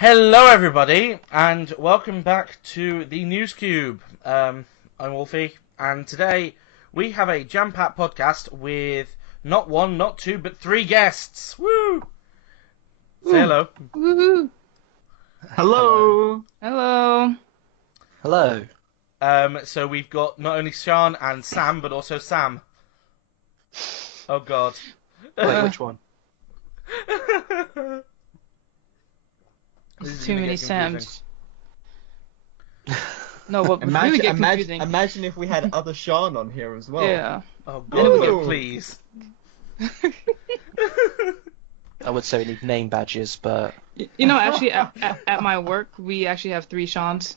Hello everybody, and welcome back to the NewsCube. I'm Wolfie, and today we have a jam-packed podcast with not one, not two, but three guests. Woo! Say hello. Woohoo! Hello. Hello. Hello. So we've got not only Sian and Sam, but also Sam. Oh God. Wait, which one? This is Too gonna many get confusing. Sams. No, what would really get confusing? Imagine if we had other Sean on here as well. Yeah. Oh Ooh. God, please. I would say we need name badges, but... You know, actually, at my work, we actually have 3 Seans.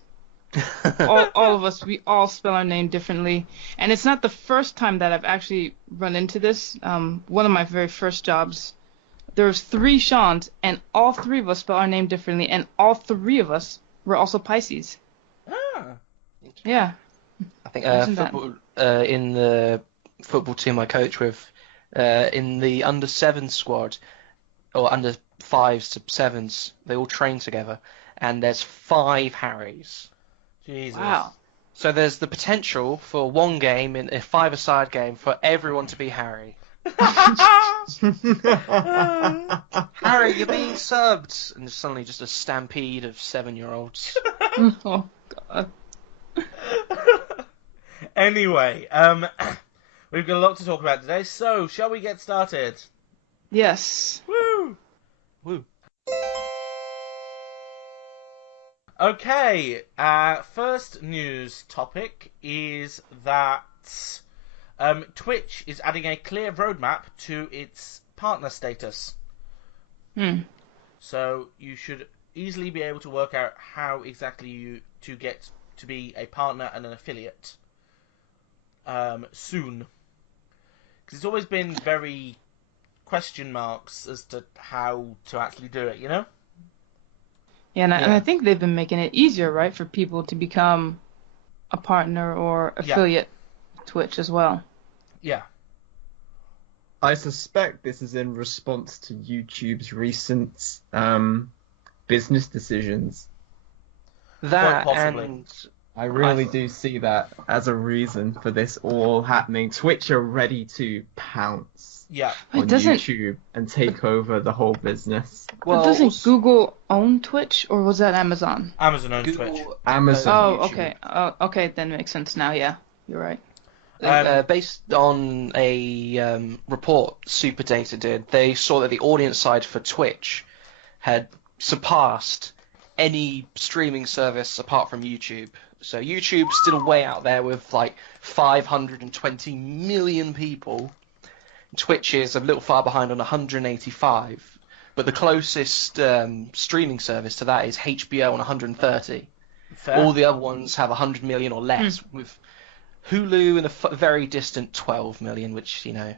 All of us, we all spell our name differently. And it's not the first time that I've actually run into this. One of my very first jobs, there was 3 Seans, and all 3 of us spell our name differently, and all 3 of us were also Pisces. Ah. Yeah. I think Imagine that. football, in the football team I coach with, in the under-7 squad, or under 5s to 7s, they all train together, and there's 5 Harrys. Jesus. Wow. So there's the potential for one game, in a 5-a-side game, for everyone to be Harry. Harry, you're being subbed! And suddenly just a stampede of 7-year-olds. Oh, God. Anyway, we've got a lot to talk about today, so shall we get started? Yes. Woo! Woo. Okay, first news topic is that Twitch is adding a clear roadmap to its partner status. So you should easily be able to work out how exactly you to get to be a partner and an affiliate soon. Because it's always been very question marks as to how to actually do it, you know? Yeah, and I think they've been making it easier, right, for people to become a partner or affiliate Twitch as well. Yeah. I suspect this is in response to YouTube's recent business decisions. That, Quite possibly. and... I really do see that as a reason for this all happening. Twitch are ready to pounce Yeah. on doesn't- YouTube and take over the whole business. But doesn't Google own Twitch, or was that Amazon? Amazon owns Google, Twitch. Amazon. Oh, YouTube. okay. Okay, then makes sense now. Yeah, you're right. Based on a report Superdata did, they saw that the audience side for Twitch had surpassed any streaming service apart from YouTube. So YouTube's still way out there with like 520 million people. Twitch is a little far behind on 185. But the closest streaming service to that is HBO on 130. Fair. All the other ones have 100 million or less, with Hulu in a very distant 12 million, which, you know,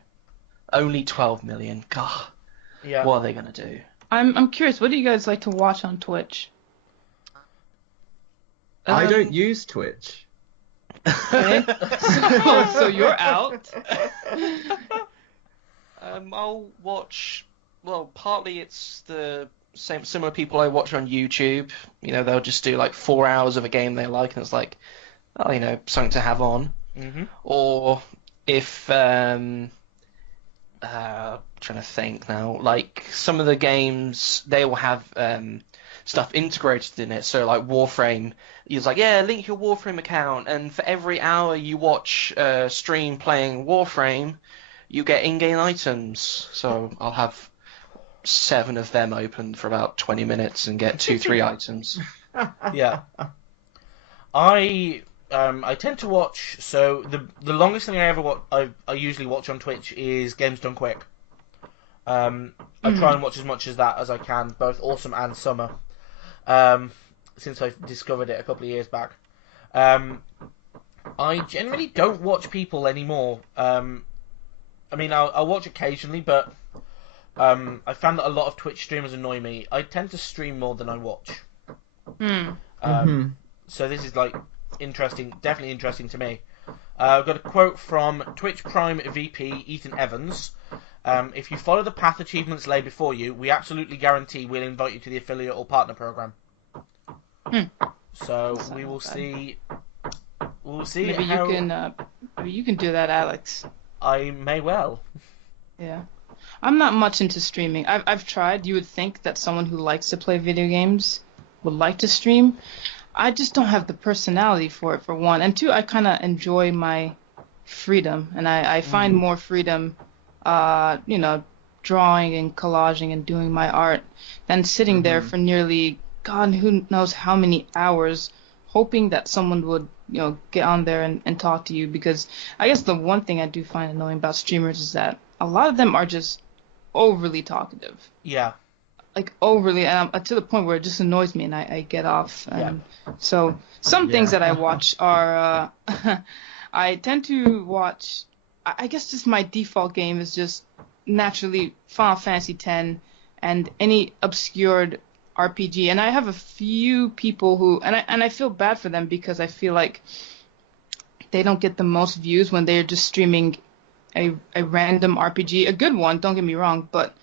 only 12 million. God, Yeah. what are they going to do? I'm curious. What do you guys like to watch on Twitch? I don't use Twitch. Okay. so you're out. I'll watch. Well, partly it's the similar people I watch on YouTube. You know, they'll just do like 4 hours of a game they like, and it's like, oh, you know, something to have on. Mm-hmm. Or if trying to think now, like some of the games they will have stuff integrated in it. So like Warframe, it's like, yeah, link your Warframe account, and for every hour you watch stream playing Warframe, you get in-game items. So I'll have 7 of them open for about 20 minutes and get 2-3 items. Yeah. I tend to watch, so the longest thing I ever watch, I usually watch on Twitch is Games Done Quick. I try and watch as much as that as I can, both Awesome and Summer, since I discovered it a couple of years back. I generally don't watch people anymore. I mean, I'll watch occasionally, but I found that a lot of Twitch streamers annoy me. I tend to stream more than I watch. So this is like definitely interesting to me. I've got a quote from Twitch Prime VP Ethan Evans. if you follow the path achievements lay before you, we absolutely guarantee we'll invite you to the affiliate or partner program. So we will see. We'll see. Maybe you can do that, Alex. I may well. Yeah. I'm not much into streaming. I've tried. You would think that someone who likes to play video games would like to stream. I just don't have the personality for it, for one. And two, I kind of enjoy my freedom. And I find more freedom, drawing and collaging and doing my art than sitting there for nearly, God, who knows how many hours, hoping that someone would, get on there and talk to you. Because I guess the one thing I do find annoying about streamers is that a lot of them are just overly talkative. Yeah. Like overly, and to the point where it just annoys me, and I get off. And so some things that I watch are, I tend to watch. I guess just my default game is just naturally Final Fantasy X and any obscured RPG. And I have a few people who, and I feel bad for them because I feel like they don't get the most views when they're just streaming a random RPG, a good one, don't get me wrong, but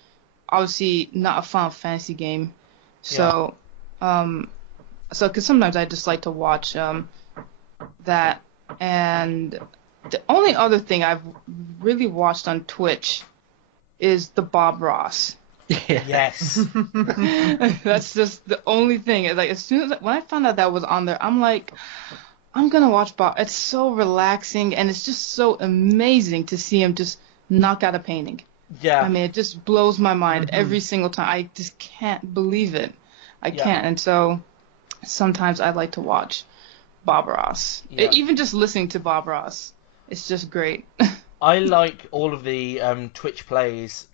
obviously not a Final Fantasy game. So, because sometimes I just like to watch that. And the only other thing I've really watched on Twitch is the Bob Ross. Yes. That's just the only thing. Like, as soon as when I found out that was on there, I'm like, I'm gonna watch Bob. It's so relaxing, and it's just so amazing to see him just knock out a painting. Yeah. I mean, it just blows my mind every single time. I just can't believe it. I can't. And so sometimes I like to watch Bob Ross. Yeah. Even just listening to Bob Ross, it's just great. I like all of the Twitch plays.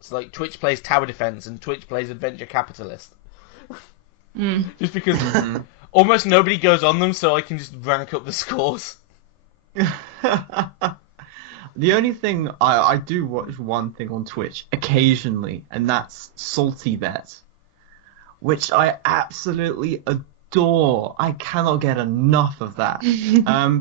It's like Twitch plays Tower Defense and Twitch plays Adventure Capitalist. Just because almost nobody goes on them, so I can just rank up the scores. The only thing I do watch one thing on Twitch occasionally, and that's Salty Bet, which I absolutely adore. I cannot get enough of that.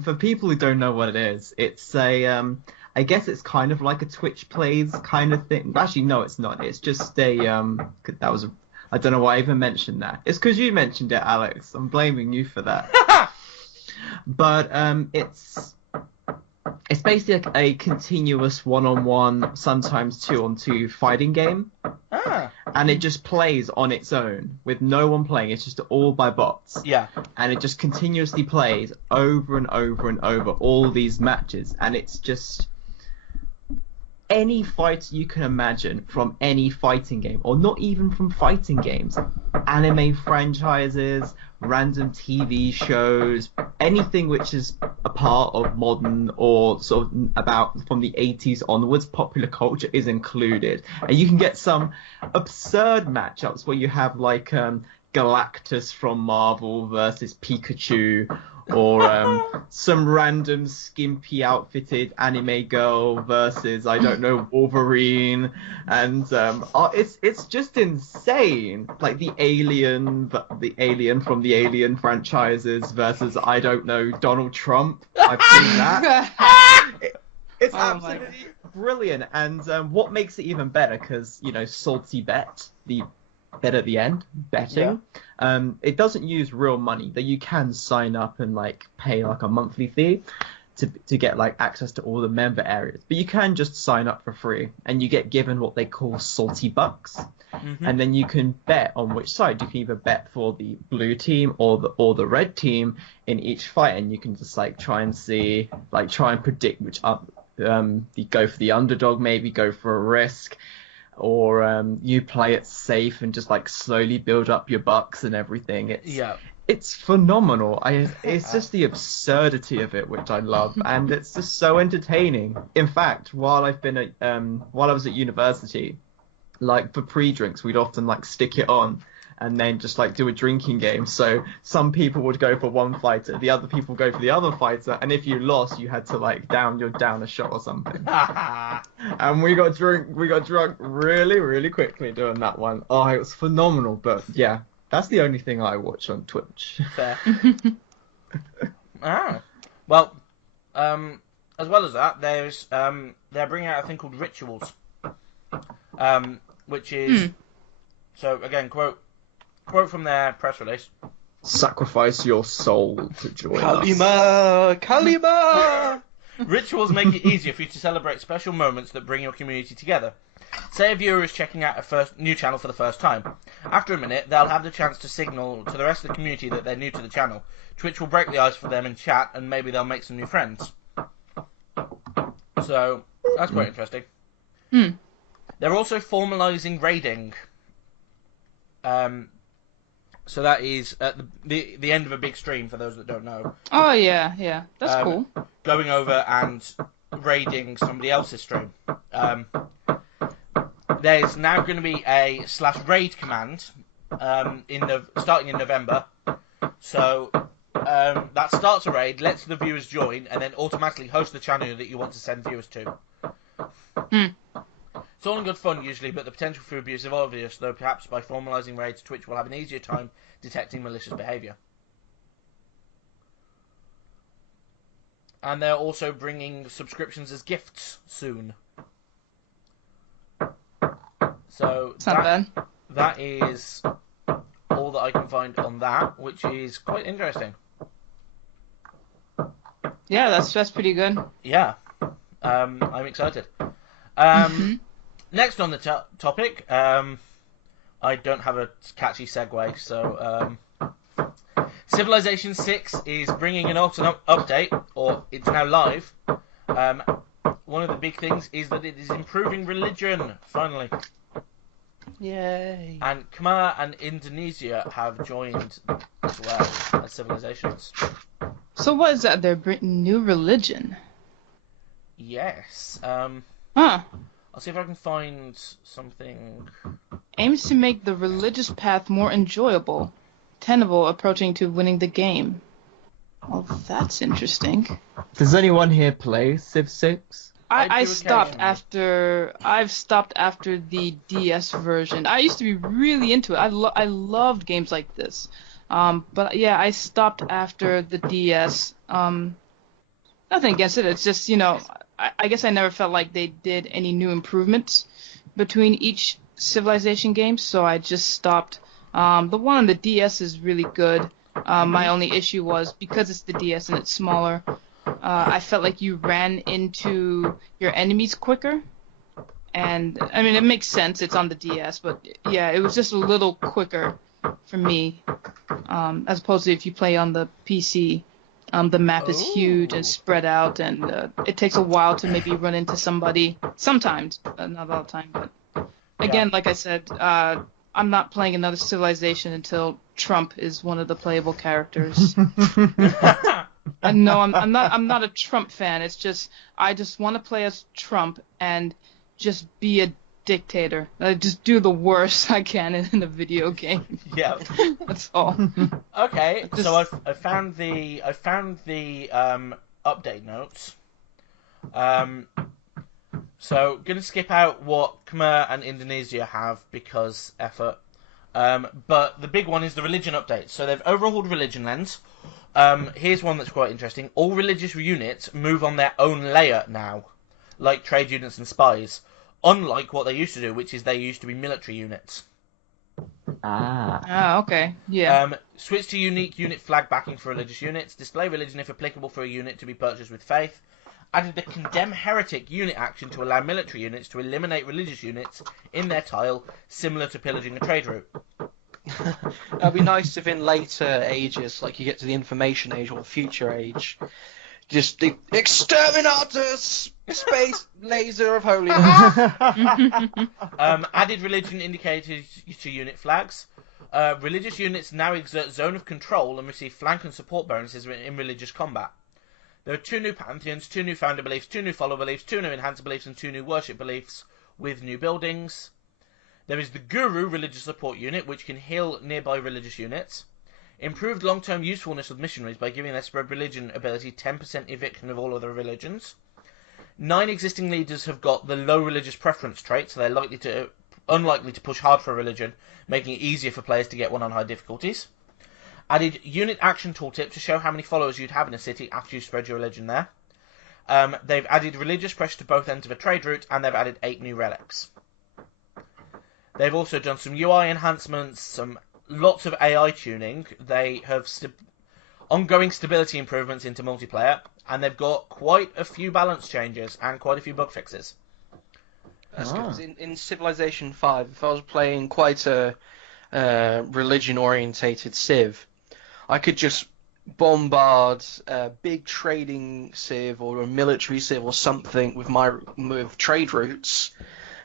For people who don't know what it is, it's a I guess it's kind of like a Twitch plays kind of thing. Actually, no, it's not. It's just a I don't know why I even mentioned that. It's because you mentioned it, Alex. I'm blaming you for that. But it's basically like a continuous one-on-one, sometimes two-on-two fighting game. And it just plays on its own with no one playing. It's just all by bots. Yeah. And it just continuously plays over and over and over all these matches. And it's just any fight you can imagine from any fighting game, or not even from fighting games, anime franchises, random TV shows, anything which is a part of modern or sort of about from the 80s onwards, popular culture is included. And you can get some absurd matchups where you have like Galactus from Marvel versus Pikachu, or some random skimpy outfitted anime girl versus, I don't know, Wolverine, and it's just insane. Like the alien from the Alien franchises versus, I don't know, Donald Trump. I've seen that. It's absolutely brilliant, and what makes it even better, because Salty Bet, the bet at the end, betting. It doesn't use real money, that you can sign up and like pay like a monthly fee to get like access to all the member areas, but you can just sign up for free and you get given what they call salty bucks. And then you can bet on which side. You can either bet for the blue team or the red team in each fight, and you can just like try and predict which you go for the underdog, maybe go for a risk, or you play it safe and just like slowly build up your bucks and everything. It's phenomenal. It's just the absurdity of it which I love, and it's just so entertaining. In fact, while I was at university, like for pre-drinks, we'd often like stick it on and then just like do a drinking game. So some people would go for one fighter, the other people go for the other fighter, and if you lost, you had to like down a shot or something. And we got drunk really, really quickly doing that one. Oh, it was phenomenal. But yeah, that's the only thing I watch on Twitch. Fair. Well, as well as that, there's they're bringing out a thing called Rituals, which is so again quote from their press release. Sacrifice your soul to join us. Kalima! Rituals make it easier for you to celebrate special moments that bring your community together. Say a viewer is checking out a new channel for the first time. After a minute, they'll have the chance to signal to the rest of the community that they're new to the channel. Twitch will break the ice for them in chat, and maybe they'll make some new friends. So, that's quite interesting. They're also formalising raiding. So that is at the end of a big stream, for those that don't know. Oh, yeah. That's cool. Going over and raiding somebody else's stream. There's now going to be a /raid command starting in November. So that starts a raid, lets the viewers join, and then automatically hosts the channel that you want to send viewers to. It's all in good fun usually, but the potential for abuse is obvious, though perhaps by formalising raids, Twitch will have an easier time detecting malicious behaviour. And they're also bringing subscriptions as gifts soon. So that is all that I can find on that, which is quite interesting. Yeah, that's pretty good. Yeah, I'm excited. Next on the topic, I don't have a catchy segue, so Civilization 6 is bringing an alternate update, or it's now live. One of the big things is that it is improving religion, finally. Yay. And Khmer and Indonesia have joined as well as civilizations. So what is that? They're bringing new religion? Yes. Huh. I'll see if I can find something. Aims to make the religious path more enjoyable, tenable, approaching to winning the game. Well, that's interesting. Does anyone here play Civ 6? I've stopped after the DS version. I used to be really into it. I loved games like this. But yeah, I stopped after the DS. Nothing against it. It's just, I guess I never felt like they did any new improvements between each Civilization game, so I just stopped. The one on the DS is really good. My only issue was, because it's the DS and it's smaller, I felt like you ran into your enemies quicker. And, I mean, it makes sense, it's on the DS, but yeah, it was just a little quicker for me, as opposed to if you play on the PC. The map is huge and spread out, and it takes a while to maybe run into somebody. Sometimes, not all the time, but again, like I said, I'm not playing another Civilization until Trump is one of the playable characters. No, I'm not a Trump fan. It's just I just want to play as Trump and just be a dictator. Just do the worst I can in a video game. Yeah, that's all. Okay, so I found the update notes. So gonna skip out what Khmer and Indonesia have because effort. But the big one is the religion update. So they've overhauled religion lens. Here's one that's quite interesting. All religious units move on their own layer now, like trade units and spies. Unlike what they used to do, which is they used to be military units. Okay. Yeah. Switch to unique unit flag backing for religious units. Display religion if applicable for a unit to be purchased with faith. Added the condemn heretic unit action to allow military units to eliminate religious units in their tile, similar to pillaging a trade route. That'd be nice if in later ages, like you get to the information age or the future age, just the exterminators, space laser of holiness. Added religion indicators to unit flags. Religious units now exert zone of control and receive flank and support bonuses in religious combat. There are 2 new pantheons, 2 new founder beliefs, 2 new follower beliefs, 2 new enhancer beliefs, and 2 new worship beliefs with new buildings. There is the Guru religious support unit, which can heal nearby religious units. Improved long-term usefulness of missionaries by giving their spread religion ability 10% eviction of all other religions. 9 existing leaders have got the low religious preference trait, so they're unlikely to push hard for a religion, making it easier for players to get one on high difficulties. Added unit action tooltip to show how many followers you'd have in a city after you spread your religion there. They've added religious pressure to both ends of a trade route, and they've added 8 new relics. They've also done some UI enhancements, some lots of AI tuning. They have ongoing stability improvements into multiplayer, and they've got quite a few balance changes and quite a few bug fixes. That's good. 'Cause in Civilization 5, if I was playing quite a religion-orientated Civ, I could just bombard a big trading Civ or a military Civ or something with trade routes,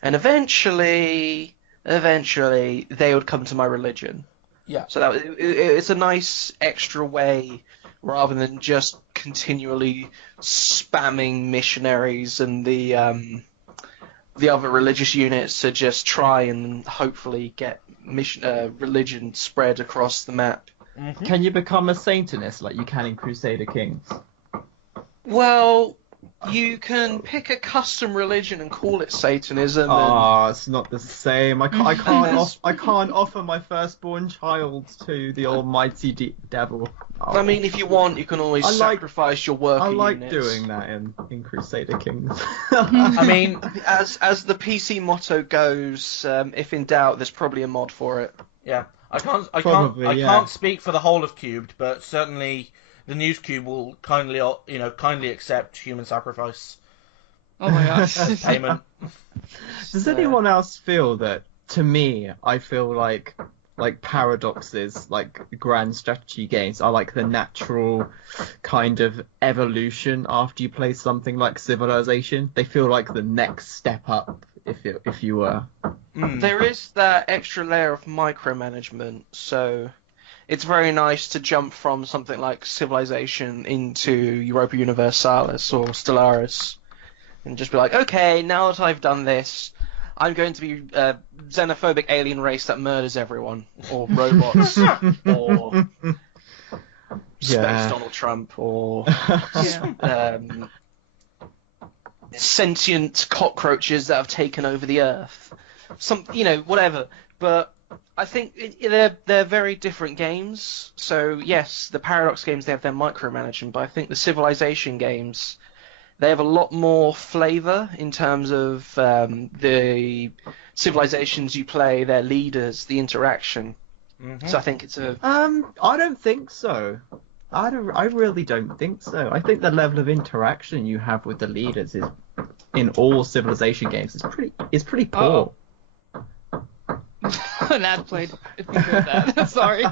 and eventually they would come to my religion. Yeah. So it's a nice extra way, rather than just continually spamming missionaries and the other religious units to just try and hopefully get religion spread across the map. Mm-hmm. Can you become a Satanist like you can in Crusader Kings? Well, you can pick a custom religion and call it Satanism. It's not the same. I can't offer my firstborn child to the almighty devil. I mean, if you want, you can always sacrifice your worker I like units. doing that in Crusader Kings. I mean, as the PC motto goes, if in doubt, there's probably a mod for it. yeah, I Probably, can't speak for the whole of Cubed, but certainly the NewsCube will kindly accept human sacrifice Oh my gosh. as payment. Does anyone else feel that? To me, I feel like paradoxes, like grand strategy games, are like the natural kind of evolution after you play something like Civilization. They feel like the next step up, if you were. There is that extra layer of micromanagement, so it's very nice to jump from something like Civilization into Europa Universalis or Stellaris and just be like, okay, now that I've done this, I'm going to be a xenophobic alien race that murders everyone, or robots, or Space Donald Trump, or sentient cockroaches that have taken over the Earth. Whatever. But I think they're very different games. So yes, the Paradox games, they have their micromanagement, but I think the Civilization games, they have a lot more flavour in terms of the civilizations you play, their leaders, the interaction. Mm-hmm. So I think it's a... I don't think so. I really don't think so. I think the level of interaction you have with the leaders is, in all Civilization games, is pretty poor. An ad played. If you heard that, sorry.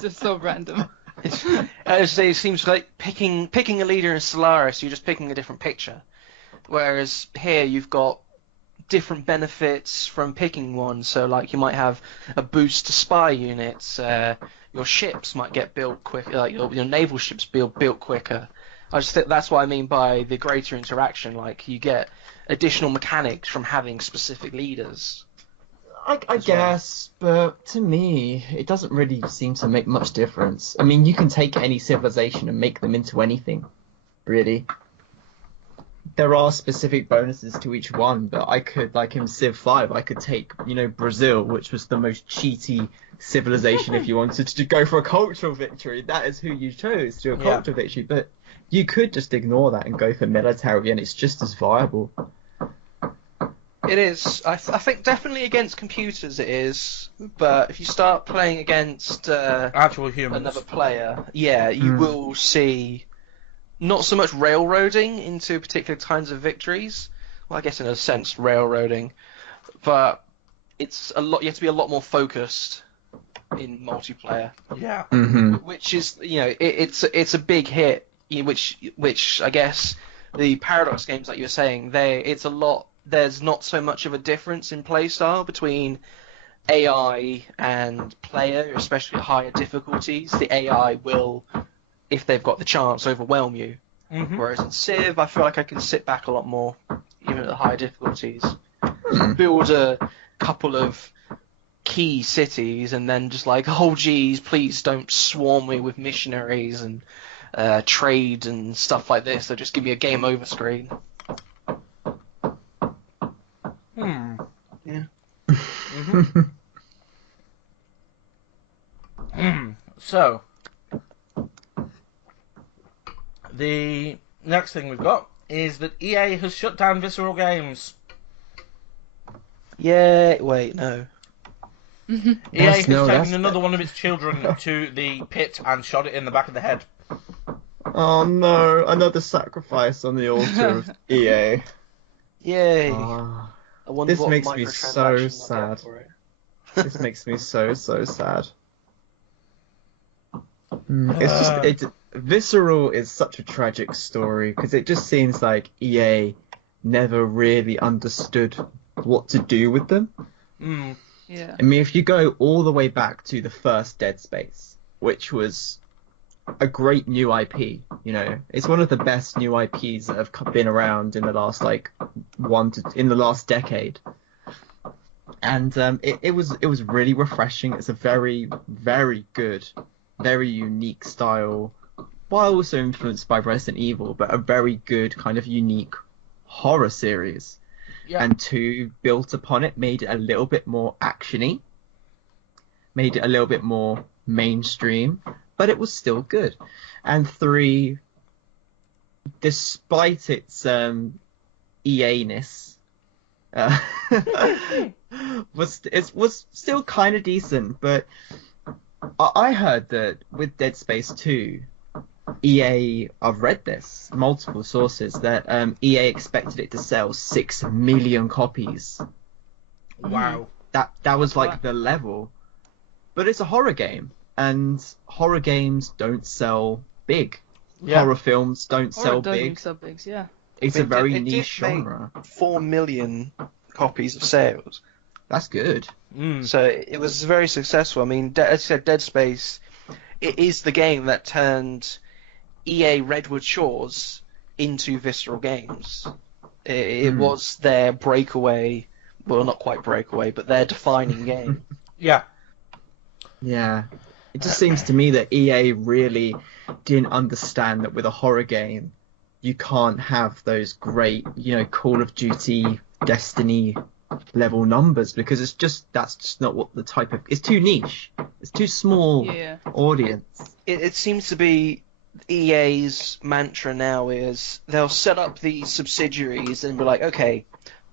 Just so random. It seems like picking a leader in Stellaris, you're just picking a different picture. Whereas here you've got different benefits from picking one. So like you might have a boost to spy units. Your ships might get built quicker. Like your naval ships built quicker. I just think that's what I mean by the greater interaction. Like you get additional mechanics from having specific leaders. I guess, but to me, it doesn't really seem to make much difference. I mean, you can take any civilization and make them into anything, really. There are specific bonuses to each one, but I could, like in Civ 5, I could take, Brazil, which was the most cheaty civilization if you wanted to go for a cultural victory. That is who you chose to do a cultural victory, but you could just ignore that and go for military, and it's just as viable. It is. I think definitely against computers it is, but if you start playing against actual humans, another player, you will see not so much railroading into particular kinds of victories. Well, I guess in a sense railroading, but it's a lot. You have to be a lot more focused in multiplayer. Yeah. Mm-hmm. Which is, it's a big hit. Which I guess the Paradox games, like you were saying, it's a lot. There's not so much of a difference in playstyle between AI and player, especially at higher difficulties. The AI will, if they've got the chance, overwhelm you. Mm-hmm. Whereas in Civ, I feel like I can sit back a lot more, even at the higher difficulties. Build a couple of key cities and then just like, oh geez, please don't swarm me with missionaries and trade and stuff like this. So just give me a game over screen. Yeah. So, the next thing we've got is that EA has shut down Visceral Games. Yeah, wait, no. EA That's- has no, taken that's- another one of its children to the pit and shot it in the back of the head. Oh no, another sacrifice on the altar of EA. Yay. Ah, I wonder this what makes me so microtransactions I'll sad. get for it. this makes me so sad. It's just Visceral is such a tragic story because it just seems like EA never really understood what to do with them. Mm. Yeah. I mean, if you go all the way back to the first Dead Space, which was a great new IP, you know, it's one of the best new IPs that have been around in the last in the last decade. And it was really refreshing. It's a very, very good, very unique style, while also influenced by Resident Evil, but a very good kind of unique horror series. Yeah. And 2 built upon it, made it a little bit more actiony, made it a little bit more mainstream, but it was still good. And 3, despite its EA-ness, was still kind of decent. But I heard that with Dead Space 2, EA, I've read this, multiple sources, that EA expected it to sell 6 million copies. Wow. That was like Wow. the level. But it's a horror game, and horror games don't sell big. Yeah. Horror films don't sell doesn't big. sell bigs, yeah. It's I a mean, very it did niche make genre. 4 million copies of sales. That's good. Mm. So it was very successful. I mean, as you said, Dead Space, it is the game that turned EA Redwood Shores into Visceral Games. It was their breakaway, well, not quite breakaway, but their defining game. Yeah. Yeah. It just seems to me that EA really didn't understand that with a horror game, you can't have those great, you know, Call of Duty, Destiny level numbers, because that's just not what the type of... It's too niche. It's too small Yeah. audience. It seems to be EA's mantra now is they'll set up these subsidiaries and be like, okay,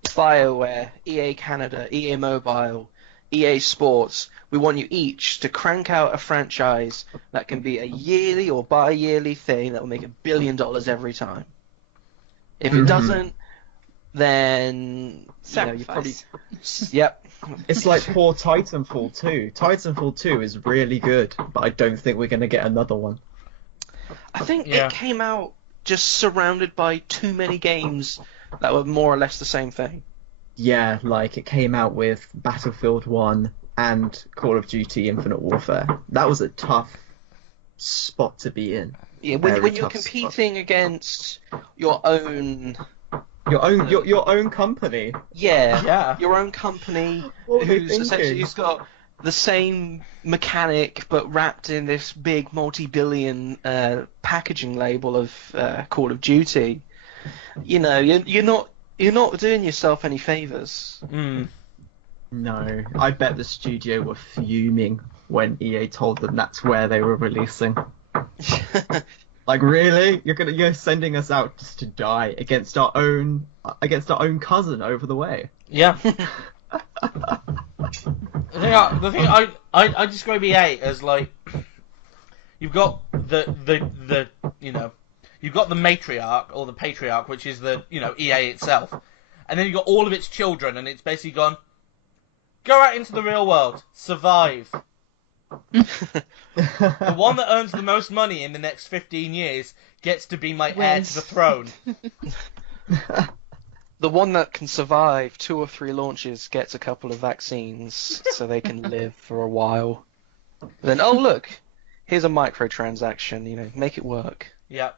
BioWare, EA Canada, EA Mobile, EA Sports, we want you each to crank out a franchise that can be a yearly or bi-yearly thing that will make $1 billion every time. If it doesn't, then you probably... Sacrifice. Yep. It's like poor Titanfall 2. Titanfall 2 is really good, but I don't think we're going to get another one. I think Yeah. it came out just surrounded by too many games that were more or less the same thing. Yeah, like it came out with Battlefield 1 and Call of Duty Infinite Warfare. That was a tough spot to be in. Yeah, Very when you're tough competing against your own, Your own company. Yeah. your own company What were they who's got the same mechanic but wrapped in this big multi-billion packaging label of Call of Duty. You know, you're not doing yourself any favors. Mm. No, I bet the studio were fuming when EA told them that's where they were releasing. Like, really? You're sending us out just to die against our own cousin over the way. Yeah. The thing I describe EA as like, you've got the you've got the matriarch or the patriarch, which is the EA itself, and then you've got all of its children, and it's basically gone, go out into the real world, survive. The one that earns the most money in the next 15 years gets to be my heir to the throne. The one that can survive 2 or 3 launches gets a couple of vaccines so they can live for a while. Then, oh look, here's a microtransaction, make it work. Yeah.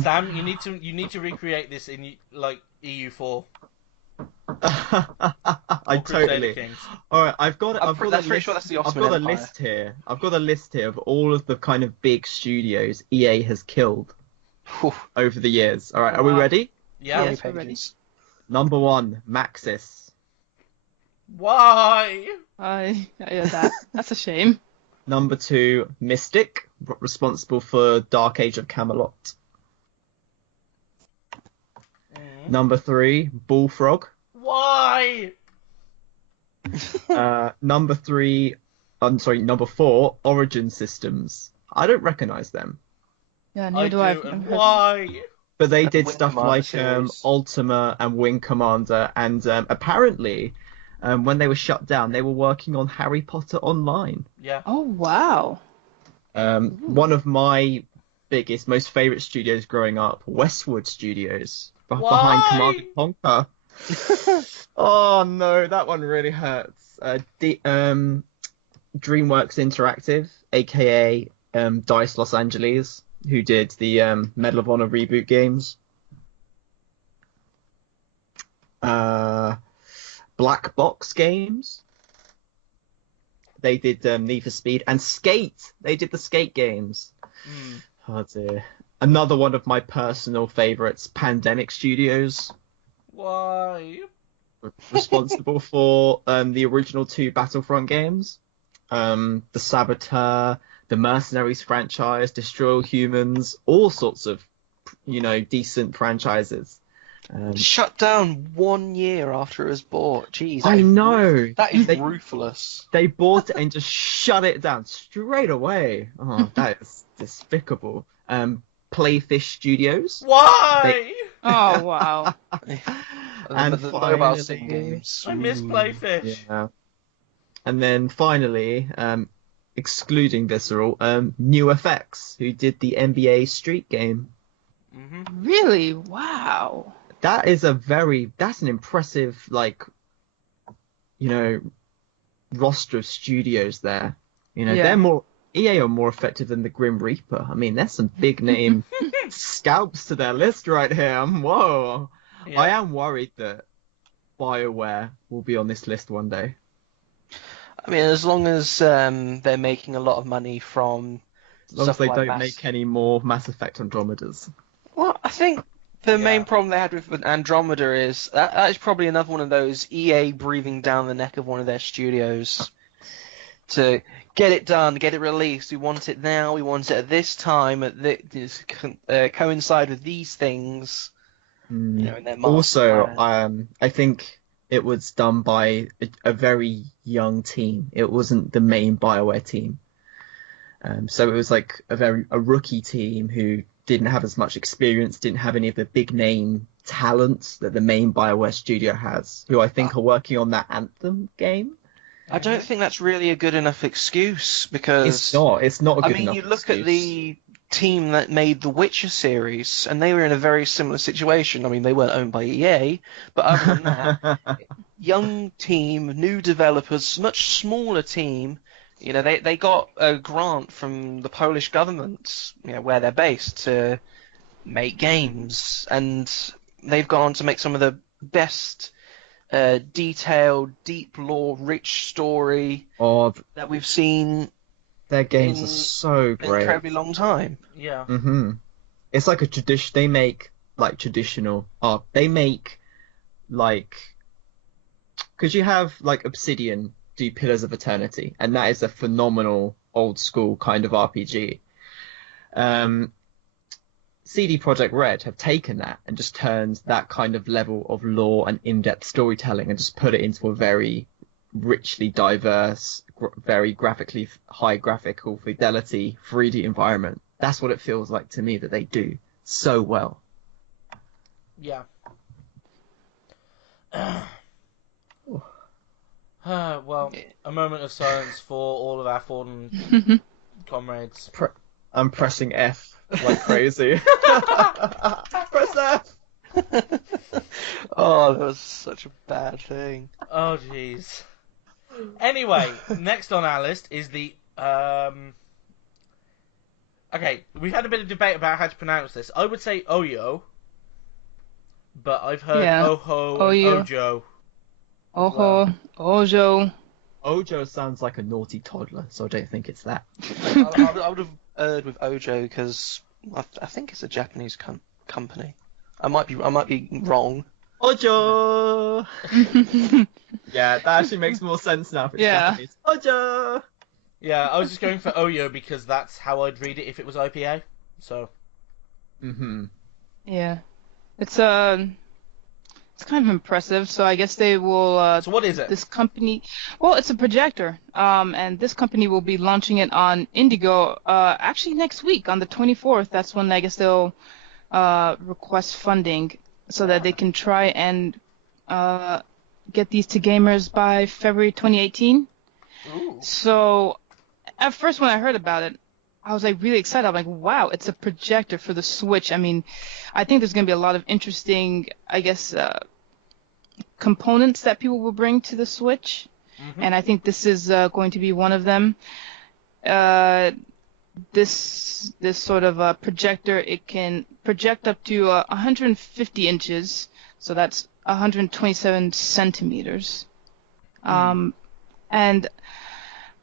Sam, you need to recreate this in like EU4. I Crusader totally. Kings. All right, I've got I'm pretty sure that's the I've Ottoman got a Empire. list here. I've got a list here of all of the kind of big studios EA has killed Whew. over the years. All right, are we Wow. ready? Yeah. How many Yes, we're ready. pages? Number 1, Maxis. Why? That's a shame. Number 2, Mystic, responsible for Dark Age of Camelot. Number 3, Bullfrog. Why? Number 4, Origin Systems. I don't recognize them. Yeah, I neither do, do I. and why? But they And did Wing stuff Commander like series. Ultima and Wing Commander, and apparently, when they were shut down, they were working on Harry Potter Online. Yeah. Oh wow. One of my biggest, most favorite studios growing up, Westwood Studios, behind Command and Conquer. Oh no, that one really hurts. DreamWorks Interactive, aka Dice Los Angeles, who did the Medal of Honor reboot games. Black Box Games. They did Need for Speed and Skate. They did the Skate games. Oh dear. Another one of my personal favorites, Pandemic Studios. Why? Responsible for the original 2 Battlefront games. The Saboteur, the Mercenaries franchise, Destroy All Humans, all sorts of, decent franchises. Shut down 1 year after it was bought. Jeez. I know. That is ruthless. They bought it and just shut it down straight away. Oh, that is despicable. Playfish Studios. Why? Oh wow. And the mobile sim games. I miss Playfish. Yeah. And then finally, excluding Visceral, New Effects, who did the NBA Street game. Really? Wow. That's an impressive, roster of studios there. Yeah. EA are more effective than the Grim Reaper. I mean, there's some big name scalps to their list right here. Whoa. Yeah. I am worried that BioWare will be on this list one day. I mean, as long as they're making a lot of money from As long as stuff they like don't that. make any more Mass Effect Andromedas. Well, I think the main problem they had with Andromeda is that is probably another one of those EA breathing down the neck of one of their studios to get it done, get it released. We want it now. We want it at this time. Coincide with these things. In their master Also, plan. I think it was done by a very young team. It wasn't the main BioWare team. So it was like a rookie team who didn't have as much experience, didn't have any of the big name talents that the main BioWare studio has, who I think are working on that Anthem game. I don't think that's really a good enough excuse because It's not a good enough you look excuse. at the team that made the Witcher series, and they were in a very similar situation. I mean, they weren't owned by EA, but other than that, young team, new developers, much smaller team. They got a grant from the Polish government, where they're based, to make games, and they've gone on to make some of the best detailed, deep lore, rich story that we've seen. Their games are so An great. incredibly long time. Yeah. It's like a tradition. They make traditional art. They make because you have Obsidian do Pillars of Eternity, and that is a phenomenal old school kind of RPG. CD Projekt Red have taken that and just turned that kind of level of lore and in-depth storytelling and just put it into a very richly diverse, very graphically high graphical fidelity 3D environment. That's what it feels like to me that they do so well. Yeah. Well, a moment of silence for all of our fallen comrades. I'm pressing F like crazy. Press F! Oh, that was such a bad thing. Oh, jeez. Anyway, next on our list is the... Okay, we've had a bit of debate about how to pronounce this. I would say Oyo, but I've heard Oho Oyo. and Ojo. Oho, Ojo. Ojo sounds like a naughty toddler, so I don't think it's that. I would have erred with Ojo because I think it's a Japanese company. I might be wrong. Ojo! Yeah, that actually makes more sense now if it's Japanese. Ojo! Yeah, I was just going for Oyo because that's how I'd read it if it was IPA. So. Yeah, it's It's kind of impressive. So I guess they will. So what is it? This company, well, it's a projector. And this company will be launching it on Indigo. Actually next week on the 24th. That's when I guess they'll request funding so that they can try and get these to gamers by February 2018. Ooh. So at first when I heard about it, I was like really excited. I'm like, wow, it's a projector for the Switch. I mean, I think there's going to be a lot of interesting, I guess, components that people will bring to the Switch. Mm-hmm. And I think this is going to be one of them. This sort of projector, it can project up to 150 inches. So that's 127 centimeters. And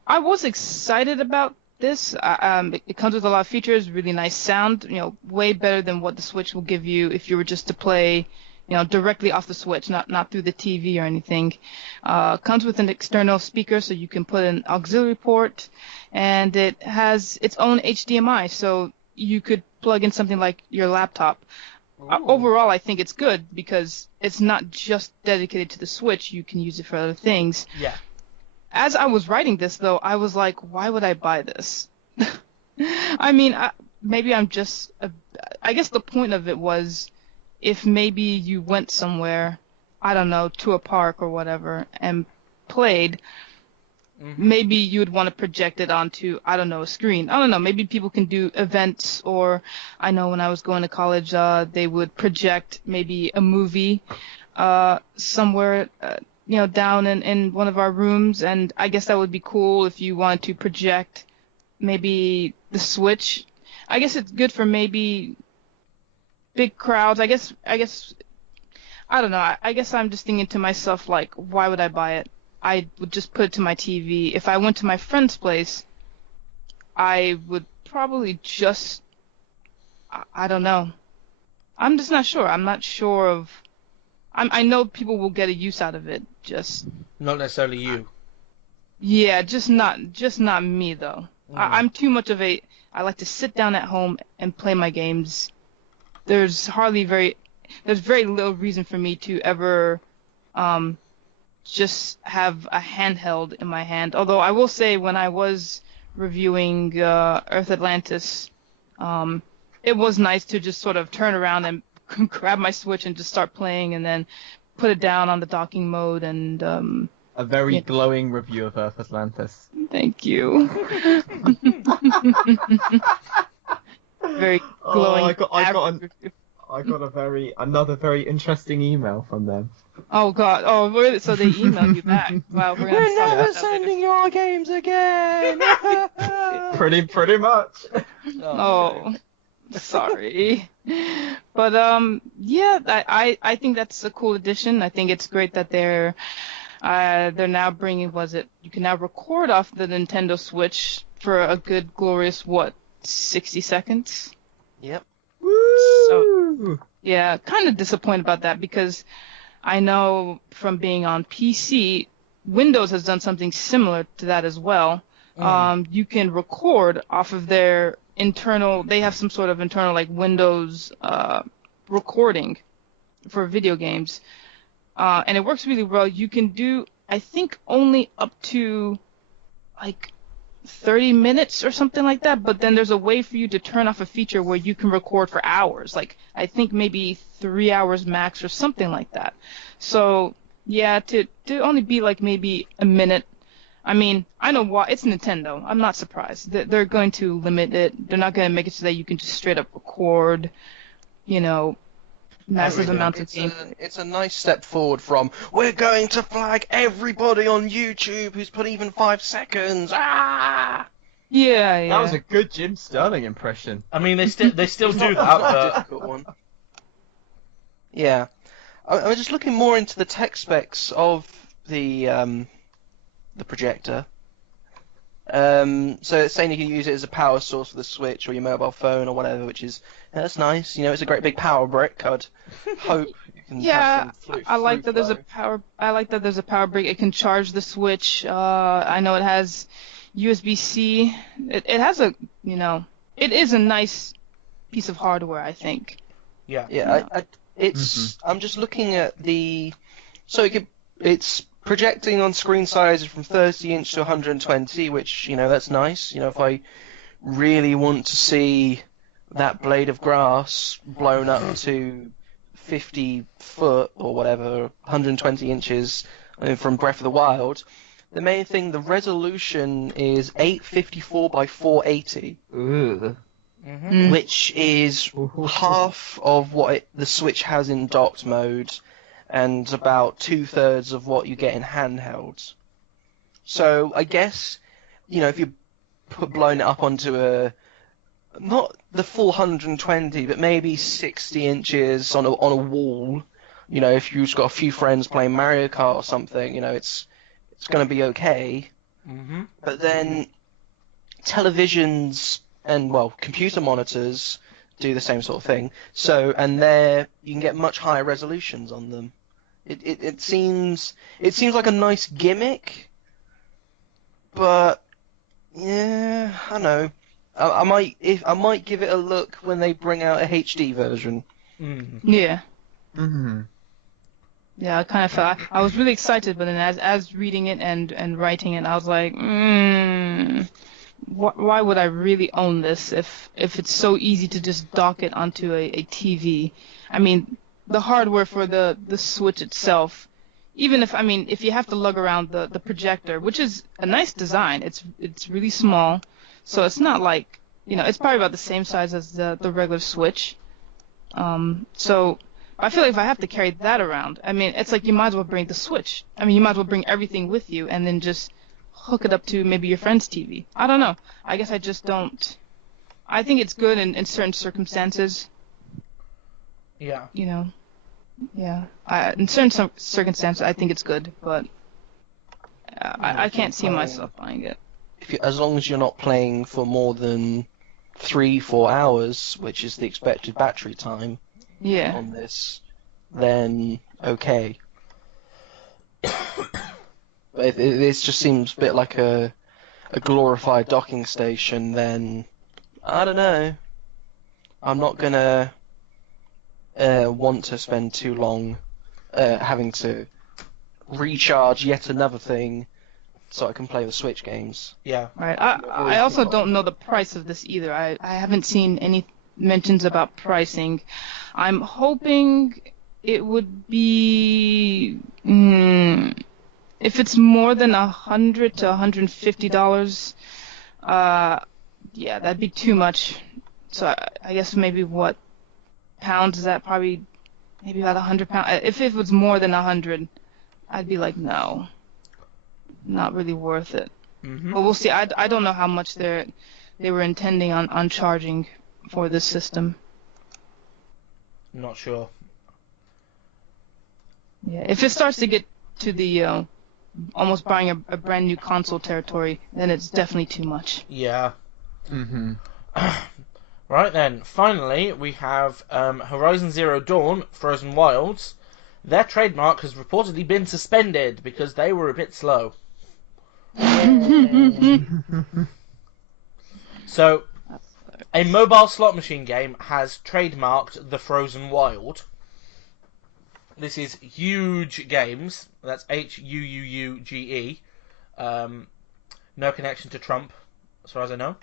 I was excited about this. It comes with a lot of features, really nice sound, way better than what the Switch will give you if you were just to play, directly off the Switch, not through the TV or anything. Comes with an external speaker, so you can put an auxiliary port, and it has its own HDMI, so you could plug in something like your laptop. Overall, I think it's good because it's not just dedicated to the Switch. You can use it for other things. Yeah. As I was writing this, though, I was like, why would I buy this? I mean, maybe I'm just... I guess the point of it was if maybe you went somewhere, I don't know, to a park or whatever, and played, maybe you would want to project it onto, I don't know, a screen. I don't know, maybe people can do events, or I know when I was going to college, they would project maybe a movie somewhere... down in one of our rooms, and I guess that would be cool if you wanted to project maybe the Switch. I guess it's good for maybe big crowds. I guess I don't know. I guess I'm just thinking to myself, like, why would I buy it? I would just put it to my TV. If I went to my friend's place, I would probably just, I don't know. I'm just not sure. I'm not sure of... I know people will get a use out of it, just... Not necessarily you. Yeah, just not me, though. I'm too much of a... I like to sit down at home and play my games. There's very little reason for me to ever just have a handheld in my hand. Although I will say, when I was reviewing Earth Atlantis, it was nice to just sort of turn around and grab my Switch and just start playing, and then put it down on the docking mode, and a very glowing review of Earth Atlantis. Thank you. Very glowing. I got another very interesting email from them. Oh God! Oh, really? So they emailed you back? Wow, we're never sending your games again. Pretty much. Oh. Sorry. But yeah, I think that's a cool addition. I think it's great that they're now bringing, you can now record off the Nintendo Switch for a good glorious 60 seconds. Yep. Woo! So yeah, kind of disappointed about that, because I know from being on PC, Windows has done something similar to that as well. You can record off of their internal, they have some sort of internal, like, Windows recording for video games, and it works really well. You can do, I think, only up to like 30 minutes or something like that, but then there's a way for you to turn off a feature where you can record for hours, like I think maybe 3 hours max or something like that. So yeah, to only be like maybe a minute, I mean, I know why. It's Nintendo. I'm not surprised. They're going to limit it. They're not going to make it so that you can just straight up record, massive amounts of games. It's a nice step forward from, we're going to flag everybody on YouTube who's put even 5 seconds. Ah! Yeah. That was a good Jim Sterling impression. I mean, they still do that, but... difficult one. Yeah. I'm just looking more into the tech specs of the projector. So it's saying you can use it as a power source for the Switch or your mobile phone or whatever, which is that's nice. It's a great big power brick. I'd hope you can. Yeah, I like that there's a power. I like that there's a power brick. It can charge the Switch. I know it has USB-C. It has a it is a nice piece of hardware, I think. Yeah. Yeah, It's I'm just looking at it's projecting on screen sizes from 30-inch to 120, which, that's nice. If I really want to see that blade of grass blown up to 50 foot or whatever, 120 inches from Breath of the Wild, the main thing, the resolution is 854 by 480. Ooh. Which is half of what the Switch has in docked mode, and about 2/3 of what you get in handheld. So I guess, if you blown it up onto not the full 120, but maybe 60 inches on a wall, if you've just got a few friends playing Mario Kart or something, it's going to be okay. Mm-hmm. But then televisions and, computer monitors do the same sort of thing. So, and you can get much higher resolutions on them. It seems like a nice gimmick, but yeah, I don't know. I might give it a look when they bring out a HD version. Yeah. Mm-hmm. Yeah, I kind of felt I was really excited, but then as reading it and writing it, I was like, why would I really own this if it's so easy to just dock it onto a TV? I mean, the hardware for the Switch itself, even if you have to lug around the projector, which is a nice design, it's really small, so it's not like, it's probably about the same size as the regular Switch. So I feel like if I have to carry that around, it's like you might as well bring the Switch. You might as well bring everything with you and then just hook it up to maybe your friend's TV. I don't know. I guess I just don't. I think it's good in certain circumstances. Yeah. Yeah. In certain circumstances, I think it's good, but I can't see myself buying it. As long as you're not playing for more than 3-4 hours, which is the expected battery time on this, then okay. But if this just seems a bit like a glorified docking station, then I don't know. I'm not gonna want to spend too long having to recharge yet another thing so I can play the Switch games. Yeah. Right. I also don't know the price of this either. I haven't seen any mentions about pricing. I'm hoping it would be if it's more than $100 to $150, that'd be too much. So I guess maybe what pounds is that? Probably maybe about £100. If it was more than 100, I'd be like, no, not really worth it. Mm-hmm. But we'll see. I don't know how much they were intending on charging for this system. Not sure. Yeah, if it starts to get to the almost buying a brand new console territory, then it's definitely too much. Yeah. Mm-hmm. Right then, finally we have Horizon Zero Dawn, Frozen Wilds. Their trademark has reportedly been suspended because they were a bit slow. So, a mobile slot machine game has trademarked the Frozen Wild. This is Huge Games. That's Huuuge. No connection to Trump, as far as I know.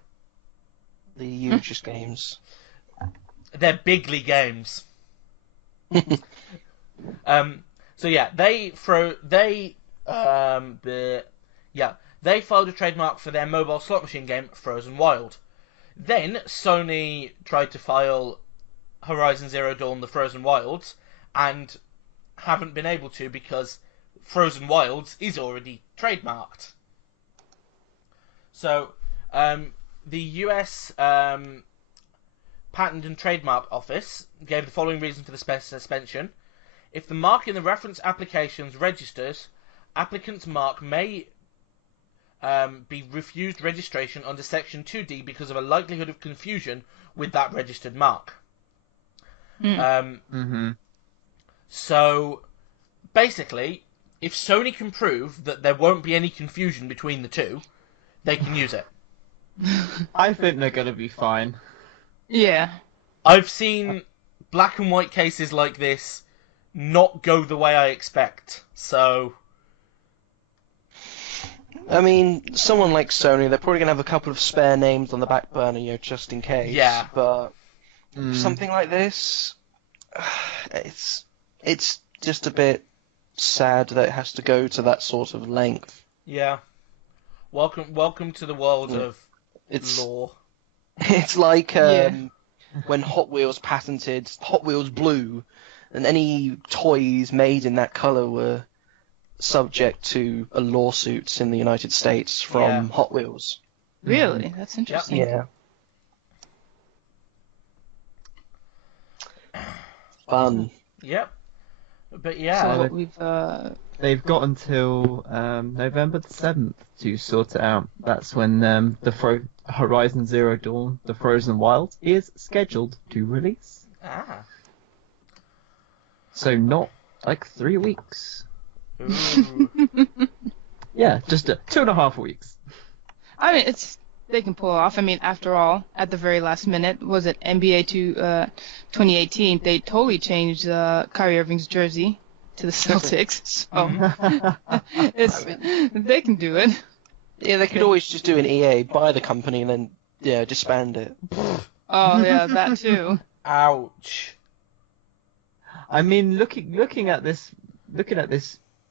The hugest games. They're bigly games. So yeah, they filed a trademark for their mobile slot machine game Frozen Wild. Then Sony tried to file Horizon Zero Dawn: The Frozen Wilds and haven't been able to because Frozen Wilds is already trademarked. So the US Patent and Trademark Office gave the following reason for the suspension. If the mark in the reference applications registers, applicant's mark may be refused registration under Section 2D because of a likelihood of confusion with that registered mark. So, basically, if Sony can prove that there won't be any confusion between the two, they can use it. I think they're going to be fine. Yeah. I've seen black and white cases like this not go the way I expect. So, I mean, someone like Sony, they're probably gonna have a couple of spare names on the back burner, just in case. Yeah. But something like this, it's just a bit sad that it has to go to that sort of length. yeah. Welcome to the world of law. It's like when Hot Wheels patented Hot Wheels Blue, and any toys made in that color were subject to a lawsuit in the United States from Hot Wheels. Really? That's interesting. Yeah. Fun. Yep. But yeah. So what we've They've got until November the 7th to sort it out. That's when the Horizon Zero Dawn, the Frozen Wilds, is scheduled to release. Ah. So not like 3 weeks. Ooh. Yeah, just 2.5 weeks. I mean, they can pull it off. I mean, after all, at the very last minute, was it NBA 2018? They totally changed Kyrie Irving's jersey to the Celtics. So they can do it. Yeah, they could always just do an EA, buy the company, and then disband it. Oh yeah, that too. Ouch. I mean, looking at this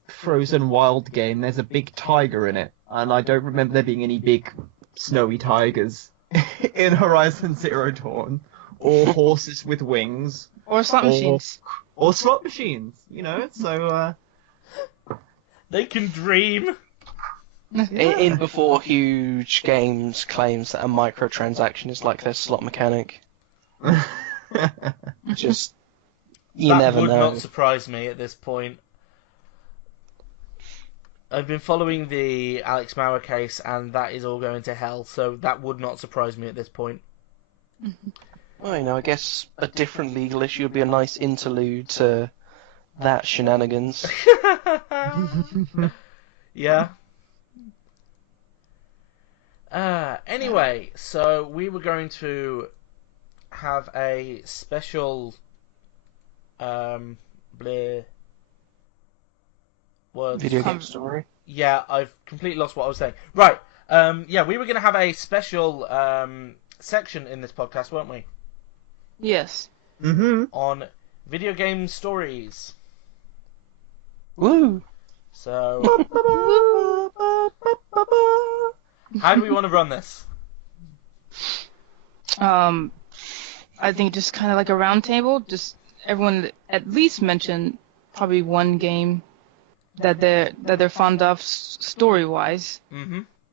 Frozen Wild game, there's a big tiger in it, and I don't remember there being any big snowy tigers in Horizon Zero Dawn, or horses with wings, Or slot machines. or slot machines. So They can dream. In before Huge Games claims that a microtransaction is like their slot mechanic. Just, you never That would know. not surprise me at this point. I've been following the Alex Mauer case, and that is all going to hell, so that would not surprise me at this point. Well, I guess a different legal issue would be a nice interlude to that shenanigans. Yeah. Anyway, so we were going to have a special words. Video game story. Yeah, I've completely lost what I was saying. Right. Yeah, we were going to have a special section in this podcast, weren't we? Yes. On video game stories. Woo! So, how do we want to run this? I think just kind of like a round table. Just everyone at least mention probably one game that they're fond of story wise.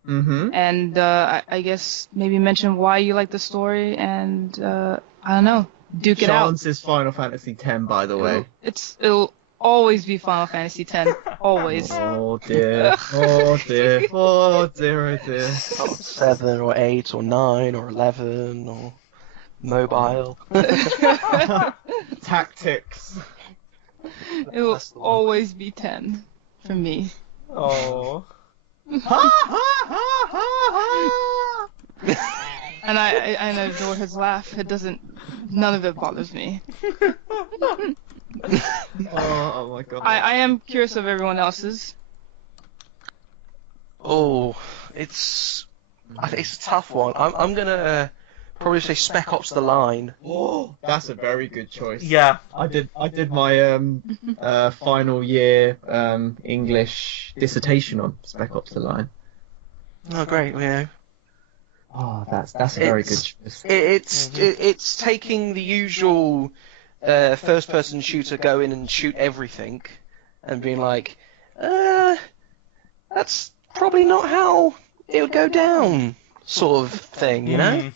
And I guess maybe mention why you like the story, and I don't know, duke it out. Chance is Final Fantasy X, by the way. It'll always be Final Fantasy X. Always. Oh dear. Oh dear. Oh dear. Oh dear. 7 or 8 or 9 or 11 or mobile. Tactics. It will always be 10 for me. Oh. And I adore his laugh. None of it bothers me. Oh my god. I am curious of everyone else's. Oh, it's a tough one. I'm gonna probably say Spec Ops: The Line. Oh, that's a very good choice. Yeah. I did my final year English dissertation on Spec Ops: The Line. Oh, great! Oh, that's a very good choice. It's taking the usual first-person shooter, go in and shoot everything, and being like, that's probably not how it would go down, sort of thing, you know?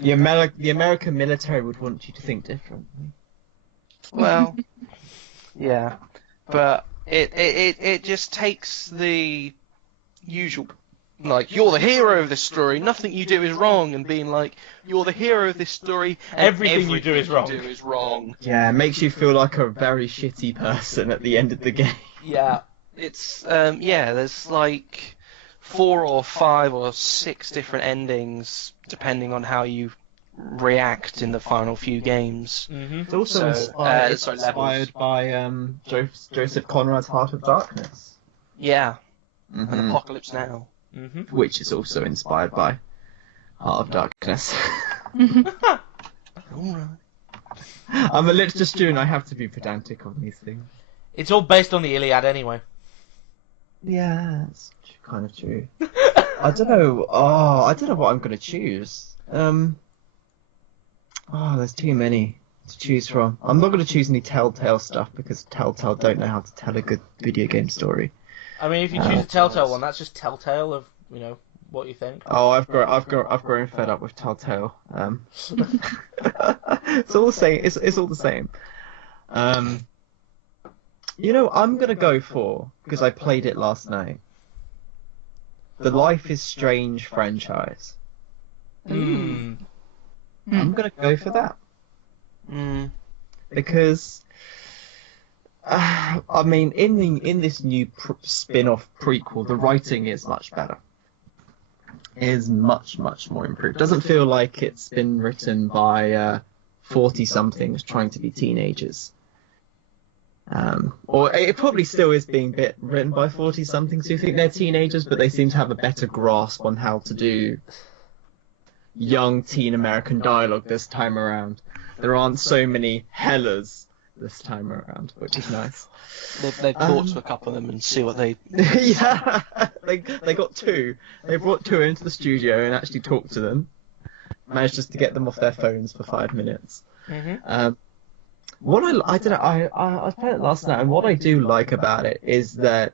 The American military would want you to think differently. Well, yeah, but it just takes the usual, like, you're the hero of this story, nothing you do is wrong, and being like, you're the hero of this story, and Everything you do is wrong. Yeah, it makes you feel like a very shitty person at the end of the game. Yeah, it's there's like 4 or 5 or 6 different endings depending on how you react in the final few games. Mm-hmm. It's also inspired levels. by Joseph Conrad's Heart of Darkness. Yeah, Mhm. and Apocalypse Now. Mm-hmm. Which is also inspired by Heart of Darkness. Alright. I'm a literature student, I have to be pedantic on these things. It's all based on the Iliad anyway. Yeah, that's kind of true. I don't know. Oh, I don't know what I'm gonna choose. There's too many to choose from. I'm not gonna choose any Telltale stuff because Telltale don't know how to tell a good video game story. I mean, if you choose a Telltale one, that's just Telltale of, what you think. Oh, I've grown fed up with Telltale. It's all the same. It's all the same. I'm gonna go for, because I played it last night, the Life is Strange franchise. Mm. I'm gonna go for that because, in this new spin-off prequel, the writing is much better. It is much more improved. Doesn't feel like it's been written by 40-somethings trying to be teenagers. Or it probably still is being written by 40-somethings who think they're teenagers, but they seem to have a better grasp on how to do young teen American dialogue this time around. There aren't so many Hellas this time around, which is nice. They've talked to a couple of them and see what they... Yeah, they got two. They brought two into the studio and actually talked to them. Managed just to get them off their phones for 5 minutes. Mm-hmm. What I don't know, I played it last night, and what I do like about it is that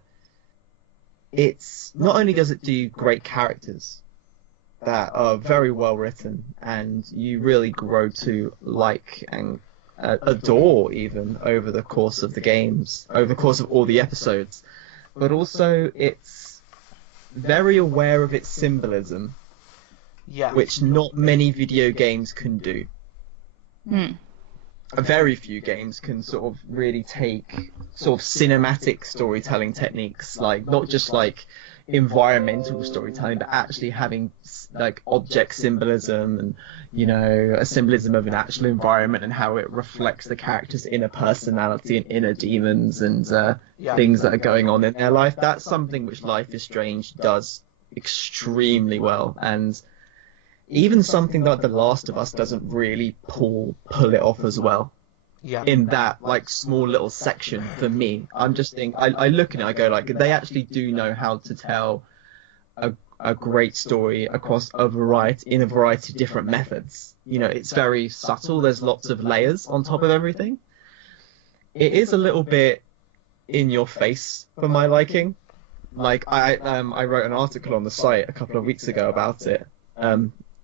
it's not only does it do great characters that are very well written, and you really grow to like and adore even over the course of the games, over the course of all the episodes, but also it's very aware of its symbolism, which not many video games can do. Very few games can sort of really take sort of cinematic storytelling techniques, like not just like environmental storytelling, but actually having like object symbolism and a symbolism of an actual environment and how it reflects the character's inner personality and inner demons and things that are going on in their life. That's something which Life is Strange does extremely well, and even something like The Last of Us doesn't really pull it off as well. Yeah. In that like small little section for me, I'm just thinking, I look at it, I go like, they actually do know how to tell a great story across a variety of different methods. It's very subtle. There's lots of layers on top of everything. It is a little bit in your face for my liking. Like I wrote an article on the site a couple of weeks ago about it.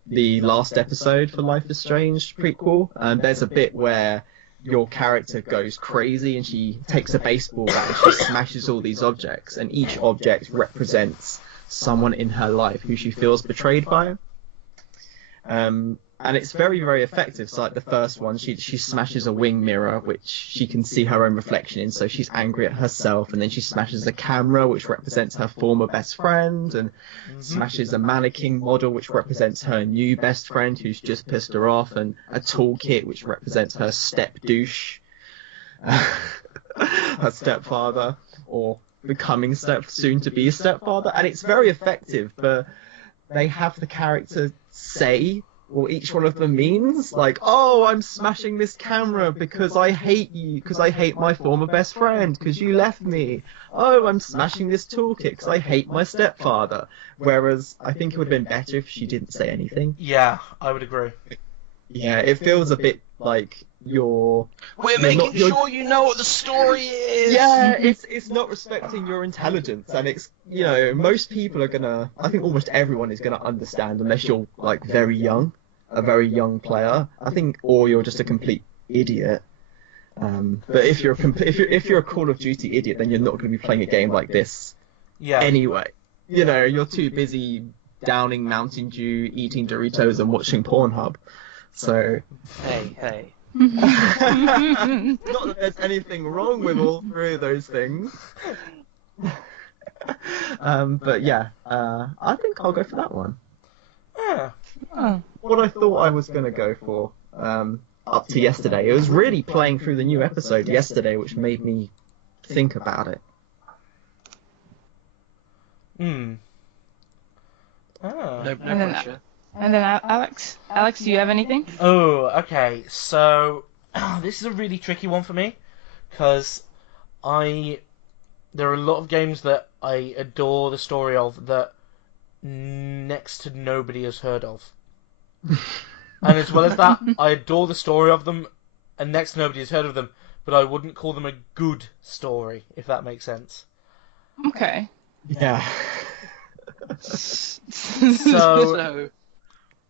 The last episode for Life is Strange prequel, there's a bit where your character goes crazy and she takes a baseball bat and she smashes all these objects, and each object represents someone in her life who she feels betrayed by. And it's very, very effective. So like the first one, she smashes a wing mirror, which she can see her own reflection in, so she's angry at herself. And then she smashes a camera, which represents her former best friend, and smashes a mannequin model, which represents her new best friend who's just pissed her off, and a toolkit, which represents her step douche, her stepfather, or becoming soon to be a stepfather. And it's very effective, but they have the character say what each one of them means, like, oh, I'm smashing this camera because I hate you, because I hate my former best friend, because you left me. Oh, I'm smashing this toolkit because I hate my stepfather. Whereas I think it would have been better if she didn't say anything. Yeah, I would agree. Yeah, it feels a bit like we're making sure you know what the story is. Yeah, it's not respecting your intelligence, and it's, most people are gonna, I think almost everyone is gonna understand, unless you're like a very young player, I think, or you're just a complete idiot. But if you're a Call of Duty idiot, then you're not going to be playing a game like this. Yeah. Anyway, you're too busy downing Mountain Dew, eating Doritos, and watching Pornhub. So. Hey. Not that there's anything wrong with all three of those things. But yeah, I think I'll go for that one. Yeah. What what I thought I was going to go for up to yesterday. It was really playing through the new episode yesterday, which made me think about it. Oh. No pressure. And then Alex, do you have anything? Oh, okay. So this is a really tricky one for me because there are a lot of games that I adore the story of that next to nobody has heard of. And as well as that, I adore the story of them and next to nobody has heard of them, but I wouldn't call them a good story, if that makes sense. Okay. Yeah. So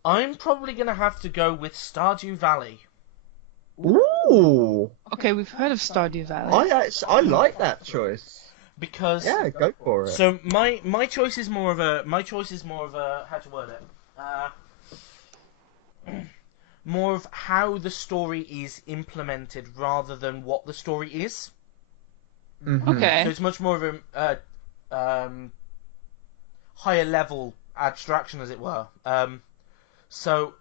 I'm probably going to have to go with Stardew Valley. Ooh. Okay, we've heard of Stardew Valley. I like that choice. Because Yeah, go for it. so my choice is more of a how to word it, more of how the story is implemented rather than what the story is. Mhm. Okay. So it's much more of a higher level abstraction, as it were. So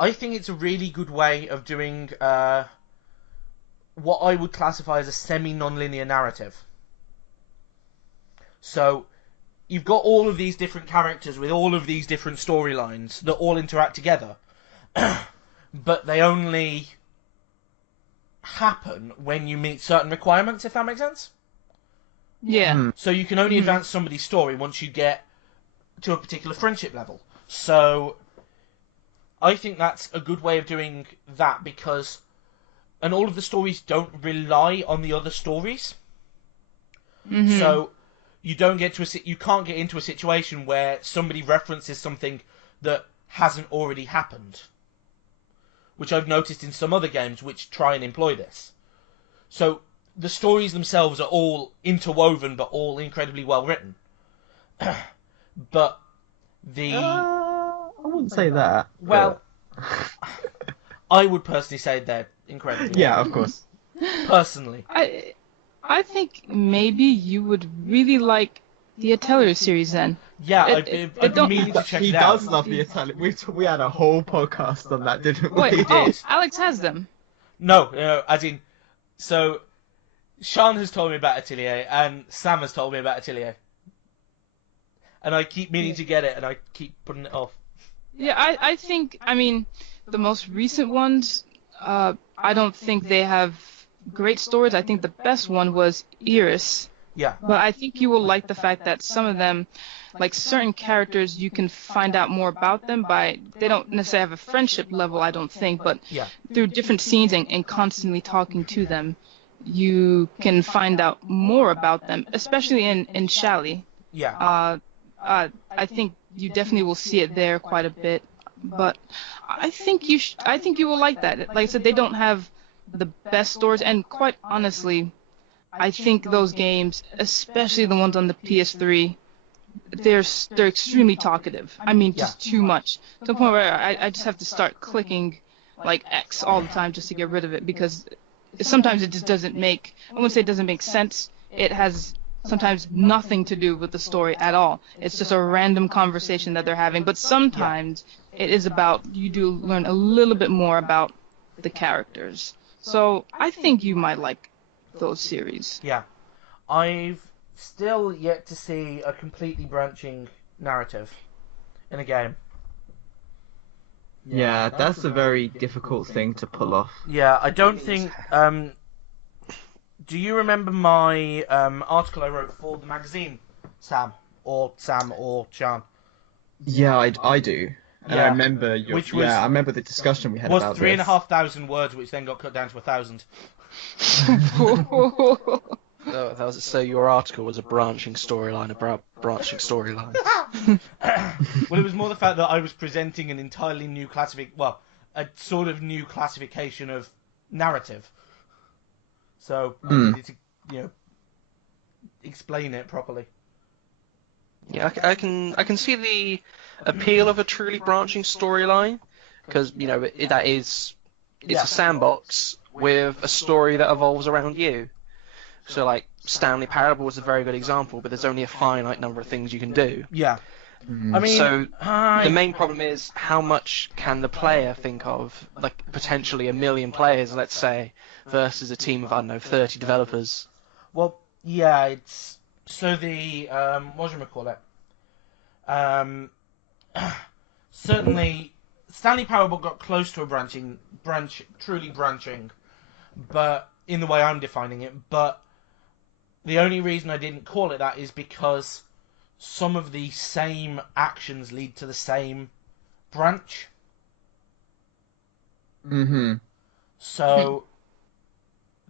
I think it's a really good way of doing what I would classify as a semi-non-linear narrative. So you've got all of these different characters with all of these different storylines that all interact together, but they only happen when you meet certain requirements, if that makes sense. Yeah. So you can only advance somebody's story once you get to a particular friendship level. So I think that's a good way of doing that because... And all of the stories don't rely on the other stories. Mm-hmm. So you can't get into a situation where somebody references something that hasn't already happened. Which I've noticed in some other games which try and employ this. So the stories themselves are all interwoven but all incredibly well written. But I wouldn't say that. Well, I would personally say they're incredible. Yeah, of course. Personally. I think maybe you would really like the Atelier series then. Yeah, I've been don't- meaning to check He it out. does love the Italian. We had a whole podcast on that, didn't we? Wait, did. Alex has them. No, as in... So, Sian has told me about Atelier, and Sam has told me about Atelier. And I keep meaning to get it, and I keep putting it off. Yeah, I think, the most recent ones, I don't think they have great stories. I think the best one was Iris. Yeah. But I think you will like the fact that some of them, like certain characters, you can find out more about them they don't necessarily have a friendship level, I don't think, but Yeah. through different scenes and constantly talking to them, you can find out more about them, especially in Shally. Yeah. I think you definitely will see it there quite a bit, but I think you will like that. Like I said, they don't have the best stories, and quite honestly, I think those games, especially the ones on the PS3, they're extremely talkative. Just too much, to the point where I just have to start clicking like X all the time just to get rid of it, because sometimes it just doesn't make, I wouldn't say it doesn't make sense, it has sometimes nothing to do with the story at all. It's just a random conversation that they're having, but sometimes it is about, you do learn a little bit more about the characters. So I think you might like those series. Yeah. I've still yet to see a completely branching narrative in a game. Yeah, that's a very difficult thing to pull off. Yeah, I don't think... do you remember my article I wrote for the magazine, Sam or Sian? Yeah, I do. And Yeah. I remember I remember the discussion we had Was about 3,500 words, which then got cut down to 1,000. So your article was a branching storyline about branching storylines. Well, it was more the fact that I was presenting an entirely new a sort of new classification of narrative. So I needed to, explain it properly. Yeah, I can see the appeal of a truly branching storyline, because it's a sandbox with a story that evolves around you. So like Stanley Parable is a very good example, but there's only a finite number of things you can do. Yeah. I mean, So the main problem is how much can the player think of, like potentially 1 million players, let's say, versus a team of, I don't know, 30 developers. well, yeah, it's so the whatchamacallit? Certainly, Stanley Parable got close to a truly branching, but in the way I'm defining it. But the only reason I didn't call it that is because some of the same actions lead to the same branch. Mm-hmm. So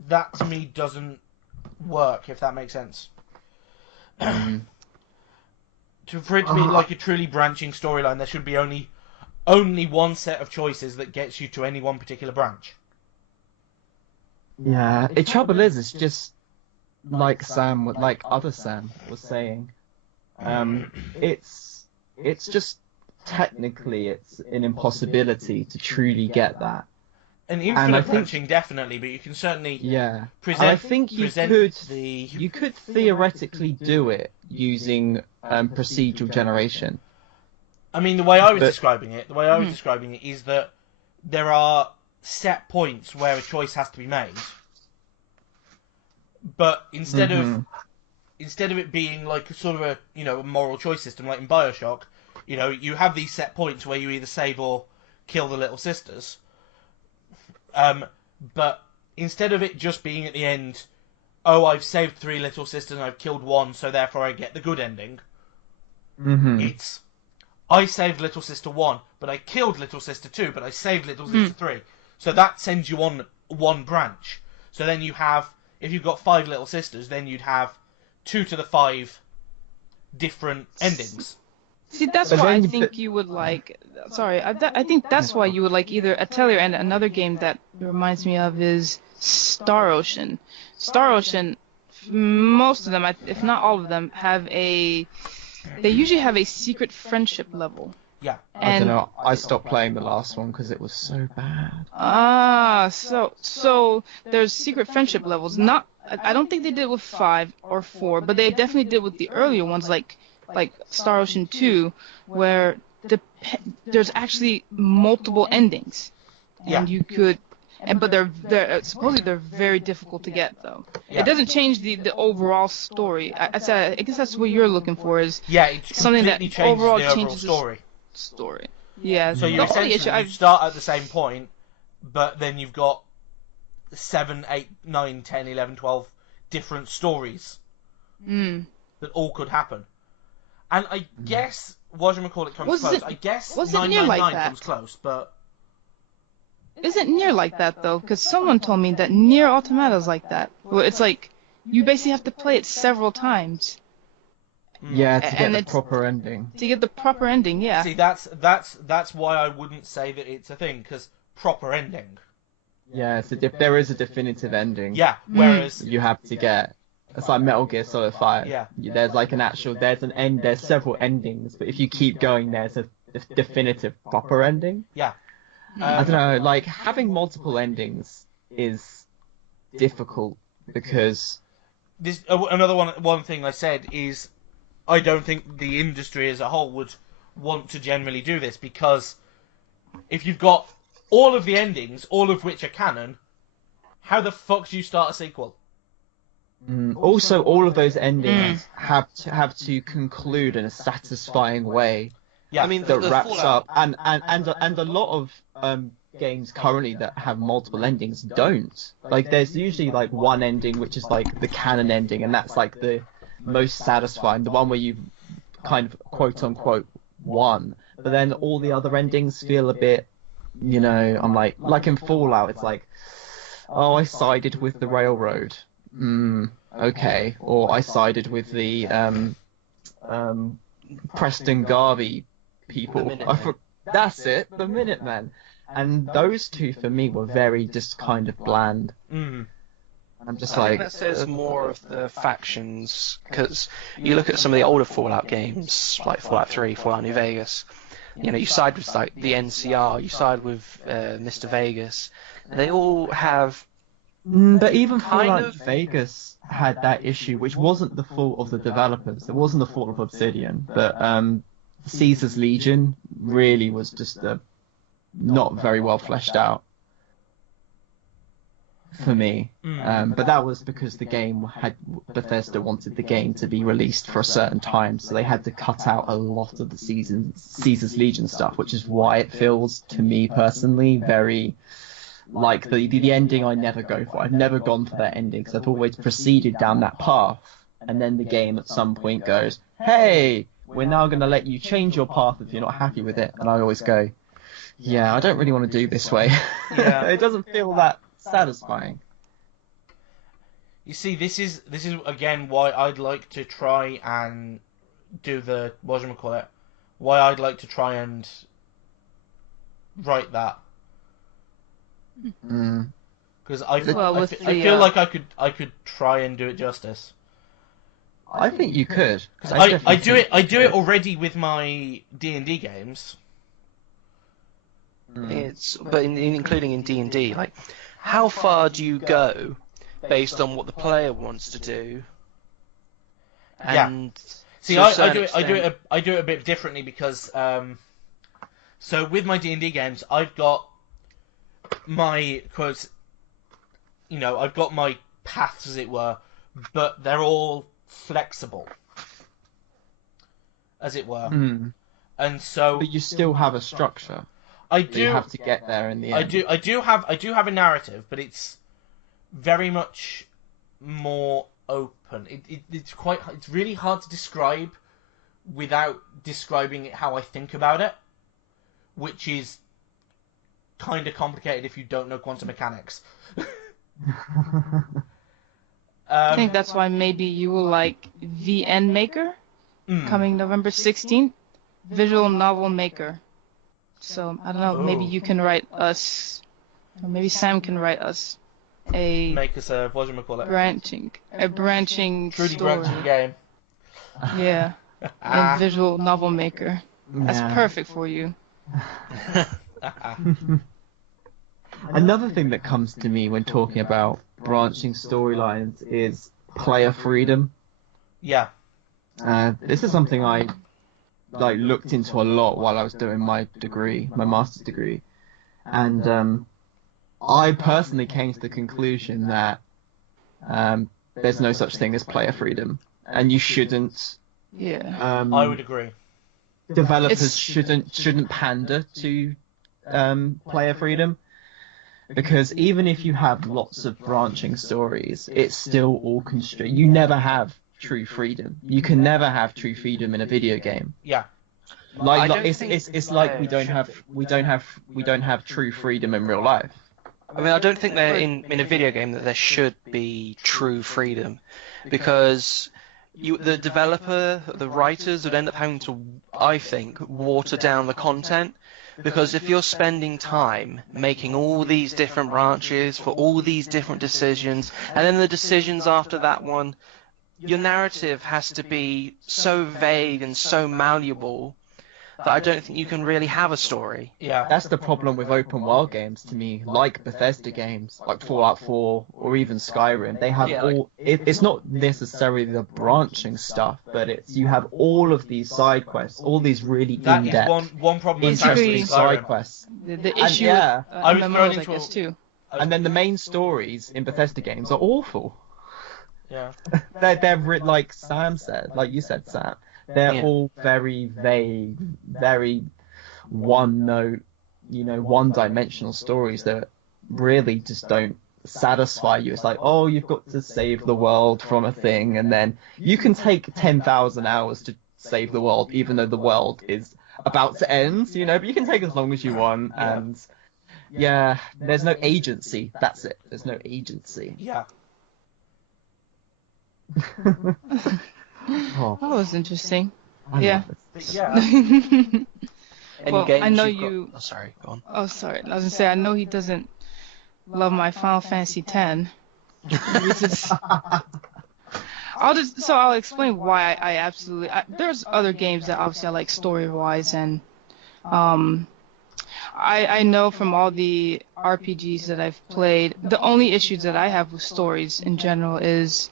that to me doesn't work, if that makes sense. For it to be like a truly branching storyline, there should be only one set of choices that gets you to any one particular branch. Yeah, the trouble is, it's just like other Sam was saying. It's just technically it's an impossibility to truly get that. An infinite branching, definitely, but you can certainly present. And I think you could theoretically do it using procedural generation. I mean, the way I was describing it is that there are set points where a choice has to be made, but instead of it being like a sort of a moral choice system like in BioShock, you have these set points where you either save or kill the little sisters. But instead of it just being at the end, oh, I've saved 3 little sisters and I've killed 1, so therefore I get the good ending. It's I saved little sister 1, but I killed little sister 2, but I saved little sister 3. So that sends you on one branch. So then you have, if you've got 5 little sisters, then you'd have 2 to the 5 different endings. See, that's why I think you would like. Sorry, I think that's why you would like either Atelier, and another game that reminds me of is Star Ocean. Star Ocean, most of them, if not all of them, they usually have a secret friendship level. Yeah. I don't know. I stopped playing the last one because it was so bad. So there's secret friendship levels. I don't think they did with 5 or 4, but they definitely did with the earlier ones, like Star Ocean 2, where there's actually multiple endings, and you could, but they're supposedly they're very difficult to get though. Yeah. It doesn't change the overall story. I guess that's what you're looking for is something that overall changes the story. Yeah. So you essentially you start at the same point, but then you've got 7, 8, 9, 10, 11, 12 different stories that all could happen. And I guess whatchamacallit comes close. I guess 999 comes close, but isn't Nier like that though? Because someone told me that Nier Automata's like that. Well, it's like you basically have to play it several times. Yeah, to get the proper ending. To get the proper ending, yeah. See, that's why I wouldn't say that it's a thing, because proper ending. Yeah, there is a definitive ending. Yeah, whereas you have to get. It's like Metal Gear Solid 5. Yeah. There's like there's several endings, but if you keep going, there's a definitive proper ending. Yeah. I don't know, like having multiple endings is difficult because this another one thing I said is I don't think the industry as a whole would want to generally do this, because if you've got all of the endings, all of which are canon, how the fuck do you start a sequel? Also, all of those endings have to conclude in a satisfying way. Yeah, I mean, that the wraps Fallout... up, and a lot of games currently that have multiple endings don't. Like, there's usually like one ending which is like the canon ending, and that's like the most satisfying, the one where you kind of quote unquote won. But then all the other endings feel a bit, I'm like in Fallout, it's like, oh, I sided with the railroad. Okay. Or I sided with the Preston Garvey people. That's it, the Minutemen. And those two for me were very just kind of bland. I'm just I think that says more of the factions, because you look at some of the older Fallout games, like Fallout 3, Fallout New Vegas. You side with like the NCR, you side with Mr. Vegas. They all have. But even Fallout Vegas had that issue, which wasn't the fault of the developers. It wasn't the fault of Obsidian. But Caesar's Legion really was just not very well fleshed out for me. But that was because Bethesda wanted the game to be released for a certain time, so they had to cut out a lot of the Caesar's Legion stuff, which is why it feels, to me personally, very like the ending I never go for. I've never gone for that ending, because I've always proceeded down that path, and then the game at some point goes, hey, we're now going to let you change your path if you're not happy with it. And I always go, yeah, I don't really want to do this way. Yeah. It doesn't feel that satisfying. You see, this is again why I'd like to try and do the why I'd like to try and write that, because I feel like I could try and do it justice. I think you could. I do it already with my D&D games. Including in D&D, like, how far do you go based on what the player wants to do? And see, I do it a bit differently, because so with my D&D games, I've got my quotes, I've got my paths, as it were, but they're all flexible, as it were. And so, but you still have a structure. I do. You have to get there in the end. I do have a narrative, but it's very much more open. It's really hard to describe without describing it how I think about it, which is kind of complicated if you don't know quantum mechanics. I think that's why maybe you will like The End Maker, coming November 16th, visual novel maker. So, I don't know, maybe you can write us, or maybe Sam can write us make us a branching truly story. branching game. Yeah, a visual novel maker. That's perfect for you. Another thing that comes to me when talking about branching storylines is player freedom. Yeah. This is something I looked into a lot while I was doing my master's degree, and I personally came to the conclusion that there's no such thing as player freedom, and you shouldn't. Yeah. I would agree. Developers shouldn't pander to player freedom, because even if you have lots of branching stories, it's still all constrained. You never have true freedom. You can never have true freedom in a video game. Yeah. It's like we don't have true freedom in real life. I mean, I don't think that in a video game that there should be true freedom, because the developer, the writers would end up having to, I think, water down the content. Because if you're spending time making all these different branches for all these different decisions, and then the decisions after that one, your narrative has to be so vague and so malleable that I don't think you can really have a story. Yeah. That's the problem with open world games to me, like Bethesda games, like Fallout 4 or even Skyrim. They have it's not necessarily the branching stuff, but you have all of these side quests, all these really in-depth, that is one problem with interesting side quests. The issue with I was thrown MMOs, into I guess, too. And then the main stories in Bethesda games are awful. Yeah. they're like Sam said, like you said, Sam. They're all very vague, very one-note, one-dimensional stories that really just don't satisfy you. It's like, oh, you've got to save the world from a thing, and then you can take 10,000 hours to save the world, even though the world is about to end, but you can take as long as you want, and there's no agency. That's it. There's no agency. Yeah. That was interesting. Yeah. Well, I know you. Oh, sorry. Go on. Oh, sorry. I was gonna say, I know he doesn't love my Final Fantasy X. I'll explain why I absolutely. There's other games that obviously I like story-wise, and I know from all the RPGs that I've played, the only issues that I have with stories in general is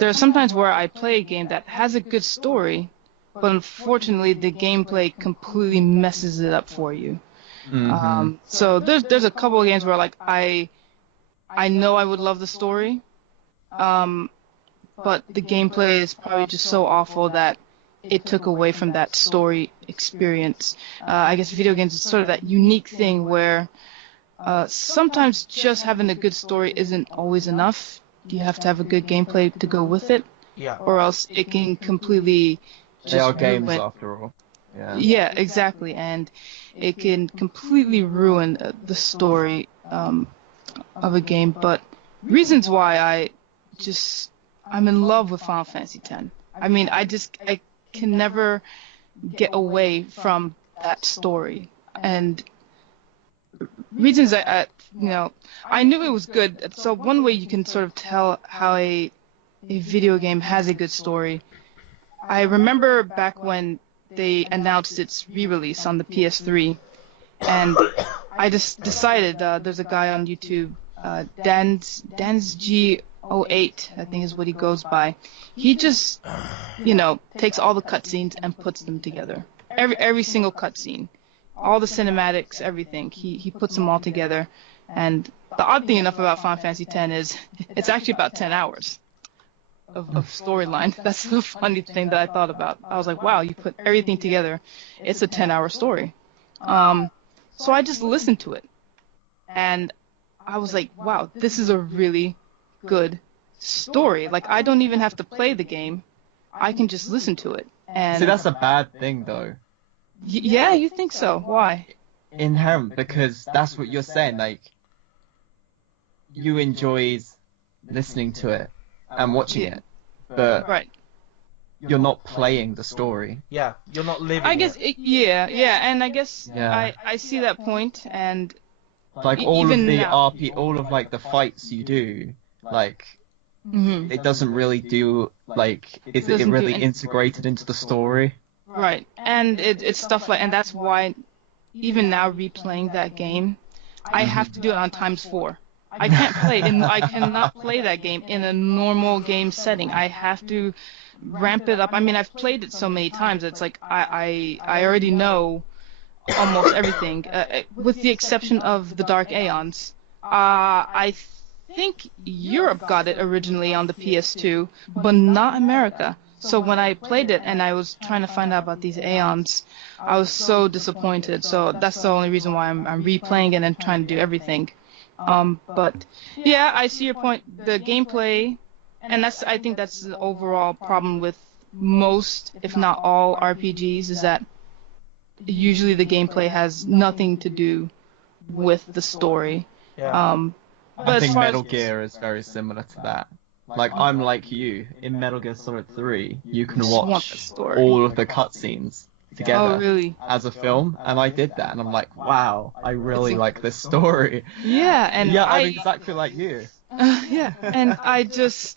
there are sometimes where I play a game that has a good story, but unfortunately the gameplay completely messes it up for you. So there's a couple of games where like I know I would love the story, but the gameplay is probably just so awful that it took away from that story experience. I guess video games is sort of that unique thing where sometimes just having a good story isn't always enough. You have to have a good gameplay to go with it, or else it can completely just They are games ruin. after all. Yeah, exactly, and it can completely ruin the story of a game. But reasons why I'm in love with Final Fantasy X. I mean, I can never get away from that story, and reasons I knew it was good. So one way you can sort of tell how a video game has a good story. I remember back when they announced its re-release on the PS3, and I just decided, there's a guy on YouTube, Dan's G08, I think is what he goes by. He just, takes all the cutscenes and puts them together. Every single cutscene, all the cinematics, everything. He puts them all together. And the odd thing enough about Final Fantasy X is it's actually about 10 hours of storyline. That's the funny thing that I thought about. I was like, wow, you put everything together. It's a 10-hour story. So I just listened to it. And I was like, wow, this is a really good story. Like, I don't even have to play the game. I can just listen to it. And See, that's a bad thing, though. Yeah, you think so? Why? Inherent, because that's what you're saying. Like, you enjoyed listening to it and watching it, but Right. you're not playing the story. Yeah, you're not living. I guess, yeah, and I guess Yeah. I see that point, and Like all of even the now- all of like the fights you do, like Mhm. it doesn't really do like is it Doesn't do really any- integrated into the story? Right, and it's stuff like, and that's why even now replaying that game, I have to do it on ×4. I cannot play that game in a normal game setting. I have to ramp it up. I mean, I've played it so many times. It's like I already know almost everything, with the exception of the Dark Aeons. I think Europe got it originally on the PS2, but not America. So when I played it and I was trying to find out about these Aeons, I was so disappointed. So that's the only reason why I'm replaying it and trying to do everything. But yeah, I see your point. The gameplay, and I think that's the overall problem with most, if not all, RPGs, is that usually the gameplay has nothing to do with the story. Yeah. But I as think far Metal as, Gear is very similar to that. Like I'm like you in Metal Gear Solid 3, you can Just want the watch story. all of the cutscenes together Oh, really? as a film, and I did that, and I'm like, wow, I really like this story. Yeah, and Yeah, I'm exactly like you. yeah, and I just,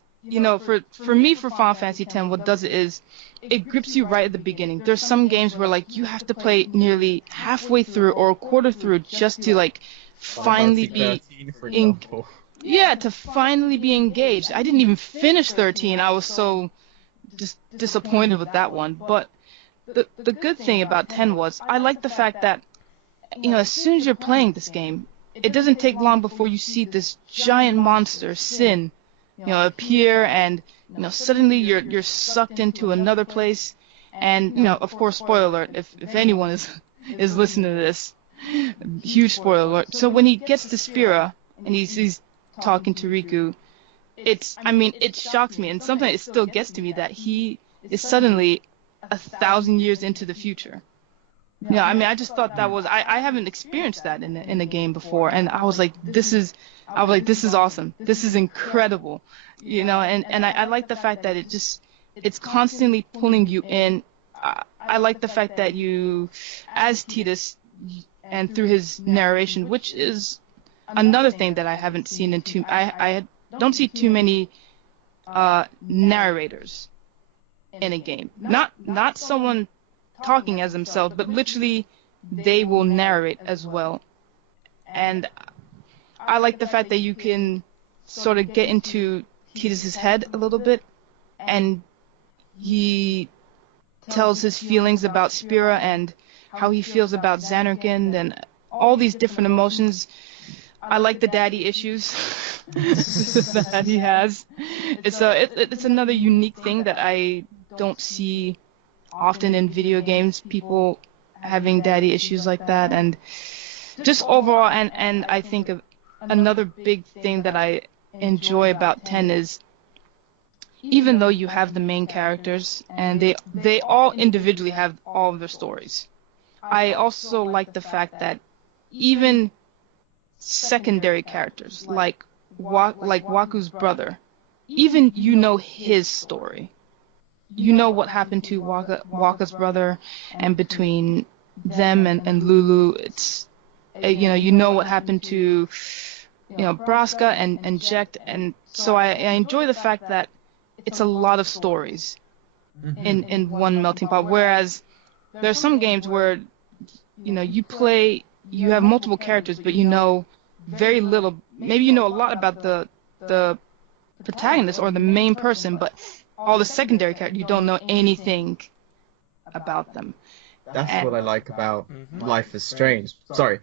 for me, for Final Fantasy X, what does it is, it grips you right at the beginning. There's some games where, like, you have to play nearly halfway through or a quarter through just to, like, finally be, for in- example. to finally be engaged. I didn't even finish 13. I was so just disappointed with that one. But the good thing about 10 was, I like the fact that, as soon as you're playing this game, it doesn't take long before you see this giant monster, Sin, appear, and suddenly you're sucked into another place. And of course, spoiler alert, if anyone is listening to this, huge spoiler alert. So when he gets to Spira and he's talking to Riku, it shocks me, and sometimes it still gets to me that he is suddenly 1,000 years into the future. I just thought that was, I haven't experienced that in a game before, and I was like, this is awesome. This is incredible. And I like the fact that it's constantly pulling you in. I like the fact that you, as Tidus, and through his narration, which is another thing that I haven't seen I don't see too many narrators in a game. Not someone talking as themselves, but literally they will narrate as well. And I like the fact that you can sort of get into Tidus' head a little bit, and he tells his feelings about Spira and how he feels about Xanarkand and all these different emotions. I like the daddy issues that he has. It's another unique thing that I don't see often in video games, people having daddy issues like that. And just overall, and I think another big thing that I enjoy about 10 is, even though you have the main characters and they all individually have all of their stories, I also like the fact that even secondary characters like Waku's brother, even you know his story. You know what happened to Waka's brother, and between them and Lulu, it's you know what happened to Braska and Jekt, and so I enjoy the fact that it's a lot of stories in one melting pot. Whereas there are some games where you have multiple characters, but you know very little. Maybe you know a lot about the protagonist or the main person, but all the secondary characters, you don't know anything about them. That's what I like about Life is Strange. Sorry.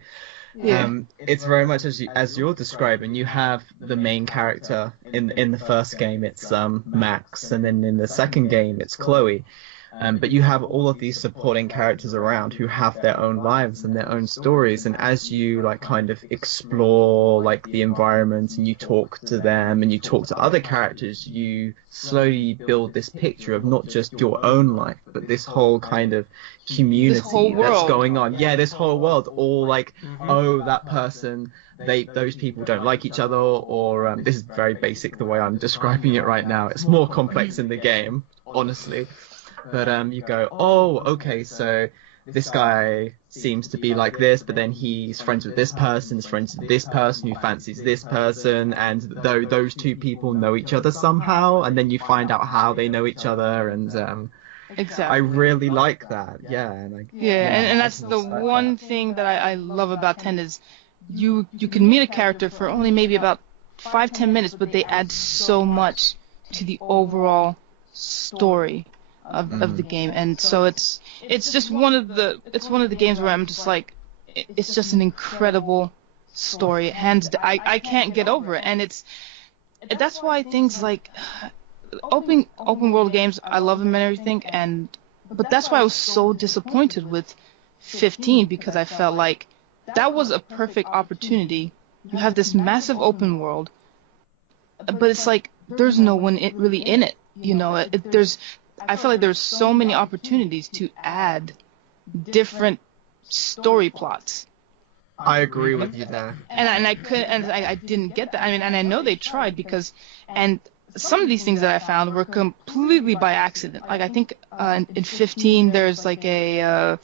Yeah. It's very much as you're describing. You have the main character in the first game, it's Max, and then in the second game it's Chloe. But you have all of these supporting characters around who have their own lives and their own stories, and as you kind of explore the environment and you talk to them and you talk to other characters, you slowly build this picture of not just your own life, but this whole kind of community that's going on. Yeah, this whole world, all oh, that person, those people don't like each other, or this is very basic the way I'm describing it right now. It's more complex in the game, honestly. But you go, oh, okay, so this guy seems to be like this, but then he's friends with this person, is friends with this person who fancies this person, and those two people know each other somehow, and then you find out how they know each other, and exactly. I really like that, yeah. And that's the one thing that I love about 10 is you can meet a character for only maybe about 5-10 minutes, but they add so much to the overall story of the game, and so it's just one of the games where I'm just like, it's just an incredible story, I can't get over it, and that's why things like open world games, I love them and everything, but that's why I was so disappointed with 15, because I felt like that was a perfect opportunity. You have this massive open world, but it's like there's no one really in it, I feel like there's so many opportunities to add different story plots. I agree with you there. And I didn't get that. I mean, and I know they tried and some of these things that I found were completely by accident. Like I think in 15 there's a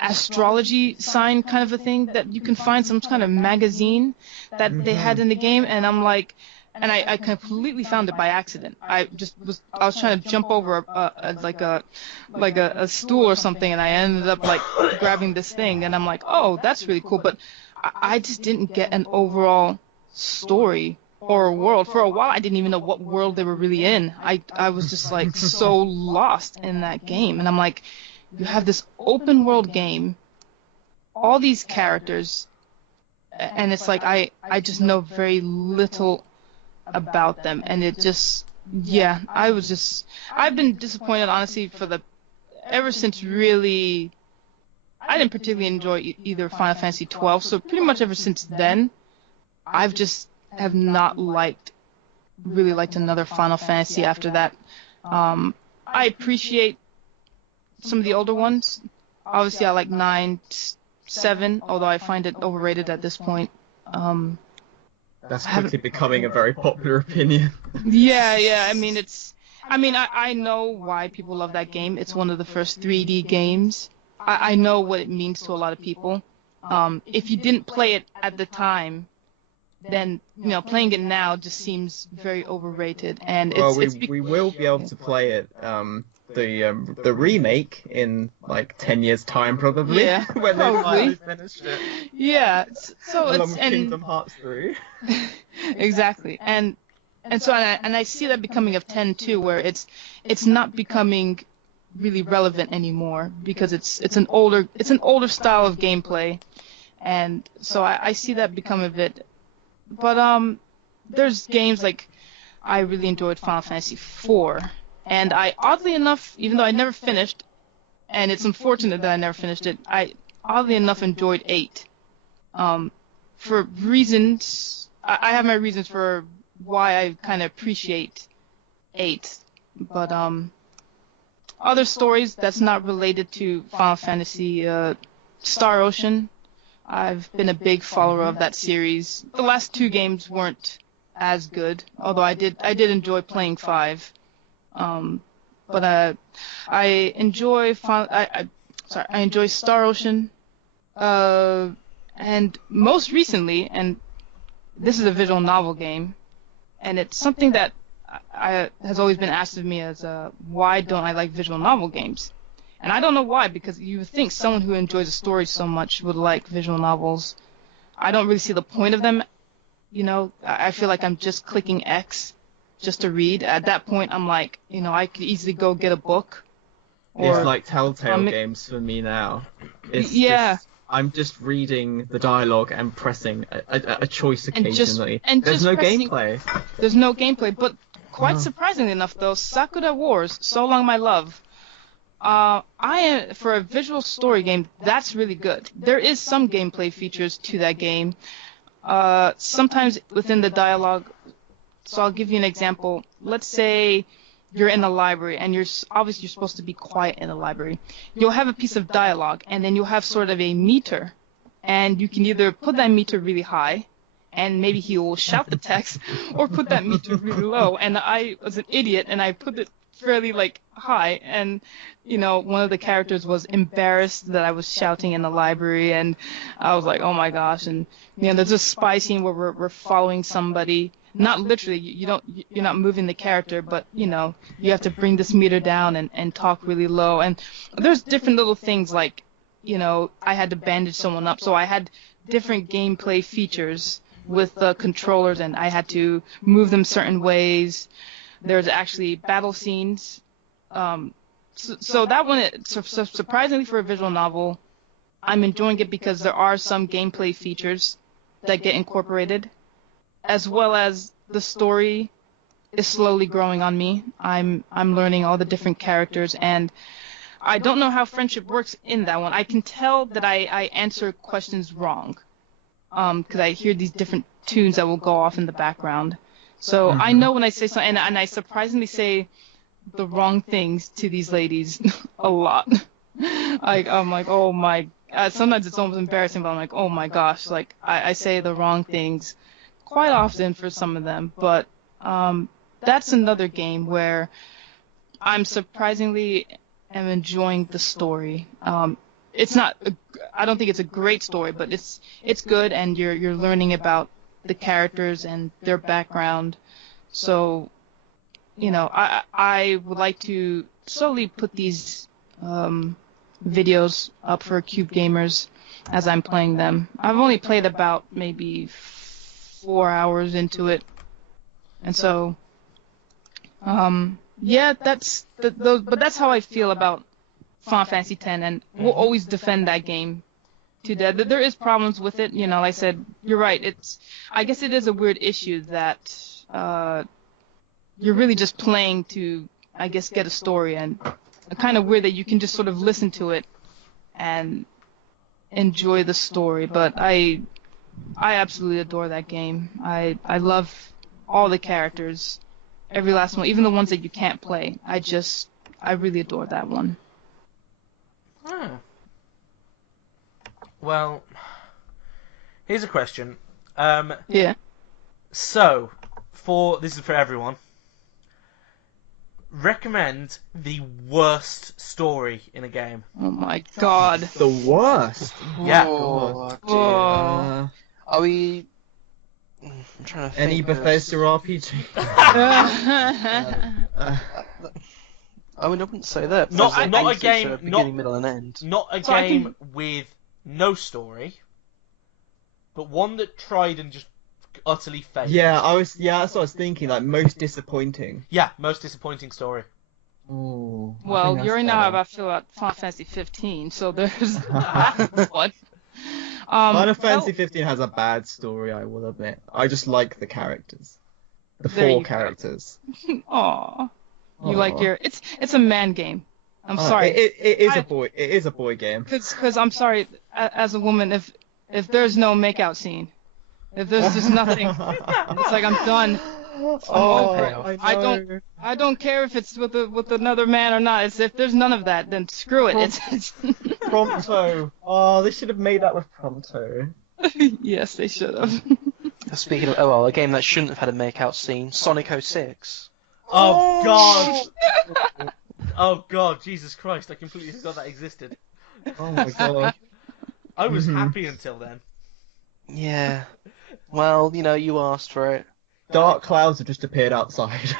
astrology sign kind of a thing that you can find, some kind of magazine that they had in the game, and I'm like. And I completely found it by accident. I was trying to jump over a stool or something, and I ended up grabbing this thing, and I'm like, oh, that's really cool. But I just didn't get an overall story or a world. For a while, I didn't even know what world they were really in. I was just so lost in that game, and I'm like, you have this open world game, all these characters, and it's like I just know very little about them, and it just, I've been disappointed, honestly, ever since really, I didn't particularly enjoy either Final Fantasy 12, so pretty much ever since then, I've just have not really liked another Final Fantasy after that. I appreciate some of the older ones. Obviously, I like 9, 7, although I find it overrated at this point. That's quickly becoming a very popular opinion. Yeah. I mean, I know why people love that game. It's one of the first 3D games. I know what it means to a lot of people. If you didn't play it at the time, then playing it now just seems very overrated. And we will be able to play it. The remake in 10 years time probably. Yeah, when they finally finish it. Yeah, so it's Kingdom Hearts 3. Exactly, and so I see that becoming of 10 too, where it's not becoming really relevant anymore because it's an older style of gameplay, and so I see that become a bit. But there's games like I really enjoyed Final Fantasy IV, and I oddly enough, even though I never finished, and it's unfortunate that I never finished it, I oddly enough enjoyed 8. For reasons, I have my reasons for why I kind of appreciate 8, but other stories that's not related to Final Fantasy, Star Ocean. I've been a big follower of that series. The last 2 games weren't as good, although I did enjoy playing 5. But I enjoy I enjoy Star Ocean, and most recently, and this is a visual novel game, and it's something that has always been asked of me as why don't I like visual novel games? And I don't know why, because you would think someone who enjoys a story so much would like visual novels. I don't really see the point of them. You know, I feel like I'm just clicking X just to read. At that point, I'm like, you know, I could easily go get a book. It's like Telltale games for me now. I'm just reading the dialogue and pressing a choice occasionally. There's no gameplay. There's no gameplay, but quite surprisingly enough, though, Sakura Wars, So Long My Love, for a visual story game, that's really good. There is some gameplay features to that game. Sometimes within the dialogue, so I'll give you an example. Let's say you're in a library and you're supposed to be quiet in the library. You'll have a piece of dialogue and then you'll have sort of a meter, and you can either put that meter really high and maybe he will shout the text, or put that meter really low. And I was an idiot and I put it fairly high, and you know, one of the characters was embarrassed that I was shouting in the library, and I was like, oh my gosh. And you know, there's a spy scene where we're following somebody, not literally, you're not moving the character, but you know, you have to bring this meter down and talk really low. And there's different little things, like, you know, I had to bandage someone up, so I had different gameplay features with the controllers, and I had to move them certain ways. There's actually battle scenes. So that one, surprisingly for a visual novel, I'm enjoying it because there are some gameplay features that get incorporated, as well as the story is slowly growing on me. I'm learning all the different characters, and I don't know how friendship works in that one. I can tell that I answer questions wrong, because I hear these different tunes that will go off in the background. So I know when I say something, and I surprisingly say the wrong things to these ladies a lot. I'm like, oh my. Sometimes it's almost embarrassing, but I'm like, oh my gosh. Like, I say the wrong things quite often for some of them. But that's another game where I'm surprisingly am enjoying the story. It's not. I don't think it's a great story, but it's good, and you're learning about the characters and their background. So, you know, I would like to slowly put these videos up for CubedGamers as I'm playing them. I've only played about maybe 4 hours into it, and so yeah, that's but that's how I feel about Final Fantasy X, and we'll always defend that game to death. There is problems with it, you know. Like I said, you're right. I guess it is a weird issue that you're really just playing to, I guess, get a story, and kind of weird that you can just sort of listen to it and enjoy the story. But I absolutely adore that game. I love all the characters, every last one, even the ones that you can't play. I really adore that one. Oh. Well, here's a question. Yeah. So, this is for everyone. Recommend the worst story in a game. Oh my god. The worst? Yeah. Oh, dear. Oh. Are we... I'm trying to think. Any Bethesda RPG? I wouldn't say that. Not There's a feature, game- beginning, middle, and end. Not a So I game can- with no story, but one that tried and just utterly failed. Yeah, that's what I was thinking. Like, most disappointing. Yeah, most disappointing story. Ooh, I Well, think you already that's know how better. I feel about Final Fantasy 15, so there's that one. Final Fantasy well, 15 has a bad story, I will admit. I just like the characters. The There 4 you go. characters. Aw. You like Aw. it's a man game. I'm sorry. It is a boy game. Cause I'm sorry, as a woman, if there's no makeout scene, if there's just nothing, it's like I'm done. over it. I don't care if it's with another man or not. It's if there's none of that, then screw it. It's Prompto. Oh, they should have made that with Prompto. Yes, they should have. Speaking of, a game that shouldn't have had a makeout scene, Sonic 06. Oh god! Oh god, Jesus Christ, I completely forgot that existed. Oh my god. I was happy until then. Yeah. Well, you asked for it. Dark clouds have just appeared outside.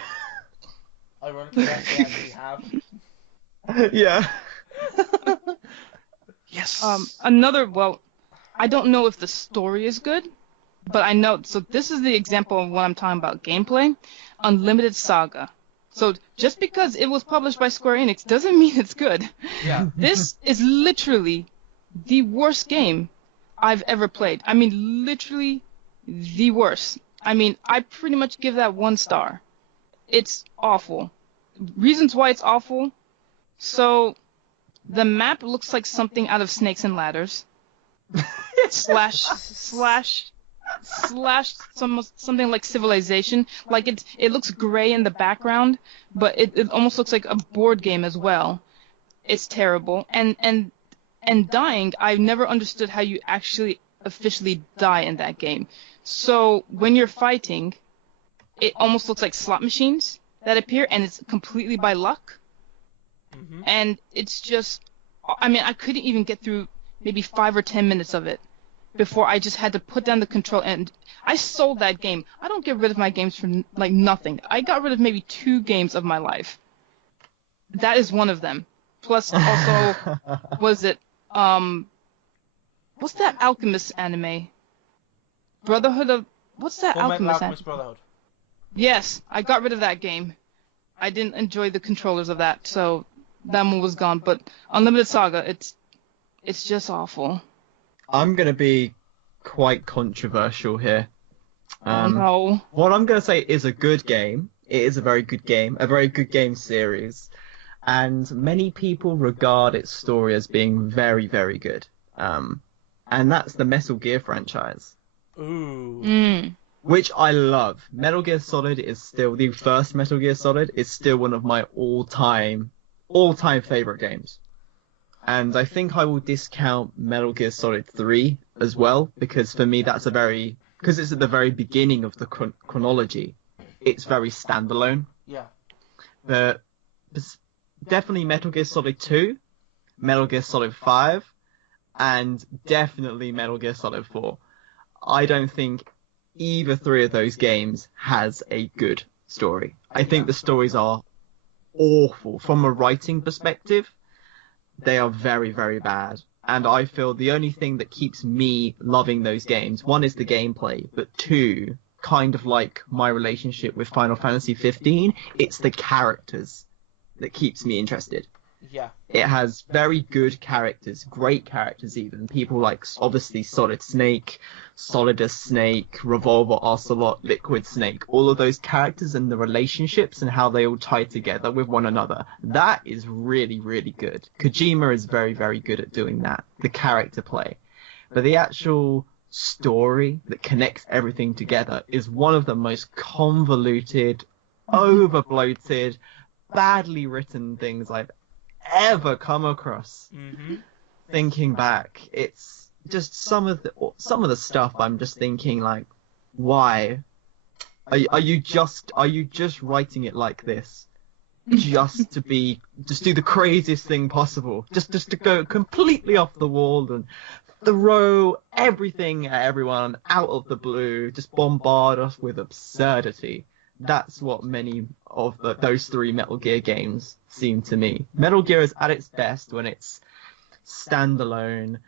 Ironically, that's the answer we have. Yeah. Yes. I don't know if the story is good, but I know, so this is the example of what I'm talking about, gameplay. Unlimited Saga. So just because it was published by Square Enix doesn't mean it's good. Yeah. This is literally the worst game I've ever played. I mean, literally the worst. I mean, I pretty much give that 1 star. It's awful. Reasons why it's awful. So, the map looks like something out of Snakes and Ladders. slash something like Civilization. Like it looks gray in the background, but it almost looks like a board game as well. It's terrible. And dying, I've never understood how you actually officially die in that game. So when you're fighting, it almost looks like slot machines that appear, and it's completely by luck. Mm-hmm. And it's just, I mean, I couldn't even get through maybe 5 or 10 minutes of it before I just had to put down the control. And I sold that game. I don't get rid of my games for like nothing. I got rid of maybe 2 games of my life. That is one of them. Plus, also, was it what's that Alchemist anime? Brotherhood of what's that Alchemist anime? Brotherhood. Yes, I got rid of that game. I didn't enjoy the controllers of that, so that one was gone. But Unlimited Saga, it's just awful. I'm gonna be quite controversial here. No. What I'm gonna say is a good game. It is a very good game series, and many people regard its story as being very, very good. And that's the Metal Gear franchise. Ooh. Which I love. Metal Gear Solid is still, the first Metal Gear Solid is still one of my all-time favorite games. And I think I will discount Metal Gear Solid 3 as well, because for me because it's at the very beginning of the chronology, it's very standalone. Yeah. But definitely Metal Gear Solid 2, Metal Gear Solid 5, and definitely Metal Gear Solid 4. I don't think either 3 of those games has a good story. I think the stories are awful. From a writing perspective, they are very, very bad. And I feel the only thing that keeps me loving those games, 1 is the gameplay, but 2, kind of like my relationship with Final Fantasy 15, it's the characters that keeps me interested. Yeah. It has very good characters, great characters even. People like, obviously, Solid Snake, Solidus Snake, Revolver Ocelot, Liquid Snake. All of those characters and the relationships and how they all tie together with one another. That is really, really good. Kojima is very, very good at doing that. The character play. But the actual story that connects everything together is one of the most convoluted, over-bloated, badly written things I've ever come across. Mm-hmm. Thinking back, it's just some of the stuff I'm just thinking like, why are you just writing it like this just to do the craziest thing possible, just to go completely off the wall and throw everything at everyone out of the blue, just bombard us with absurdity. That's what many of those 3 Metal Gear games seem to me. Metal Gear is at its best when it's standalone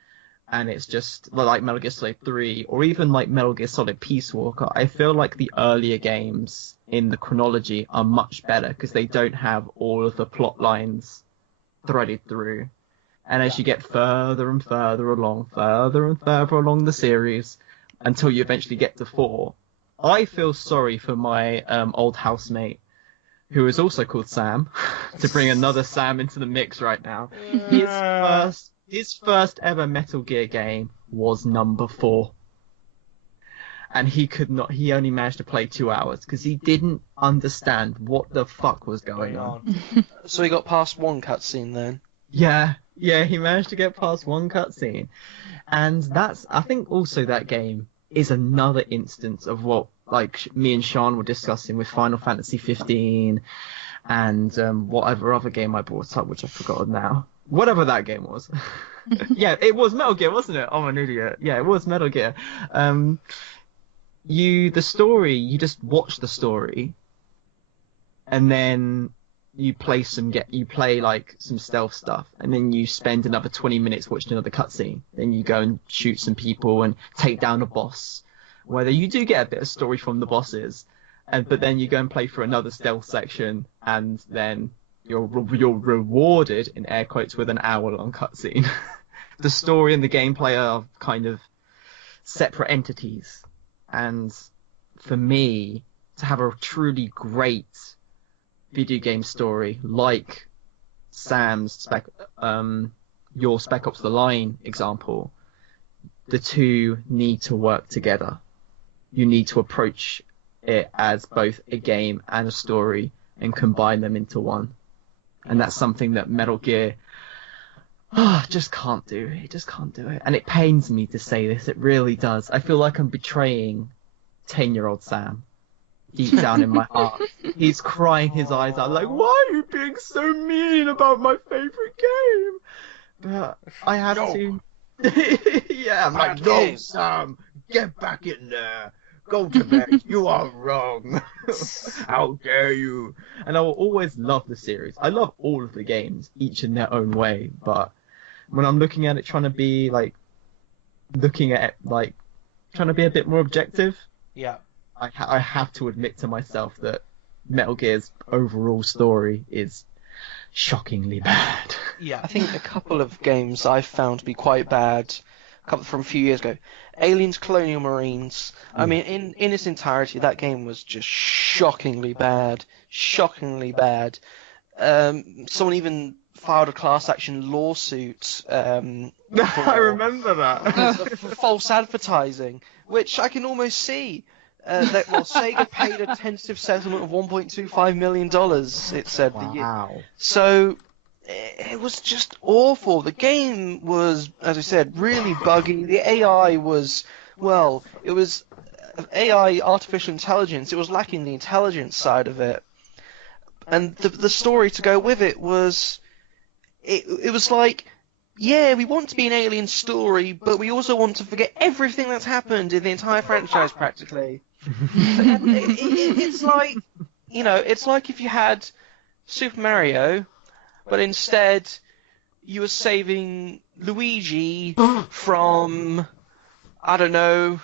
and it's just like Metal Gear Solid 3 or even like Metal Gear Solid Peace Walker, I feel like the earlier games in the chronology are much better because they don't have all of the plot lines threaded through. And as you get further and further along the series, until you eventually get to 4, I feel sorry for my old housemate, who is also called Sam, to bring another Sam into the mix right now. His first ever Metal Gear game was number 4. And he only managed to play 2 hours because he didn't understand what the fuck was going on. So he got past one cutscene then? Yeah, he managed to get past one cutscene. And I think also that game is another instance of what, like, me and Sian were discussing with Final Fantasy 15 and whatever other game I brought up, which I've forgotten now. Whatever that game was. Yeah, it was Metal Gear, wasn't it? I'm an idiot. Yeah, it was Metal Gear. You just watch the story, and then you play like some stealth stuff, and then you spend another 20 minutes watching another cutscene. Then you go and shoot some people and take down a boss, whether you do get a bit of story from the bosses, but then you go and play for another stealth section, and then you're rewarded, in air quotes, with an hour-long cutscene. The story and the gameplay are kind of separate entities. And for me, to have a truly great video game story like Sam's your Spec Ops The Line example, the two need to work together. You need to approach it as both a game and a story and combine them into one. And that's something that Metal Gear just can't do. It just can't do it. And it pains me to say this. It really does. I feel like I'm betraying 10-year-old Sam deep down in my heart. He's crying his eyes out like, why are you being so mean about my favorite game? But I have to. Yeah, I'm like, no, Sam, get back in there. Go to bed. You are wrong. How dare you? And I will always love the series. I love all of the games, each in their own way. But when I'm looking at it, trying to be a bit more objective, yeah, I have to admit to myself that Metal Gear's overall story is shockingly bad. Yeah, I think a couple of games I found to be quite bad. A couple from a few years ago. Aliens Colonial Marines. I mean, in its entirety, that game was just shockingly bad. Shockingly bad. Someone even filed a class action lawsuit. I remember that. For false advertising, which I can almost see. Sega paid a tentative settlement of $1.25 million, it said. Wow. So it was just awful. The game was, as I said, really buggy. The AI was, it was AI, artificial intelligence. It was lacking the intelligence side of it. And the story to go with it was, it was like, yeah, we want to be an alien story, but we also want to forget everything that's happened in the entire franchise, practically. It's like, it's like if you had Super Mario, but instead you were saving Luigi from, I don't know,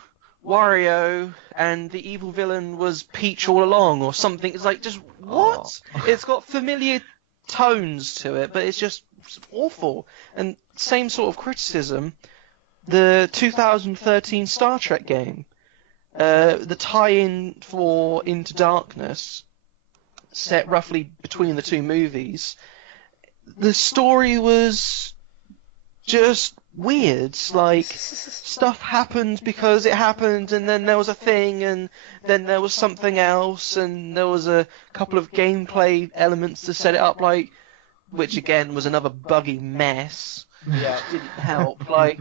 Wario, and the evil villain was Peach all along, or something. It's like, just what? Oh. It's got familiar tones to it, but it's just awful. And same sort of criticism, the 2013 Star Trek game, the tie-in for Into Darkness, set roughly between the two movies. The story was just weird. Like, stuff happened because it happened, and then there was a thing, and then there was something else, and there was a couple of gameplay elements to set it up, like, which again was another buggy mess. Yeah, didn't help. Like,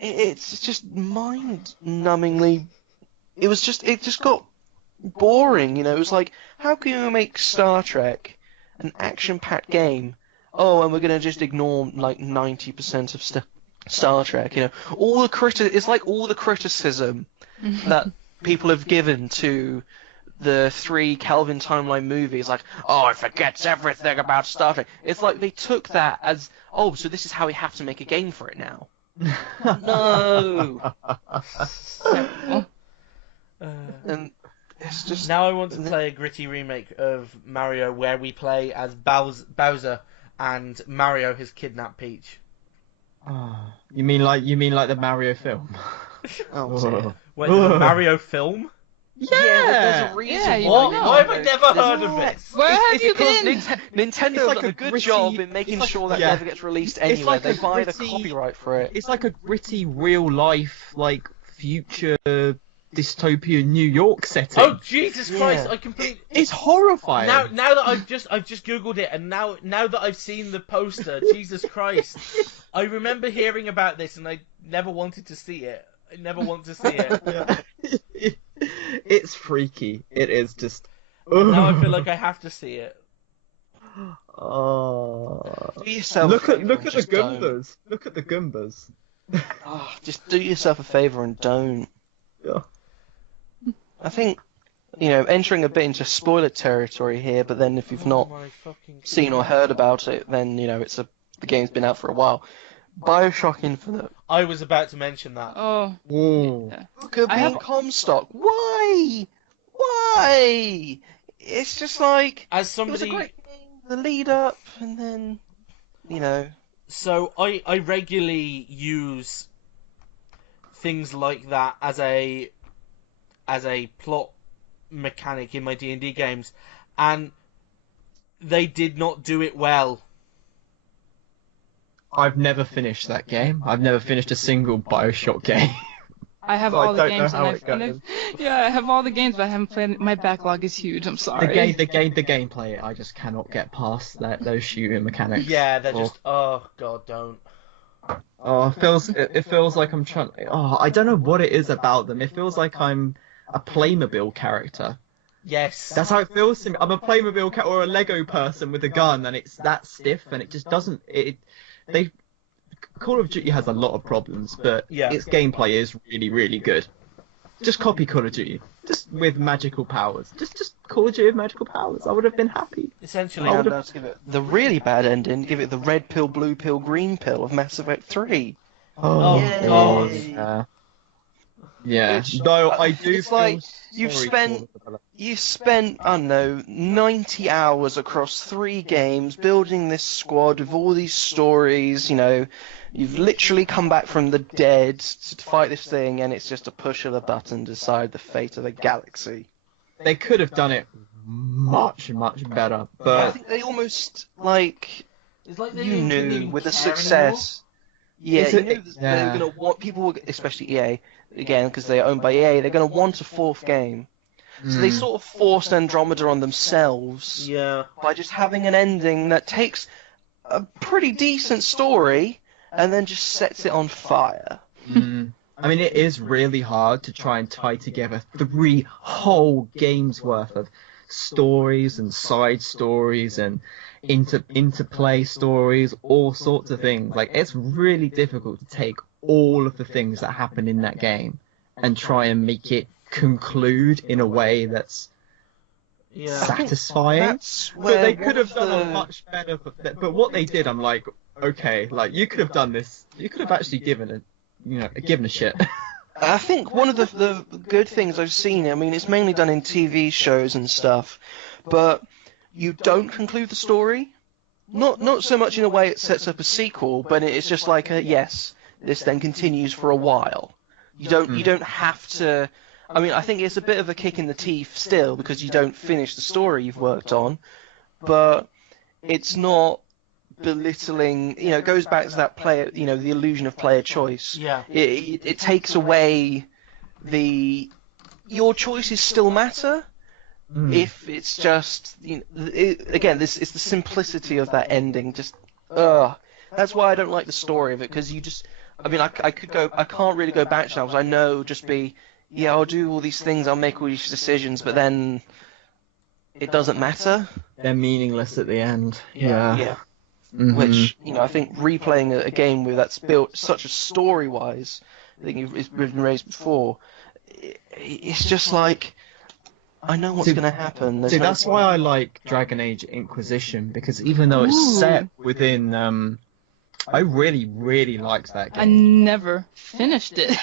it's just mind-numbingly. It just got boring. It was like, how can you make Star Trek an action-packed game? Oh, and we're gonna just ignore like 90% of Star Trek. It's like all the criticism that people have given to the 3 Kelvin timeline movies, like, oh, it forgets everything about Star Trek. It's like they took that as, oh, so this is how we have to make a game for it now. No. Oh, And it's just Now I want to play a gritty remake of Mario where we play as Bowser and Mario has kidnapped Peach. You mean like the Mario film? oh dear. Wait, there's a Mario film? There's a reason Yeah, you why. know. Why have I never heard of this? where have you Because been? Nintendo It's like done a a good gritty- job in making it's like- sure that yeah. never gets released It's anywhere. like They a buy the gritty- copyright for it. It's like a gritty, real life, like future dystopian New York setting. Oh Jesus Christ! Yeah. I completely. It's horrifying. Now that I've just googled it, and now that I've seen the poster, Jesus Christ! I remember hearing about this, and I never wanted to see it. I never want to see it. It's freaky. It is just. Now I feel like I have to see it. Oh. Do yourself Look a at favour the and just don't. Goombas. Look at the Goombas. Oh, just do yourself a favour and don't. Yeah. I think, entering a bit into spoiler territory here, but then if you've not Oh my fucking seen or heard about it, then, the game's been out for a while. BioShock Infinite. I was about to mention that. Oh, Ooh. yeah. Could I be have- Comstock. Why? Why? It's just like As it somebody, was a great game, the lead up, and then so I regularly use things like that as a plot mechanic in my D&D games, and they did not do it well. I've never finished that game. I've never finished a single BioShock game. I have So I all the don't know games how and it goes. yeah, I have all the games, but I haven't played. My backlog is huge. I'm sorry. The gameplay, I just cannot get past those shooting mechanics. Yeah, they're Or- just oh god, don't. Oh, it feels like I'm trying. Oh, I don't know what it is about them. It feels like I'm a Playmobil character. Yes. That's how it feels to me. I'm a Playmobil or a Lego person with a gun, and it's that stiff, and it just doesn't. Call of Duty has a lot of problems, but Yeah. its gameplay is really, really good. Just copy Call of Duty, just with magical powers. Just Call of Duty with magical powers. I would have been happy. Essentially, I'm about to give it the really bad ending. Give it the red pill, blue pill, green pill of Mass Effect 3. Oh Yay. god. Yeah. Yeah. It's- No, I do. it's feel like you've sorry spent- for the developer. You spent, I don't know, 90 hours across 3 games building this squad with all these stories, You've literally come back from the dead to fight this thing, and it's just a push of a button to decide the fate of the galaxy. They could have done it much, much better, I but think they almost, it's like you knew with the success. Yeah, Is you it- knew that they yeah. were going to want, people, especially EA, again, because they're owned by EA, they're going to want a 4th game. So they sort of forced Andromeda on themselves Yeah. by just having an ending that takes a pretty decent story and then just sets it on fire. I mean, it is really hard to try and tie together 3 whole games worth of stories and side stories and interplay stories, all sorts of things. Like, it's really difficult to take all of the things that happen in that game and try and make it conclude in a way that's Yeah. satisfying. That's But where they could have one done of a much better. But what they did, I'm like, okay, like you could have done this. You could have actually given a shit. I think one of the good things I've seen, I mean, it's mainly done in TV shows and stuff, but you don't conclude the story. Not so much in a way it sets up a sequel, but it's just like yes, this then continues for a while. You don't have to. I mean, I think it's a bit of a kick in the teeth still because you don't finish the story you've worked on, but it's not belittling. It goes back to that player, the illusion of player choice. Yeah. It takes away your choices still matter. If it's just again, it's the simplicity of that ending. Just that's why I don't like the story of it, because you just. I mean, I can't really go back to now because I know just be. Yeah, I'll do all these things, I'll make all these decisions, but then it doesn't matter. They're meaningless at the end. Yeah. Mhm. Which, I think replaying a game with that's built such a story-wise, I think it's been raised before, it's just like, I know what's See- going to happen. There's See, no that's why I like Dragon Age Inquisition, because even though it's Ooh. set within I really, really liked that I game. never finished it.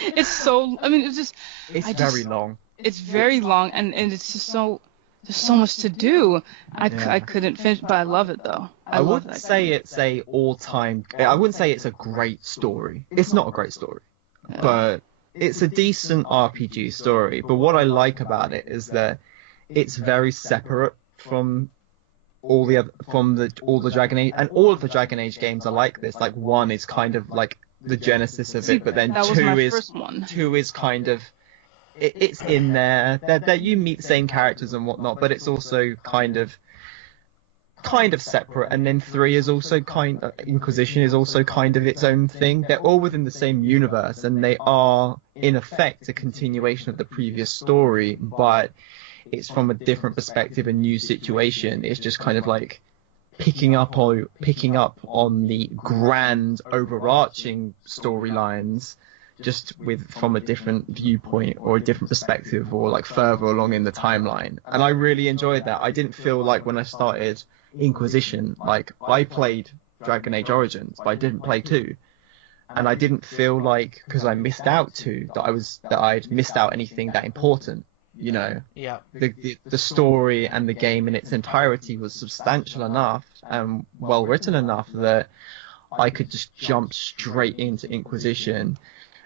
It's so. I mean, It's very long. It's very long, and it's just so. There's so much to do. I couldn't finish, but I love it though. I love wouldn't that say game. it's a all-time. I wouldn't say it's a great story. It's not a great story, but it's a decent RPG story. But what I like about it is that it's very separate from all the Dragon Age, and all of the Dragon Age games are like this. Like 1 is kind of like the genesis of it, but then that was 2 my is first one. 2 is kind of it's in there that you meet the same characters and whatnot, but it's also kind of separate. And then 3 is also Inquisition is also kind of its own thing. They're all within the same universe, and they are in effect a continuation of the previous story, but it's from a different perspective, a new situation. It's just kind of like picking up on the grand overarching storylines, just from a different viewpoint or a different perspective, or like further along in the timeline. And I really enjoyed that. I didn't feel like when I started Inquisition, like I played Dragon Age Origins, but I didn't play 2. And I didn't feel like, because I missed out 2, that I'd missed out anything that important. You know, Yeah. the story and the game in its entirety was substantial enough and well written enough that I could just jump straight into Inquisition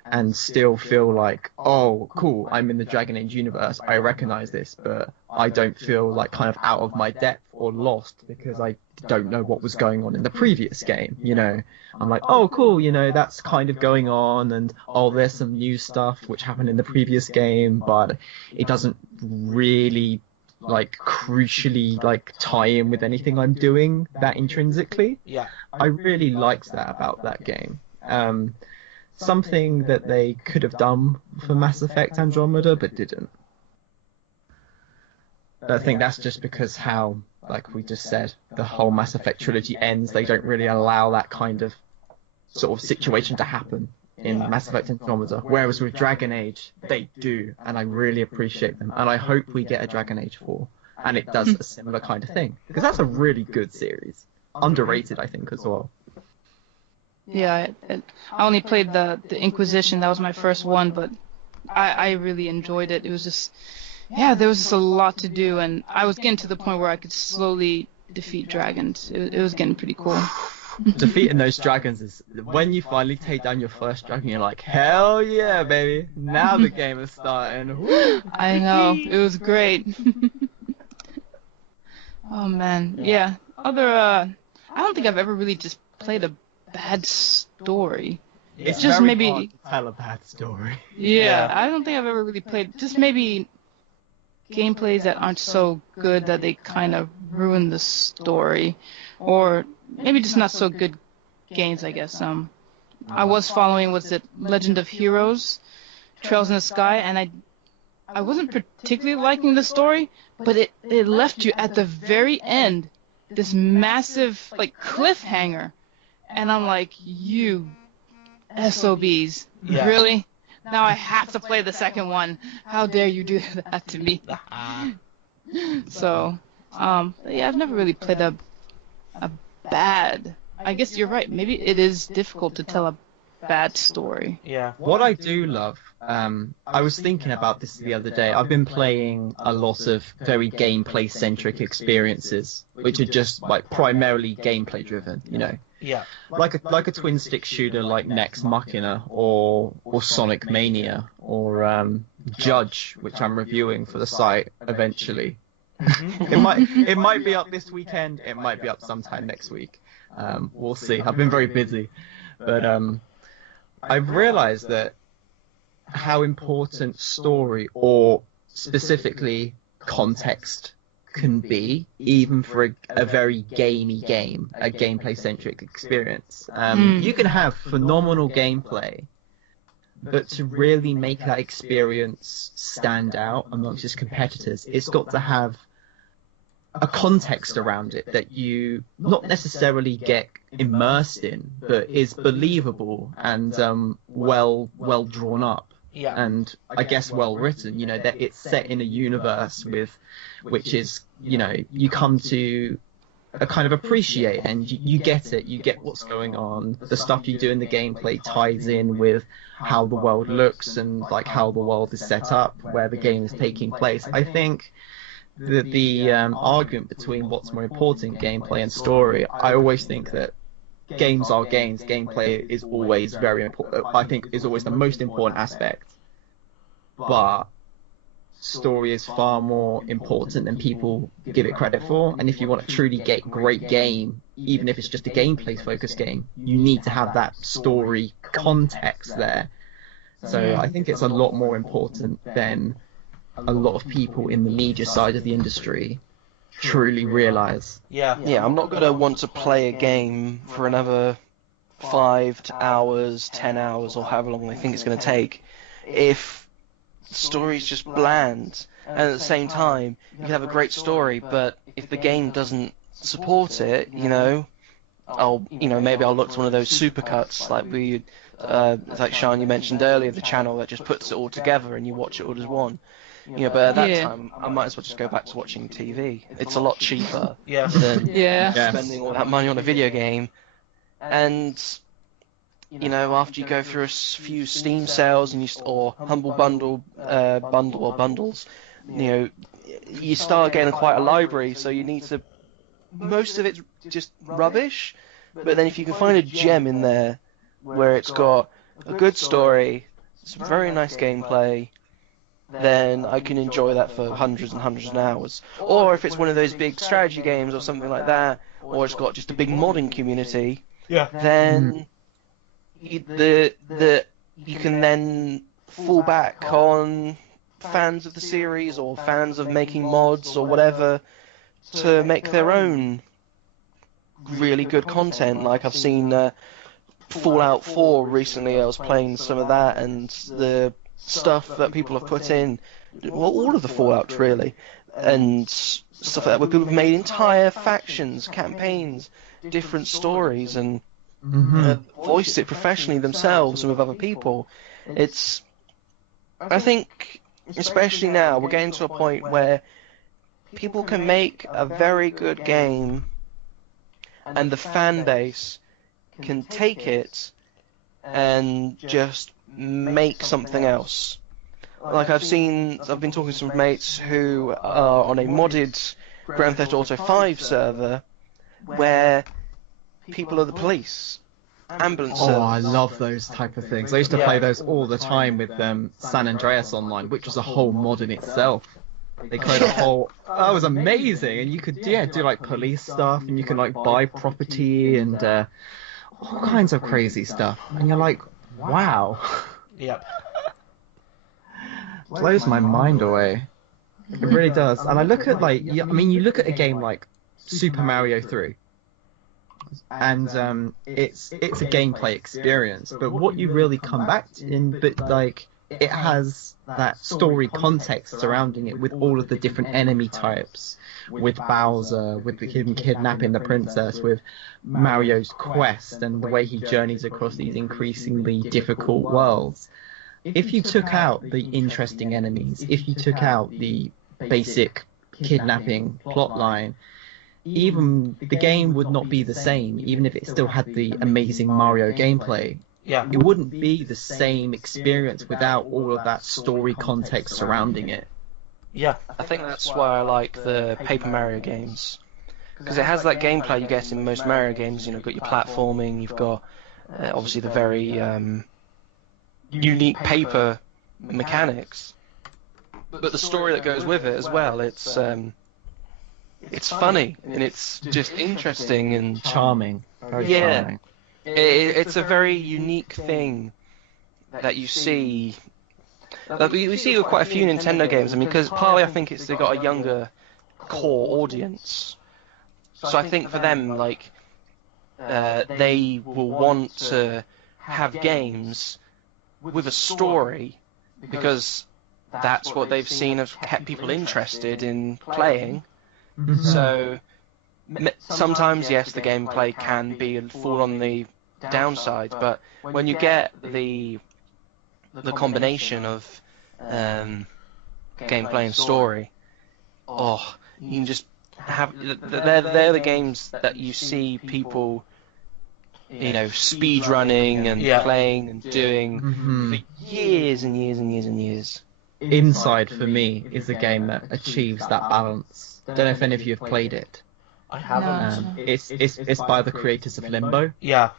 and still feel like, oh, cool, I'm in the Dragon Age universe, I recognize this, but I don't feel like kind of out of my depth or lost because I don't know what was going on in the previous game, you know. I'm like, oh, cool, you know, that's kind of going on, and oh, there's some new stuff which happened in the previous game, but it doesn't really, like, crucially, like, tie in with anything I'm doing that intrinsically. Yeah. I really liked that about that game. Something that they could have done for Mass Effect Andromeda, but didn't. But I think that's just because how, like we just said, the whole Mass Effect trilogy ends. They don't really allow that kind of sort of situation to happen in Mass Effect Andromeda. Whereas with Dragon Age, they do, and I really appreciate them. And I hope we get a Dragon Age 4, and it does a similar kind of thing. Because that's a really good series. Underrated, I think, as well. Yeah, I only played the Inquisition. That was my first one, but I really enjoyed it. It was just, there was just a lot to do, and I was getting to the point where I could slowly defeat dragons. It was getting pretty cool. Defeating those dragons is when you finally take down your first dragon. You're like, hell yeah, baby! Now the game is starting. Woo! I know, it was great. Oh man, yeah. I don't think I've ever really just played a bad story. It's just very maybe hard to tell a bad story. Yeah, I don't think I've ever really played. Just maybe gameplays that aren't so good that they kind of ruin the story, or maybe just not so good games, I guess. I was following, Legend of Heroes, Trails in the Sky, and I wasn't particularly liking the story, but it left you at the very end, this massive, like, cliffhanger, and I'm like, you SOBs, really? Now I have to play the second one. How dare you do that to me? So, I've never really played a bad. I guess you're right. Maybe it is difficult to tell a bad story. Yeah. What I do love, I was thinking about this the other day. I've been playing a lot of very gameplay-centric experiences, which are just like primarily gameplay-driven, you know. Yeah. Like a twin-stick shooter like Nex Machina or Sonic Mania or Judge, which I'm reviewing for the site eventually. It might be up this weekend. It might be up sometime next week. We'll see. I've been very busy, but I've realised that how important story or specifically context can be, even for a very gamey game, a gameplay-centric experience. You can have phenomenal gameplay, but to really make that experience stand out amongst its competitors, it's got to have a context around it that you not necessarily get immersed in, but is believable and well drawn up. Yeah. And I guess well written, you know, that it's set in a universe which is, you know, you come to kind of appreciate, and you get it. You get what's going on. The stuff you do in the gameplay ties in with how the world looks and like how the world is set up, where the game is taking place. I think the argument between what's more important, gameplay and story, I always think that games are games. Gameplay is always very important. I think is always the most important aspect, but story is far more important than people give it credit for. And if you want to truly get great game, even if it's just a gameplay focused game, you need to have that story context there. So I think it's a lot more important than a lot of people in the media side of the industry truly realize. Yeah. Yeah, I'm not going to want to play a game for another 5 hours, 10 hours, or however long I think it's going to take if the story's just bland. And at the same time, you can have a great story, but if the game doesn't support it, maybe I'll look to one of those supercuts like Sian, you mentioned earlier, the channel that just puts it all together and you watch it all as one. But at that time, I might as well just go back to watching TV. It's a lot cheaper than spending all that money on a video game. And, after you go through a few Steam sales and or Humble bundles, you start getting quite a library, so you need to... Most of it's just rubbish, but then if you can find a gem in there where it's got a good story, some very nice gameplay, then I can enjoy that for hundreds and hundreds of hours. Or if it's one of those big strategy games or something like that, or it's got just a big modding community, then you can then fall back on fans of the series or fans of making mods or whatever to make their own really good content. Like I've seen Fallout 4 recently, I was playing some of that, and the stuff that people have put in, well, all of the Fallouts really, and stuff like that, where people have made entire factions, campaigns, different stories, and voiced it professionally themselves and with other people. I think, especially now, we're getting to a point where people can make a very good game, and the fan base can take it and just make something else. Like I've been talking to some mates who are on a modded Grand Theft Auto 5 server where people are the police, ambulance service. Oh, I love those type of things. I used to play those all the time with San Andreas Online, which was a whole mod in itself. They created a whole... That was amazing, and you could do like police stuff, and you can like buy property and all kinds of crazy stuff. And you're like, wow. Yep. Blows my mind away. It really does. And I look at you look at a game like Super Mario 3, and it's a gameplay experience, but what you really come back to, it has that story context surrounding it with all of the different enemy types, with Bowser, with him kidnapping the princess, with Mario's quest and the way he journeys across these increasingly difficult worlds. If you took out the interesting enemies, if you took out the basic kidnapping plotline, even the game would not be the same, even if it still had the amazing Mario gameplay. Yeah. It wouldn't be the same experience without all of that story context surrounding it. Yeah. I think that's why I like the Paper Mario games, because it has that gameplay you get in most Mario games. You've got your platforming, you've got obviously the very unique paper mechanics, but the story that goes with it as well. It's funny and it's just interesting and charming. Very charming. It's a very unique thing that you see. We see with quite a few Nintendo games. I mean, because partly I think they've got a younger core audience. So I think for them, they will want to have games with a story because that's what they've seen have kept people interested in playing. Mm-hmm. So sometimes, yes, the gameplay can fall on the downside, but when you get the combination of gameplay and story, you can just they're the games that you see people, speed running and playing and doing for years and years and years and years. Inside, for me, is a game that achieves that balance. Don't know if any of you have played it. I haven't. It's by the creators of Limbo. Yeah.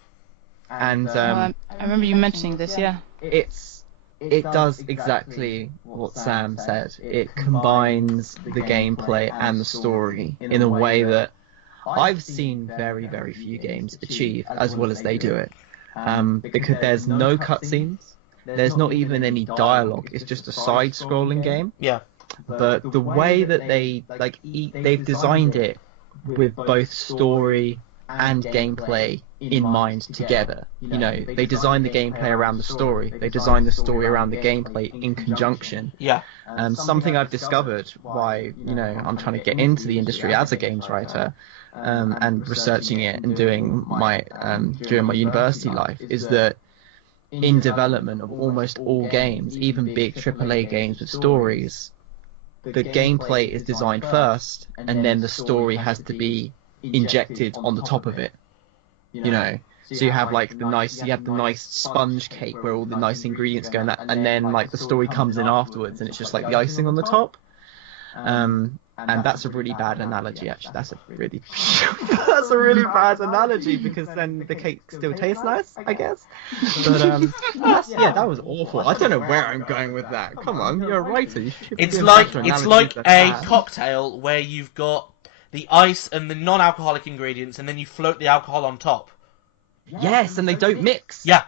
And I remember you mentioning this, yeah. It does exactly what Sam said. It combines the gameplay and the story in a way that I've seen very, very few games achieve as well as they do it. Because there's no cutscenes, there's not even any dialogue. It's just a side-scrolling game. Yeah. But the way that they've designed it with both story and gameplay in mind together. They design the gameplay around the story. They design the story around the gameplay in conjunction. Yeah. Something I've discovered why, I'm trying to get into the industry as a games writer, and researching it and doing my during my university life is that in development of almost all games, even big AAA games with stories, the gameplay is designed first, and then the story has to be injected on the top of it. So you have the nice sponge cake where all the nice ingredients go in that, and then the story comes in afterwards, and it's just the icing on the top. And that's a really bad analogy, actually. That's a really bad analogy, because then the cake still tastes nice, I guess. But that was awful. I don't know where I'm going with that. Come on, you're a writer. You should It's like a cocktail where you've got the ice and the non-alcoholic ingredients, and then you float the alcohol on top. Yes, and they don't mix. Yeah.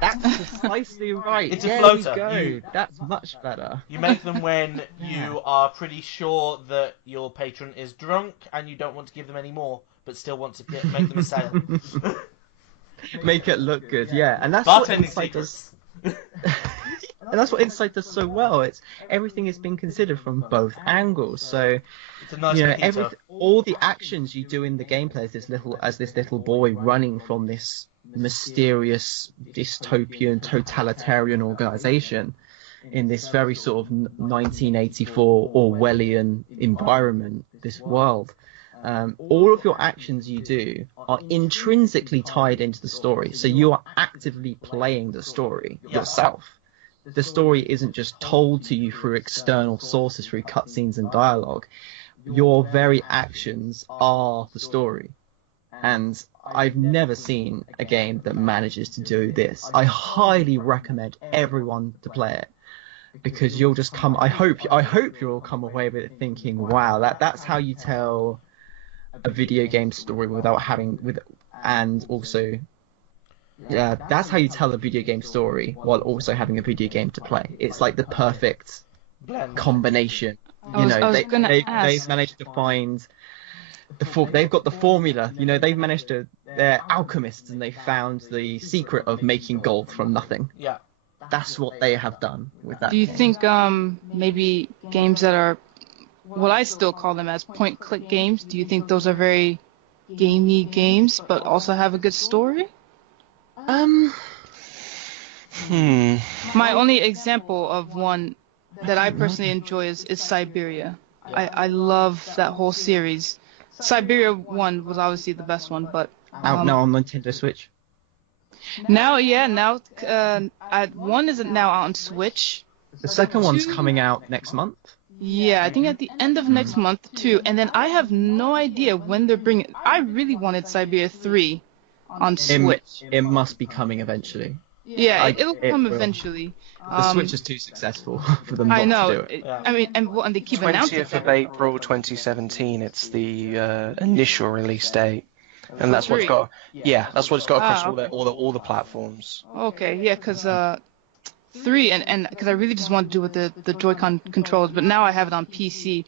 That's precisely right. It's a floater. There we go. That's much better. You make them when you are pretty sure that your patron is drunk and you don't want to give them any more, but still want to make them a sale. Make it look good, yeah. And that's Bartending what Insight does. And that's what Insight does so well. Everything has been considered from both angles. So it's a nice all the actions you do in the gameplay as this little boy running from this mysterious dystopian totalitarian organization in this very sort of 1984 Orwellian environment, this world. All of your actions you do are intrinsically tied into the story, so you are actively playing the story yourself. The story isn't just told to you through external sources, through cutscenes and dialogue. Your very actions are the story. And I've never seen a game that manages to do this. I highly recommend everyone to play it, because you'll just come. I hope you'll all come away with it thinking, "Wow, that's how you tell a video game story that's how you tell a video game story while also having a video game to play. It's like the perfect combination. They've managed to find they've got the formula. They've managed to. They're alchemists, and they found the secret of making gold from nothing. Yeah. That's what they have done with that. Do you think maybe games that are, what I still call them as point-click games, do you think those are very gamey games but also have a good story? My only example of one that I personally enjoy is Siberia. I love that whole series. Siberia 1 was obviously the best one, but out now on Nintendo Switch. Now 1 isn't now out on Switch. The second one's coming out next month. Yeah, I think at the end of next month too. And then I have no idea when they're bringing. I really wanted Siberia 3 on Switch. It must be coming eventually. Yeah, it'll come eventually. The Switch is too successful for them not to do it. I know. And they keep announcing it. 20th of April 2017. It's the initial release date, and that's what it's got. Yeah, that's what it's got across all the platforms. Okay, yeah, because 3 and because I really just wanted to do with the Joy-Con controllers, but now I have it on PC.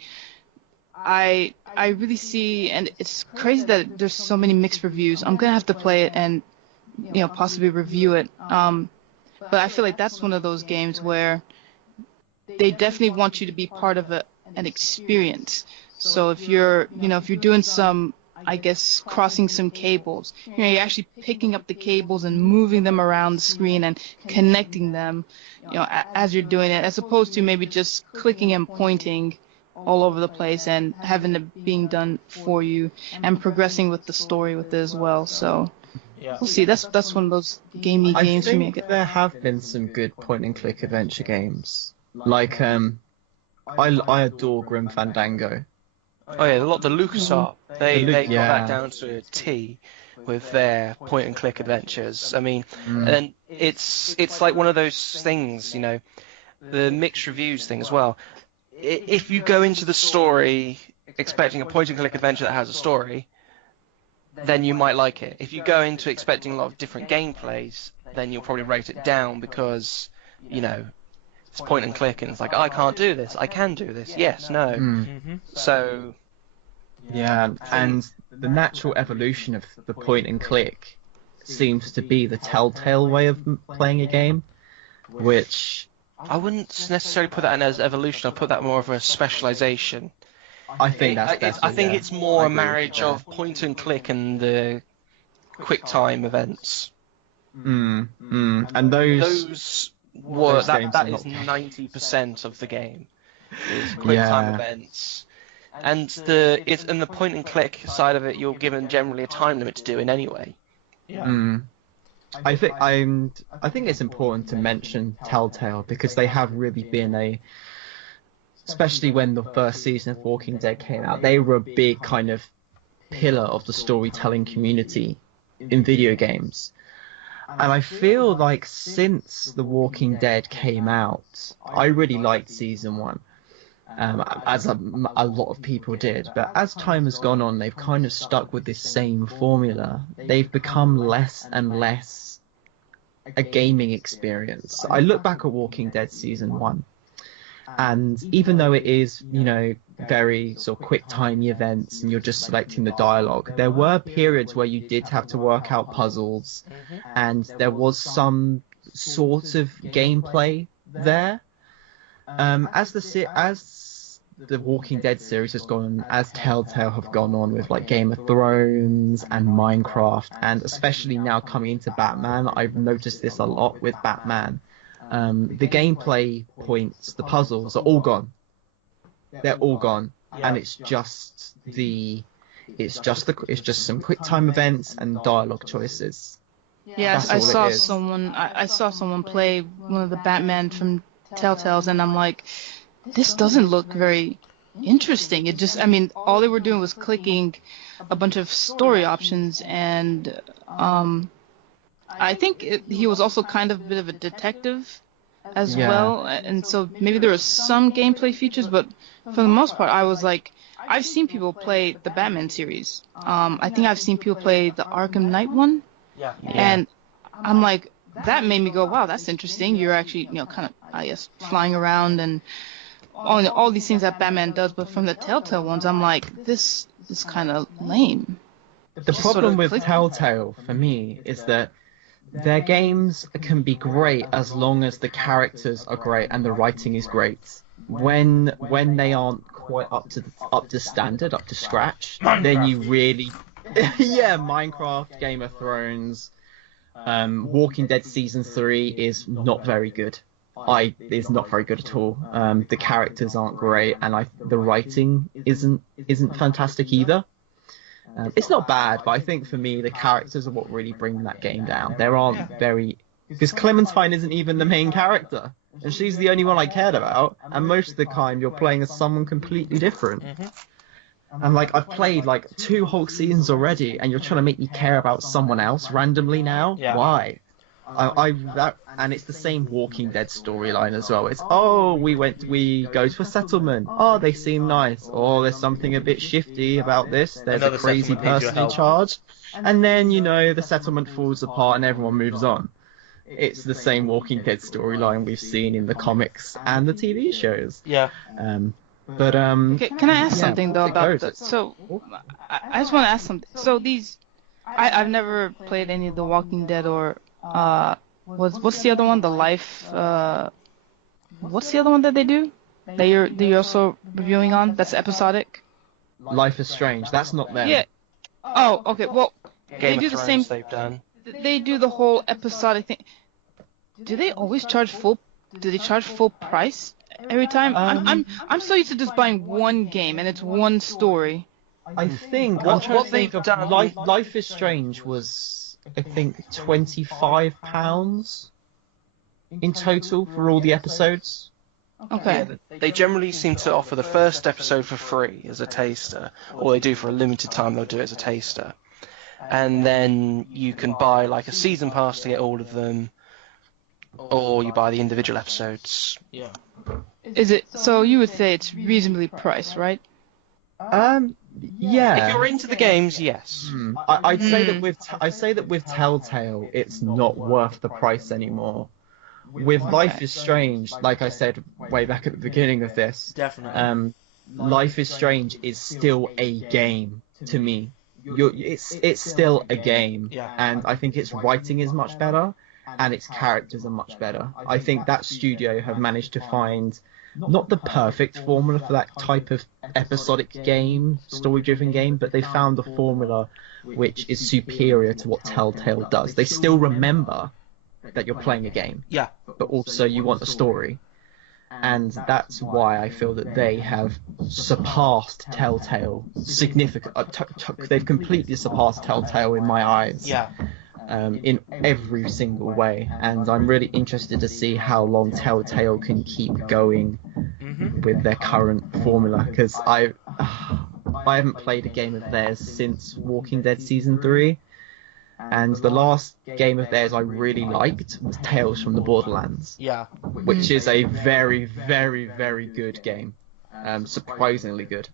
I really see, and it's crazy that there's so many mixed reviews. I'm gonna have to play it and possibly review it. But I feel like that's one of those games where they definitely want you to be part of an experience. So if you're doing some, I guess, crossing some cables, you're actually picking up the cables and moving them around the screen and connecting them, as you're doing it, as opposed to maybe just clicking and pointing all over the place and having it being done for you and progressing with the story with it as well. So Yeah. we'll see. That's one of those gamey games for me. I think there have been some good point-and-click adventure games. Like, I adore Grim Fandango. Oh yeah, the LucasArts, they got yeah. that down to a T with their point and click adventures. I mean, and it's like one of those things, you know, the mixed reviews thing as well. If you go into the story expecting a point and click adventure that has a story, then you might like it. If you go into expecting a lot of different gameplays, then you'll probably rate it down because, you know, it's point and click and it's like, I can't do this, I can do this, yes, no. Mm-hmm. So Yeah, and the natural evolution of the point and click seems to be the telltale way of playing a game, which I wouldn't necessarily put that in as evolution. I'd put that more of a specialization. I think that's better. I think yeah. it's more I a agree with marriage you of point and click and the quick time events. there. And those That games are is not- 90% of the game. Is quick time events. And the point and click side of it, you're given generally a time limit to do in anyway. Yeah. I think it's important to mention Telltale because they have really been especially when the first season of Walking Dead came out, they were a big kind of pillar of the storytelling community in video games. And I feel like since The Walking Dead came out, I really liked season 1. As a lot of people did, but as time has gone on, they've kind of stuck with this same formula. They've become less and less a gaming experience. I look back at Walking Dead season 1, and even though it is, you know, very sort of quick timey events and you're just selecting the dialogue, there were periods where you did have to work out puzzles, and there was some sort of gameplay there. As the Walking Dead series has gone, as Telltale have gone on with like Game of Thrones and Minecraft, and especially now coming into Batman, I've noticed this a lot with Batman. The gameplay points, the puzzles are all gone. They're all gone, and it's just some quick time events and dialogue choices. Yes, That's all it is. I saw someone play one of the Batman from Telltales, and I'm like, this doesn't look very interesting. It just, I mean, all they were doing was clicking a bunch of story options, and I think he was also kind of a bit of a detective as well, and so maybe there was some gameplay features, but for the most part, I was like, I've seen people play the Batman series. I think I've seen people play the Arkham Knight one, and I'm like, that made me go, wow, that's interesting. You're actually, you know, kind of, I guess, flying around and all these things that Batman does, but from the Telltale ones, I'm like, this is kind of lame. The problem with Telltale, for me, is that their games can be great as long as the characters are great and the writing is great. When they aren't quite up to standard, up to scratch, then you really... yeah, Minecraft, Game of Thrones... Walking Dead Season 3 is not very good. Is not very good at all. The characters aren't great, and the writing isn't fantastic either. It's not bad, but I think for me the characters are what really bring that game down. There aren't because Clementine isn't even the main character, and she's the only one I cared about. And most of the time you're playing as someone completely different. And like I've played like 2 whole seasons already, and you're trying to make me care about someone else randomly now. Yeah. Why? And it's the same Walking Dead storyline as well. It's we go to a settlement. Oh, they seem nice. Oh, there's something a bit shifty about this. There's Another a crazy settlement needs your person in help. charge, and then the settlement falls apart and everyone moves on. It's the same Walking Dead storyline we've seen in the comics and the TV shows. Yeah. But Okay, can I ask something though about that? So, I just want to ask something. So I've never played any of the Walking Dead or what's the other one? The Life. What's the other one that they do? That you're also reviewing on? That's episodic. Life is Strange. That's not them. Yeah. Oh, okay. Well, Game they do of the Thrones same. they've done. They do the whole episodic thing. Do they always charge full? Do they charge full price every time? Um, I'm so used to just buying one game and it's one story. I think I'm What- trying what to think they've of done- Life is Strange was I think £25 in total for all the episodes. Okay. They generally seem to offer the first episode for free as a taster, or they do for a limited time. They'll do it as a taster, and then you can buy like a season pass to get all of them, or you buy the individual episodes. Yeah. Is it so? You would say it's reasonably priced, right? Yeah. If you're into the games, yes. I'd say that with Telltale, it's not worth the price anymore. With Life is Strange, like I said way back at the beginning of this, Definitely. Life is Strange is still a game to me. It's still a game, Yeah. and I think its writing is much better, and its characters are much better. I think that studio have managed to find not the perfect formula for that type of episodic game, story-driven game, but they found a formula which is superior to what Telltale does. They still remember that you're playing a game, Yeah. but also you want a story. And that's why I feel that they have surpassed Telltale they've completely surpassed Telltale in my eyes. Yeah. In every single way, and I'm really interested to see how long Telltale can keep going with their current formula, because I haven't played a game of theirs since Walking Dead Season 3, and the last game of theirs I really liked was Tales from the Borderlands, Yeah. which is a very, very, very good game, surprisingly good.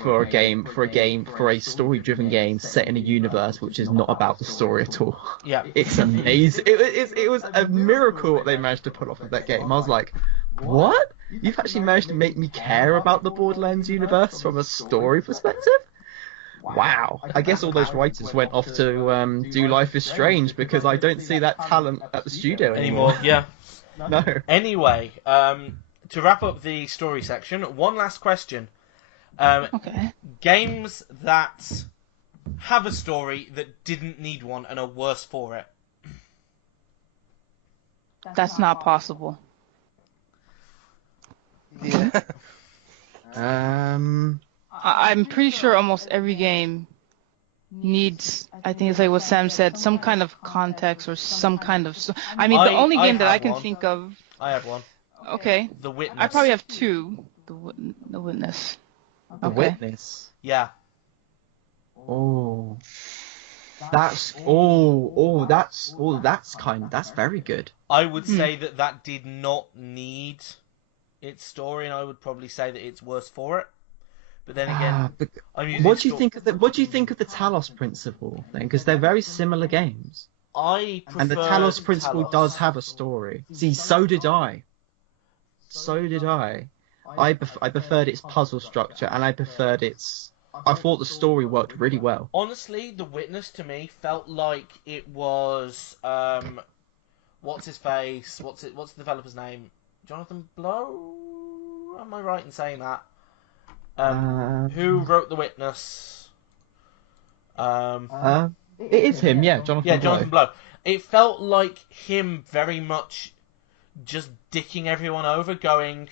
For a story-driven game set in a universe which is not about the story at all. Yeah. It's amazing. It was a miracle what they managed to pull off of that game. I was like, what? You've actually managed to make me care about the Borderlands universe from a story perspective? Wow. I guess all those writers went off to do Life is Strange, because I don't see that talent at the studio anymore. Yeah. No. Anyway, to wrap up the story section, one last question. Okay. Games that have a story that didn't need one and are worse for it. That's not possible. Yeah. I'm pretty sure almost every game needs, I think it's like what Sam said, some kind of context or some kind of... I mean, the only game that I can think of... I have one. Okay. The Witness. I probably have two. The Witness. The Okay. Witness. Yeah. Oh. That's very good. I would say that did not need its story, and I would probably say that it's worse for it. But then again, I'm using What do you think of the Talos Principle then? Because they're very similar games. I prefer And the Talos Principle Talos. does have a story. See, so did I. I preferred its puzzle structure, and I thought the story worked really well. Honestly, The Witness to me felt like it was what's his face? What's the developer's name? Jonathan Blow? Am I right in saying that? Who wrote The Witness? It is him, yeah, Jonathan Blow. It felt like him very much just dicking everyone over, going,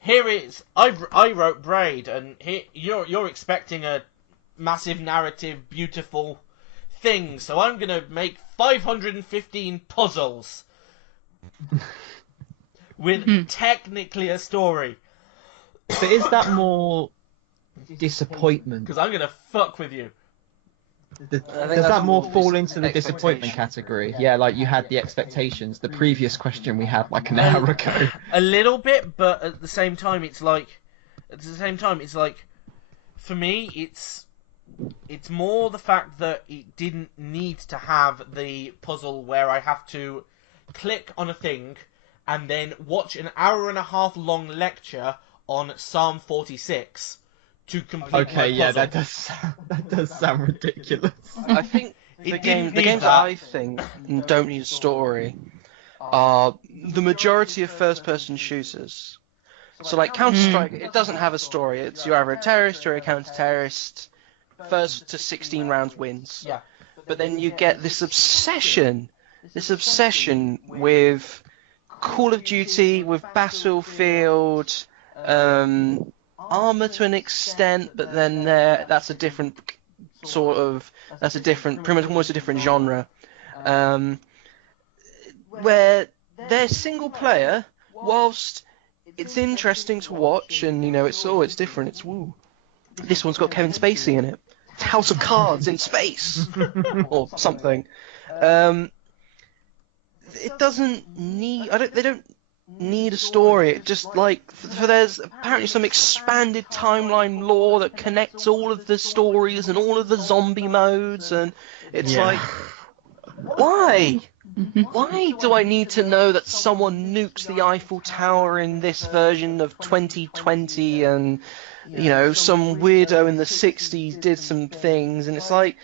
"Here it's I wrote Braid, and here you're expecting a massive narrative, beautiful thing, so I'm gonna make 515 puzzles with technically a story." But is that more disappointment? Because I'm gonna fuck with you. Does that's that more more fall into the disappointment expectation. category? Yeah, like you had the expectations. The previous question we had like an hour ago. A little bit, but at the same time, it's like, for me, it's more the fact that it didn't need to have the puzzle where I have to click on a thing and then watch an hour and a half long lecture on Psalm 46 to complete my Okay, yeah, puzzle. that does sound ridiculous. I think the didn't need games that. I think don't need a story are the majority of first-person shooters. So like Counter-Strike, it doesn't have a story. It's you're either a terrorist or a counter-terrorist. First to 16 rounds wins. Yeah. But then you get this obsession with Call of Duty, with Battlefield, Armour to an extent, but then that's a different pretty much almost a different genre, where they're single player, whilst it's interesting to watch, and it's different. It's woo. This one's got Kevin Spacey in it. It's House of Cards in space, or something. It doesn't need. They don't need a story. It just for there's apparently some expanded timeline lore that connects all of the stories and all of the zombie modes, and it's why? Why do I need to know that someone nukes the Eiffel Tower in this version of 2020 and, some weirdo in the 60s did some things, and it's like,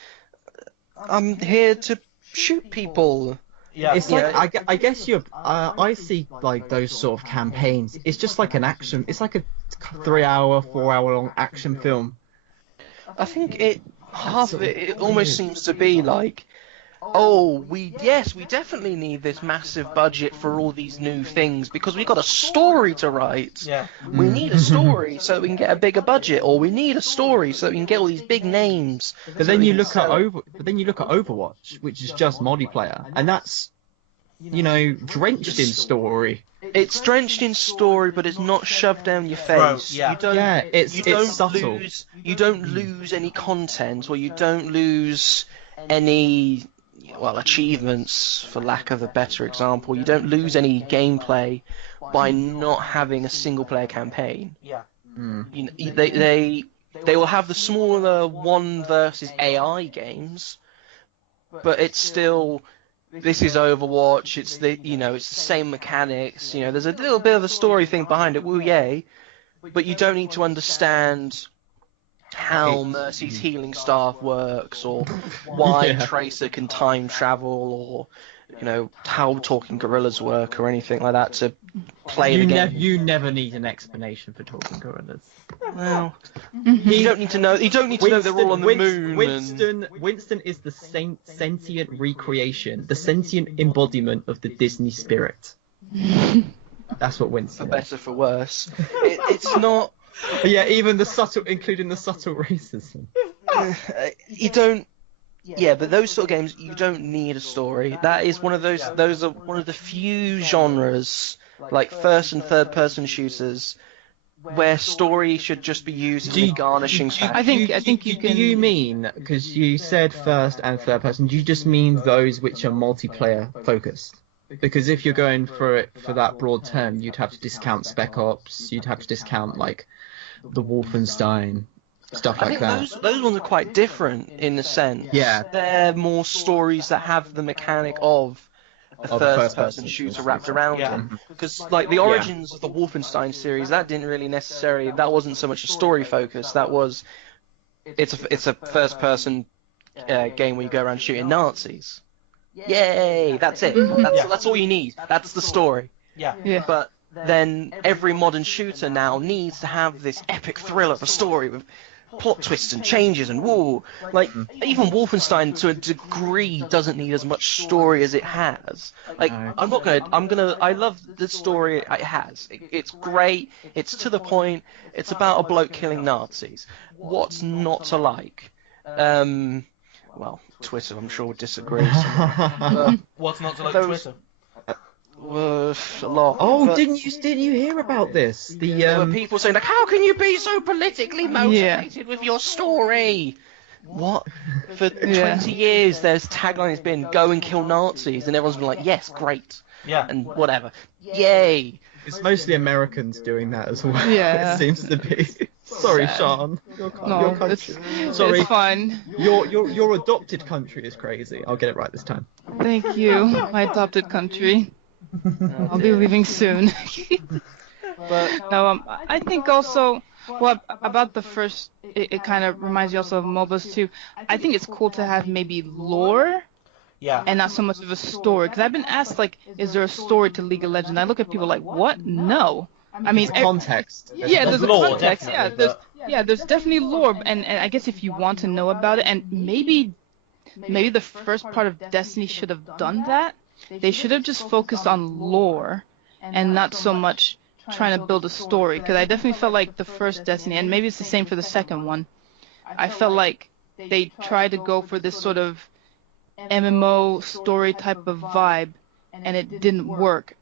I'm here to shoot people. Yeah, it's like I guess I see like those sort of campaigns. It's just like an action. It's like a 3-hour, 4-hour long action film. I think half of it almost seems to be like, we definitely need this massive budget for all these new things because we've got a story to write. Yeah. We need a story so that we can get a bigger budget, or we need a story so that we can get all these big names. But then you look at Overwatch, which is just multiplayer, and that's drenched in story. It's drenched in story, but it's not shoved down your face. Yeah. It's subtle. You don't lose any content, or you don't lose any achievements, for lack of a better example. You don't lose any gameplay by not having a single player campaign. Yeah. They will have the smaller 1 versus AI games, but it's still, this is Overwatch. It's it's the same mechanics. There's a little bit of a story thing behind it. Woo yay! But you don't need to understand how Mercy's healing staff works, or why Tracer can time travel, or how talking gorillas work, or anything like that to play the game. You never need an explanation for talking gorillas. Well, you don't need to know. You don't need to know they're all on the moon. Winston is the sentient recreation, the sentient embodiment of the Disney spirit. That's what Winston. For better, for worse. It's not. Yeah, even including the subtle racism. You don't. Yeah, but those sort of games, you don't need a story. That is one of those. Those are one of the few genres, like first and third person shooters, where story should just be used as a garnishing factor. I think you can. Do you mean, because you said first and third person, do you just mean those which are multiplayer focused? Because if you're going for that broad term, you'd have to discount Spec Ops, you'd have to discount like the Wolfenstein, stuff like that. Those ones are quite different in a sense. Yeah. They're more stories that have the mechanic of a first-person shooter wrapped around them. Because like the origins of the Wolfenstein series, that wasn't so much a story focus. That was, it's a first-person game where you go around shooting Nazis. Yay! That's it. That's all you need. That's the story. Yeah. But then every modern shooter now needs to have this epic thrill of a story with plot twists and changes and woo. Like even Wolfenstein to a degree doesn't need as much story as it has. Like I love the story it has. It's great. It's to the point. It's about a bloke killing Nazis. What's not to like? Well, Twitter, I'm sure, disagrees. What's not to like Twitter? A lot. Oh, but didn't you hear about this? There were people saying like, "How can you be so politically motivated with your story?" What? For 20 years, there's taglines been "Go and kill Nazis," and everyone's been like, "Yes, great." Yeah. And whatever. Yay. It's mostly Americans doing that as well. Yeah. It seems to be. Sorry, Sian. Your country. It's fine. Your adopted country is crazy. I'll get it right this time. Thank you, my adopted country. I'll be leaving soon. But no, I think also, about the first, it kind of reminds me also of MOBAs too. I think it's cool to have maybe lore. Yeah. And not so much of a story. Because I've been asked, like, is there a story to League of Legends? I look at people like, what? No. I mean, context. There's a lore, context. Yeah, there's definitely lore, and I guess if you want to know about it, and maybe the first part of Destiny should have done that. They should have just focused on lore, and not so much trying to build a story. Because I definitely felt like the first Destiny, and maybe it's the same for the second one, I felt like they tried to go for this sort of MMO story type of vibe, and it didn't work.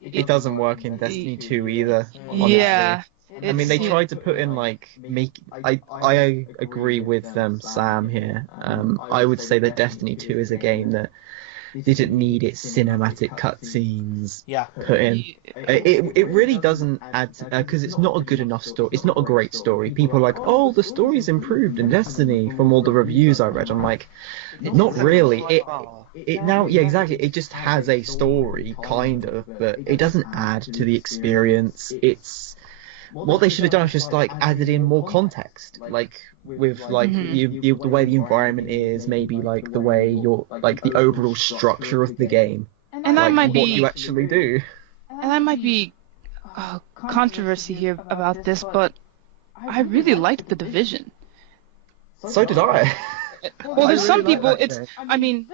It doesn't work in Destiny 2 either. Honestly. Yeah. I mean, they tried to put in I agree with Sam here. I would say that Destiny 2 is a game that didn't need its cinematic cutscenes put in. It really doesn't add to, because it's not a good enough story. It's not a great story. People are like, oh, the story's improved in Destiny from all the reviews I read. I'm like, not really. Exactly. It just has a story, kind of, but it doesn't add to the experience. It's what they should have done is just like added in more context, like with like the way the environment is, maybe like the way you're like the overall structure of the game, and that might be what you actually do. And that might be controversy here about this, but I really liked The Division. So did I. Well, there's some people.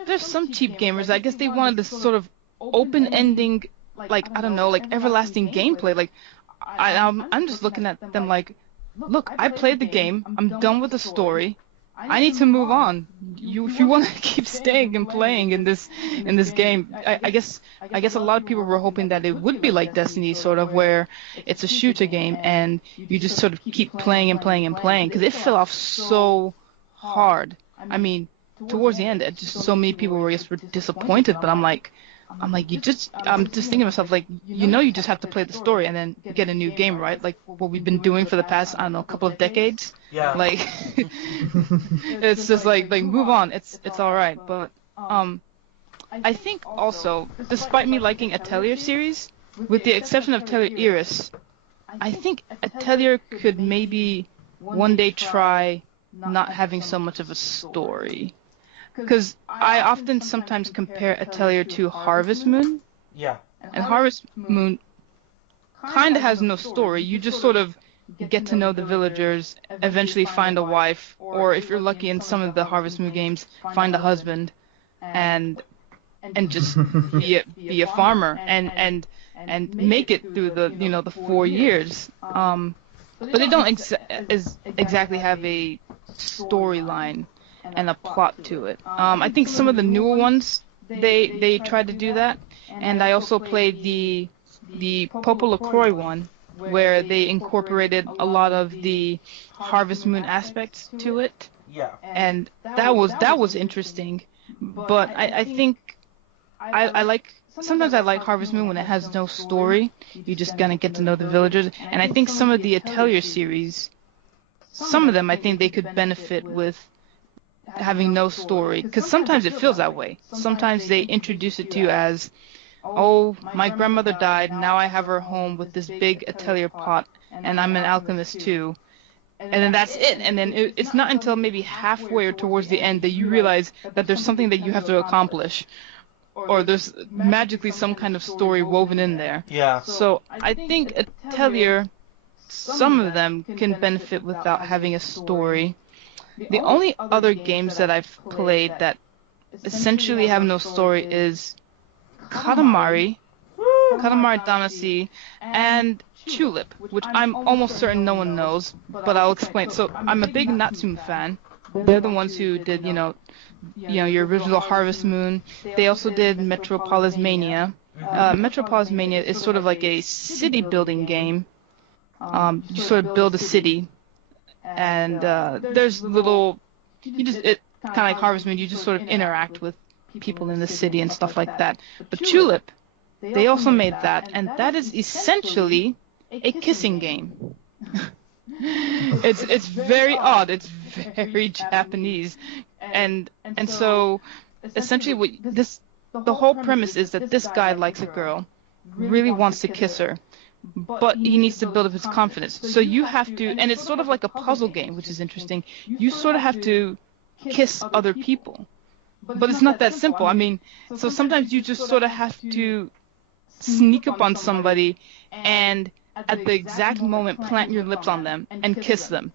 There's some cheap gamers. I guess they wanted this sort of open-ending, like I don't know, like everlasting gameplay. Like I'm just looking at them like, look, I played the game. I'm done with the story. I need to move on. If you want to keep staying and playing in this game, I guess a lot of people were hoping that it would be like Destiny, sort of, where it's a shooter game and you just sort of keep playing and playing and playing, because it fell off so hard. I mean, towards the end, just so many people were disappointed. But I'm just thinking to myself, like, you just have to play the story and then get a new game, right? Like what we've been doing for the past, I don't know, couple of decades. Yeah. Like, it's just like move on. It's all right. But I think also, despite me liking Atelier series, with the exception of Atelier Iris, I think Atelier could maybe one day try not having so much of a story. Because I often sometimes compare Atelier to Harvest Moon. Yeah. And Harvest Moon kind of has no story. You just sort of get to know the villagers, eventually find a wife, or if you're lucky in some of the Harvest Moon games, find a husband, and just be a farmer and make it through the 4 years. But they don't exactly have a storyline and a plot to it. I think some of the newer ones they tried to do that, and I also played the Popo LaCroix one, where they incorporated a lot of the Harvest Moon aspects to it. Yeah. And that was interesting, but I think I like. Sometimes I like Harvest Moon when it has no story. You just gonna get to know the villagers. And I think some of the Atelier series, some of them I think they could benefit with having no story. Because sometimes it feels that way. Sometimes they introduce it to you as, oh, my grandmother died, now I have her home with this big Atelier pot, and I'm an alchemist too. And then that's it. And then it's not until maybe halfway or towards the end that you realize that there's something that you have to accomplish. Or there's magically some kind of story woven in there. Yeah. So I think Atelier, some of them can benefit without having a story. The only other games that I've played that essentially have no story is Katamari Damacy, and Tulip, which I'm almost certain no one knows, but I'll explain. So I'm a big Natsume fan. They're the ones who did, your original Harvest Moon. They also did Metropolis Mania. Metropolis Mania is sort of like a city building game. You sort of build a city, and there's little, kind of like Harvest Moon, you just sort of interact with people in the city and stuff like that. But Tulip, they also made that, and that is essentially a kissing game. It's very odd. It's very Japanese, and so essentially the whole premise is that this guy likes a girl, really wants to kiss her, but he needs to build up his confidence. So you have to, and it's sort of like a puzzle game, which is interesting. You sort of have to kiss other people, but it's not that simple. I mean, so sometimes you just sort of have to sneak up on somebody and at the exact moment plant your lips on them and kiss them.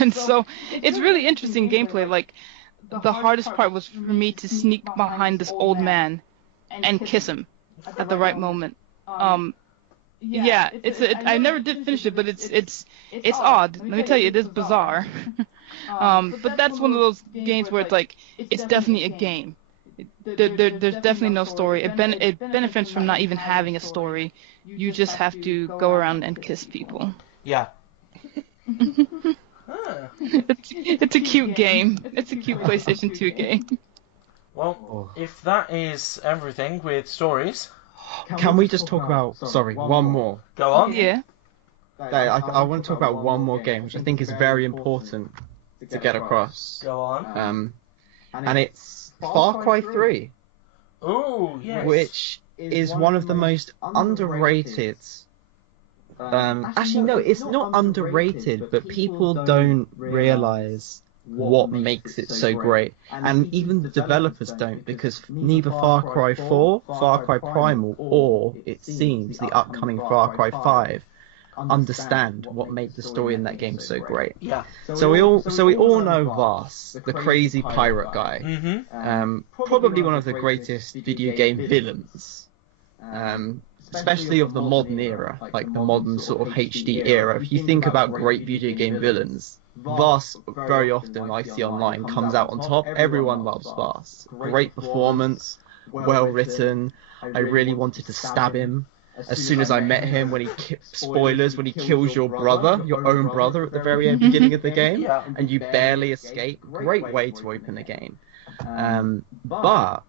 And so it's really interesting gameplay. Like, the hardest part was for me to sneak behind this old man and kiss him. at the right moment. Yeah, I never did finish it, but it's odd. Let me tell you, it is bizarre. But that's one of those games where it's like it's definitely a game. There's definitely no story. It benefits from not even having a story. You just have to go around and kiss people. Yeah. It's a cute game. It's a cute PlayStation 2 game. Well, if that is everything with stories, Can we just talk about, one more? go on. Yeah. I want to talk about one more game, which I think is very important to get across. Go on. And it's Far Cry 3, Ooh, yes. which is one of the most underrated. Actually, no, it's not underrated, but people don't realize what makes it so great. And even the developers don't, because neither Far Cry 4, Far Cry Primal, or, it seems, the upcoming Far Cry 5 understand what made the story in that game so great. Yeah. So we all know Voss, the crazy pirate guy. Mm-hmm. Probably one of the greatest video game villains. Especially of the modern era, like the modern sort of HD era. If you think about great video game villains, Voss very often I see online comes out on top. Everyone loves Voss. Great performance, well written. I really wanted to stab him as soon as I met him when spoilers, when he kills your brother, your own brother at the very beginning of the game, Yeah. and you barely escape. Great way to open the game. But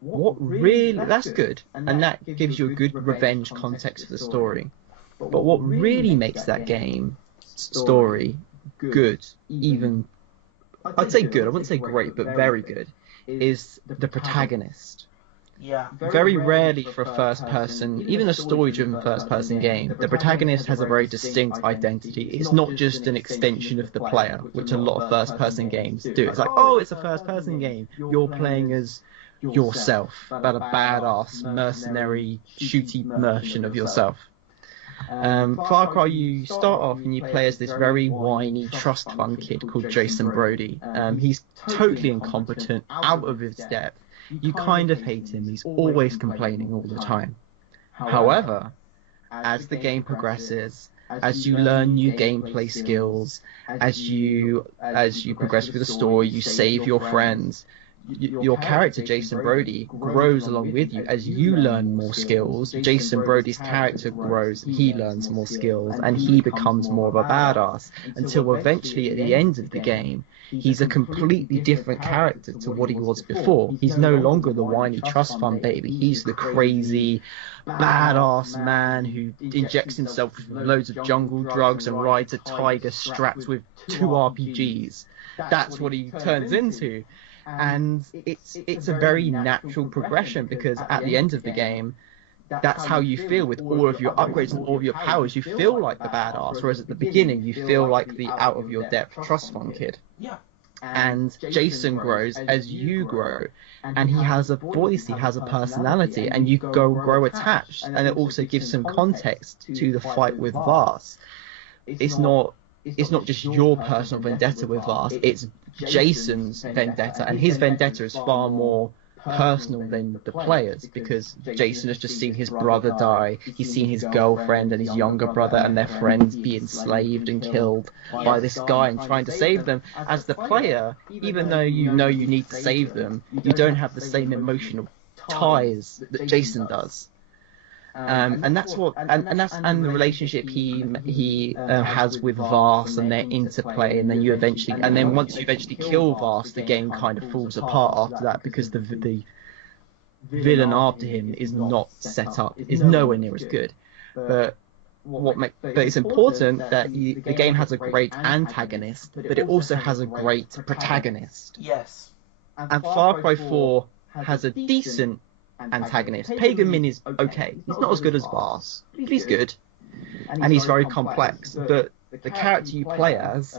what really, that's good, and that gives you a good revenge context for the story. But what really makes that game story good, even, I'd say good, I wouldn't say great, but very good, is the protagonist. Yeah. Very rarely for a first person, even a story-driven first-person game, the protagonist has a very distinct identity. It's not just an extension of the player, which a lot of first-person games do. It's like, oh, it's a first-person game. You're playing as yourself, about a badass, mercenary, shooty version of yourself. Far Cry, you start off and you play as this very whiny trust fund kid called Jason Brody. He's totally incompetent, out of his depth. You kind of hate him. He's always complaining all the time. However, as the game progresses, as you learn new gameplay skills, as you progress through the story, you save your friends. Your character, Jason Brody, grows along with you. As you learn more skills, Jason Brody's character grows, he learns more skills, and he becomes more of a badass, until eventually at the end of the game, he's a completely different character to what he was before. He's no longer the whiny trust fund baby. He's the crazy, badass man who injects himself with loads of jungle drugs and rides a tiger strapped with 2 RPGs. That's what he turns into. And it's a very natural progression, because at the end of the game, that's how you feel with all of your upgrades and all of your powers. You feel like the badass, whereas at the beginning you feel like the out of your depth trust fund kid. Yeah. And Jason grows as you grow, and he has a voice, he has a personality, and you grow attached. And it also gives some context to the fight with Voss. It's not just your personal vendetta with Voss, it's Jason's vendetta, and his vendetta is far more personal than the players, because Jason has just seen his brother die, he's seen his girlfriend and his younger brother and their friends be enslaved and killed by this guy and trying to save them. As the player, even though you know you need to save them, you don't have the same emotional ties that Jason does. And that's what, and the relationship he has with Voss and their interplay, and then once you eventually kill Voss, the game kind of falls apart after that, because the villain after him is not set up, is nowhere near as good. But it's important that the game has a great antagonist, but it also has a great protagonist. Yes. And Far Cry 4 has a decent antagonist. Pagan Min is okay. He's not as good as Voss, but he's good, and he's very complex. But the character you play as,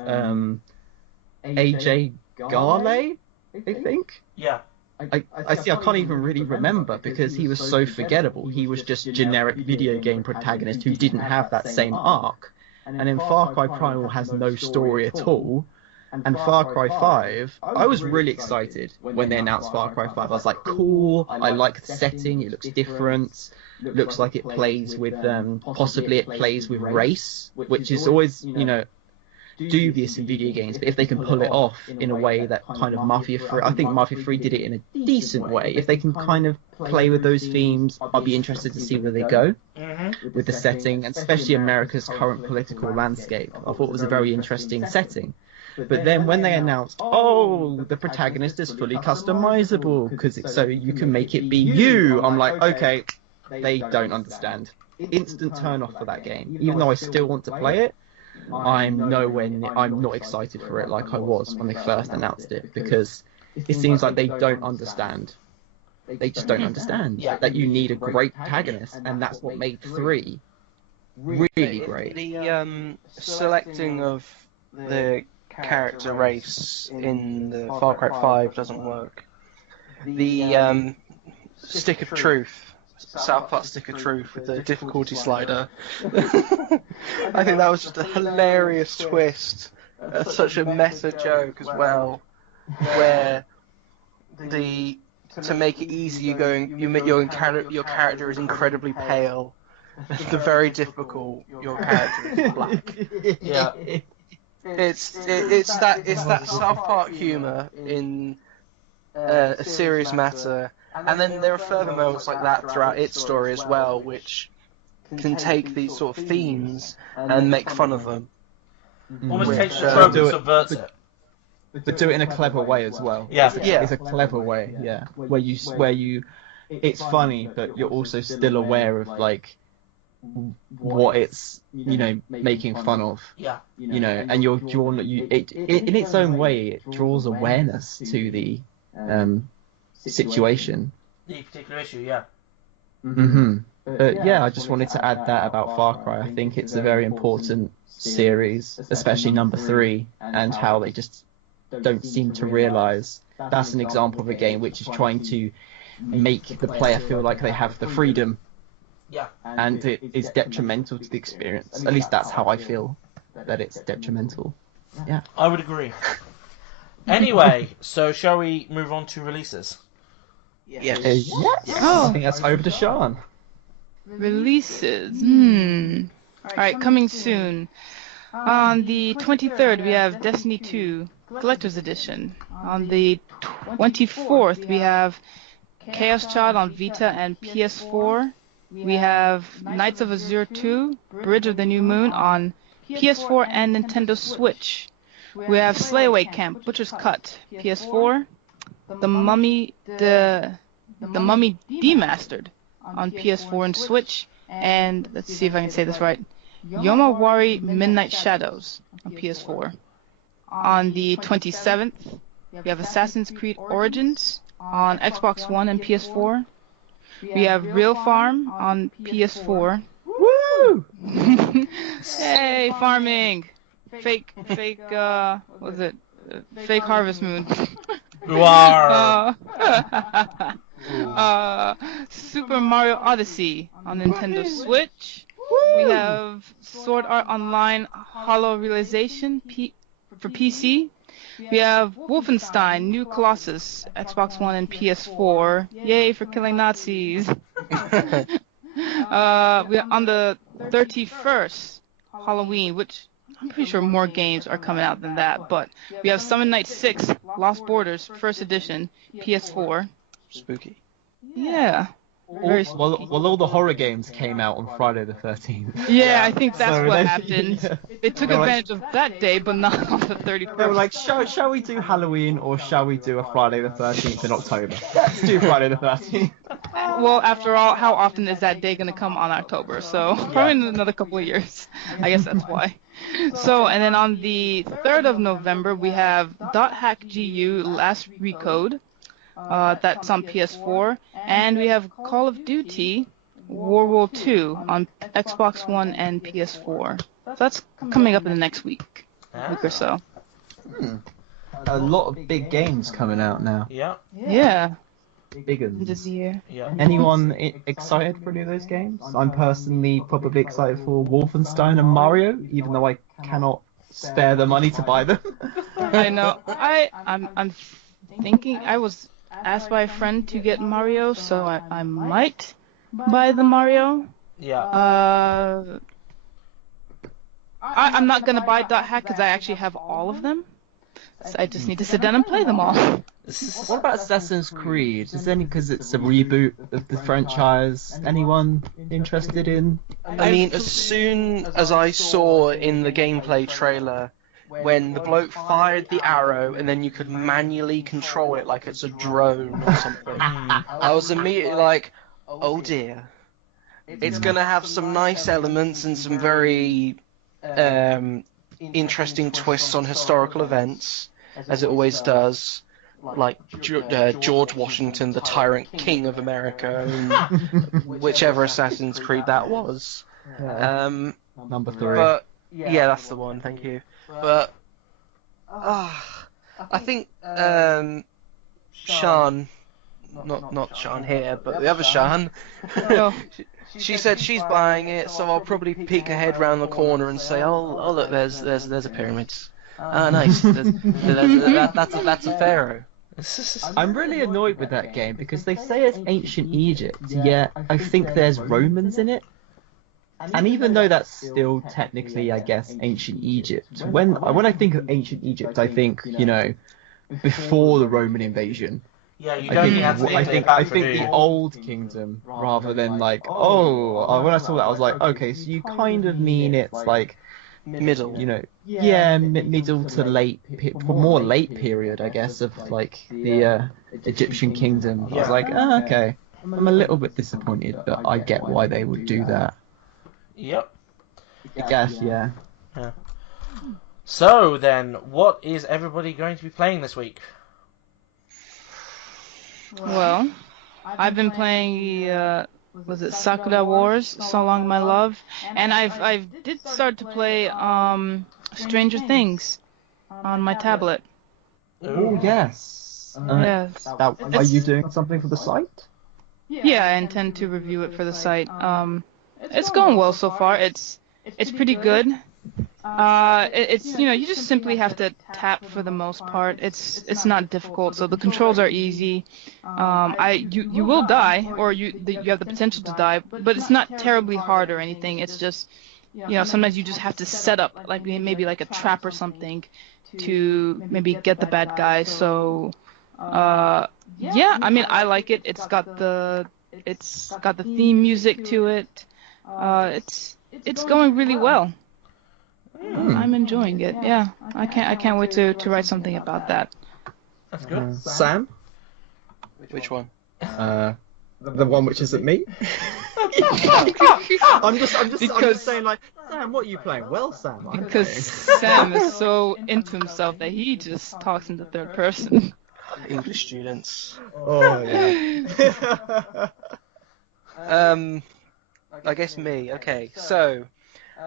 AJ Garle, I think. Yeah. I can't even really remember, because he was so forgettable. He was just generic video game protagonist who didn't have that same arc. And then Far Cry Primal has no story at all. And Far Cry 5, I was really excited when they announced Far Cry 5. I was like, cool, I like the setting, it looks different, looks like it plays with, possibly it plays with race, which is always, you know, dubious in video games, but if they can pull it off in a way that kind of Mafia 3, I think Mafia 3 did it in a decent way. If they can kind of play with those themes, I'll be interested to see where they go with the setting, and especially America's current political landscape. I thought it was a very interesting setting. But then when they announced, oh, the protagonist is fully customizable, because so you can make it be you, I'm like, okay, they don't understand. Instant turn off for that game. Even though I still want to play it, I'm not excited for it like I was when they first announced it, because it seems like they don't understand. They just don't understand that you need a great protagonist, and that's what made 3 really great. The selecting of the character race in the Far Cry 5 doesn't work. The Stick of Truth, South Park Stick of Truth with the difficulty slider. I think that was just a hilarious twist, such a meta joke as well, where to make it easy, your character is incredibly pale. The very difficult, your character is black. Yeah, it's that South Park humor in a serious matter. And then there are further moments like that throughout its story as well, which can take these sort of themes and make fun of them. Almost takes the trope and subverts it. But do it in a clever way as well. Yeah. It's a clever way, yeah. Where you, it's funny, but you're also still aware of like what it's, you know, making fun of. Yeah. You know, and you're drawn. In its own way, it draws awareness to the situation. The particular issue, yeah. But yeah, I just wanted to add that about Far Cry. I think it's a very important series, especially number 3, and how they just don't seem to realise that's an example of a game which is trying to make the player feel like they have the freedom. Yeah. And it is detrimental to the experience. At least that's how I feel, that it's detrimental. Yeah. I would agree. Anyway, so shall we move on to releases? Yes. I think that's over to Sian. Releases. Alright, coming soon. On the 23rd, we have Destiny 2 Collector's Edition. On the 24th, we have Chaos Child on Vita and PS4. We have Knights of Azure 2, Bridge of the New Moon on PS4 and Nintendo Switch. We have Slayaway Camp, Butcher's Cut, PS4. The Mummy Demastered on PS4 and Switch. And let's see if I can say this right. Yomawari Midnight Shadows on PS4. On the 27th, we have Assassin's Creed Origins on Xbox One and PS4. We have Real Farm on PS4. Woo! Hey, farming! Fake, what was it? Fake Harvest Moon. Super Mario Odyssey on Nintendo Switch. We have Sword Art Online Hollow Realization for PC. We have Wolfenstein New Colossus, Xbox One and PS4. Yay for killing Nazis. We're on the 31st, Halloween, which I'm pretty sure more games are coming out than that, but we have Summon Night 6, Lost Borders, First Edition, PS4. Spooky. Yeah. All the horror games came out on Friday the 13th. Yeah, I think that's what happened. Yeah. They took advantage of that day, but not on the 31st. They were like, shall we do Halloween, or shall we do a Friday the 13th in October? Let's do Friday the 13th. Well, after all, how often is that day going to come on October? So probably in another couple of years. I guess that's why. So, and then on the 3rd of November, we have .hack GU Last Recode. That's on PS4. And we have Call of Duty World War II on Xbox One and PS4. So that's coming up in the next week or so. A lot of big games coming out now. Yeah. Yeah. Big ones. This year. Yeah. Anyone excited for any of those games? I'm personally probably excited for Wolfenstein and Mario, even though I cannot spare the money to buy them. I know. I'm thinking. I was asked by a friend to get Mario, so I might buy the Mario. Yeah. I'm not gonna buy Dot Hack because I actually have all of them. So I just need to sit down and play them all. What about Assassin's Creed? Is any because it's a reboot of the franchise? Anyone interested in? I mean, as soon as I saw in the gameplay trailer when the bloke fired the arrow and then you could manually control it like it's a drone or something, I was immediately like, oh dear. It's going to have some nice elements and some very interesting twists on historical events, as it always does. Like George Washington, the tyrant king of America, and whichever Assassin's Creed that was. Number 3. But yeah, that's the one. Thank you. But I think Sian, not Sian here, but the other Sian. She said she's buying it, so I'll probably peek ahead round the corner and say, "Oh look, there's a pyramid. Ah, nice. That's a pharaoh." I'm really annoyed with that game because they say it's ancient Egypt, yet I think there's Romans in it. And even though that's still technically, I guess, ancient Egypt, when I think of ancient Egypt, I think, before the Roman invasion. Yeah, you don't have to I think the Old Kingdom, rather than like, when I saw that, I was like, okay, so you kind of mean it's like middle, middle to more late period, I guess, of like the Egyptian kingdom. I was like, okay, I'm a little bit disappointed, but I get why they would do that. Yep. I guess, yeah. So then, what is everybody going to be playing this week? Well, I've been playing was it Sakura Wars, So Long My Love, and I did start to play Stranger Things on my tablet. Oh yes. Yes. Are you doing something for the site? Yeah, I intend to review it for the site. It's going well so far. It's pretty good. It's you just simply have to tap for the most part. It's not difficult, so the controls are easy. You will die, or you have the potential to die, but it's not terribly hard or anything. It's just sometimes you just have to set up like maybe like a trap or something to maybe get the bad guy. So yeah, I mean I like it. It's got the theme music to it. It's going really well. I'm enjoying it. Yeah, I can't wait to write something about that. That's good. Sam? Which one? The one which isn't me. I'm just saying, like, Sam, what are you playing? Well, Sam. Because Sam is so into himself that he just talks in the third person. English students. Oh yeah. I guess me. Okay, so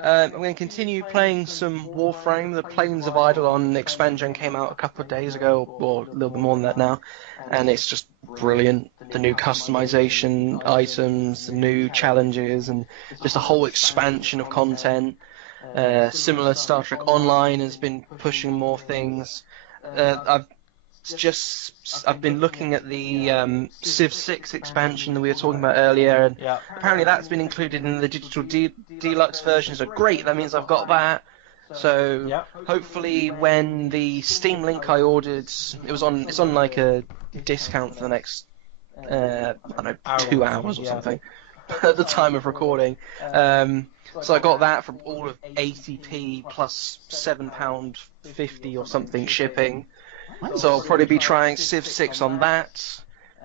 I'm going to continue playing some Warframe. The Plains of Eidolon expansion came out a couple of days ago, or a little bit more than that now, and it's just brilliant. The new customization items, the new challenges, and just a whole expansion of content. Similar Star Trek Online has been pushing more things. I've been looking at the Civ 6 expansion that we were talking about earlier, and apparently that's been included in the digital deluxe version. So great, that means I've got that. So hopefully, when the Steam link I ordered, it's on like a discount for the next 2 hours or something at the time of recording. So I got that for all of 80p plus £7.50 or something shipping. So I'll probably be trying Civ 6 on that,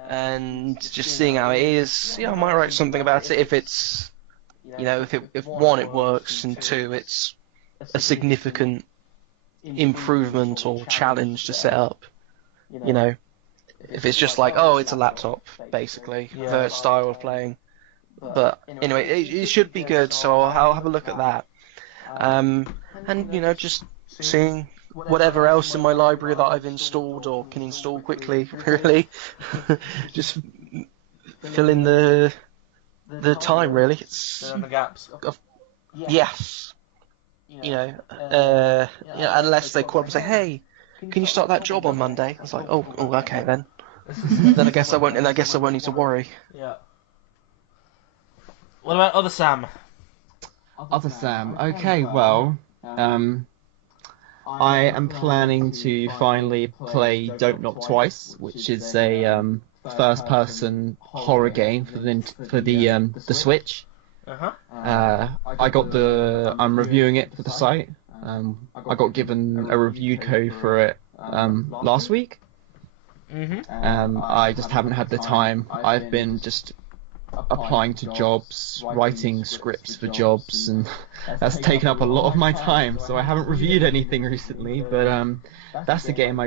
and just seeing how it is. I might write something about it if it's, if one, it works, and two, it's a significant improvement or challenge to set up. If it's just like, it's a laptop, basically, the style of playing. But anyway, it should be good, so I'll have a look at that. And, just seeing whatever else in my library that I've installed or can install quickly, really. Just fill in the time, really. Fill in the gaps. Yes. Unless they call up and say, hey, can you start that job on Monday? I was like, oh, okay then. Then I guess I won't need to worry. Yeah. What about other Sam? Other Sam. Okay, well, I am planning to finally play Don't Knock Twice, which is a first-person horror game for the Switch. I'm reviewing it for the site. I got given a review code for it last week. I just haven't had the time. I've been just applying to jobs, writing scripts for jobs, and that's taken up a lot of my time, so I haven't reviewed anything recently, but that's the game I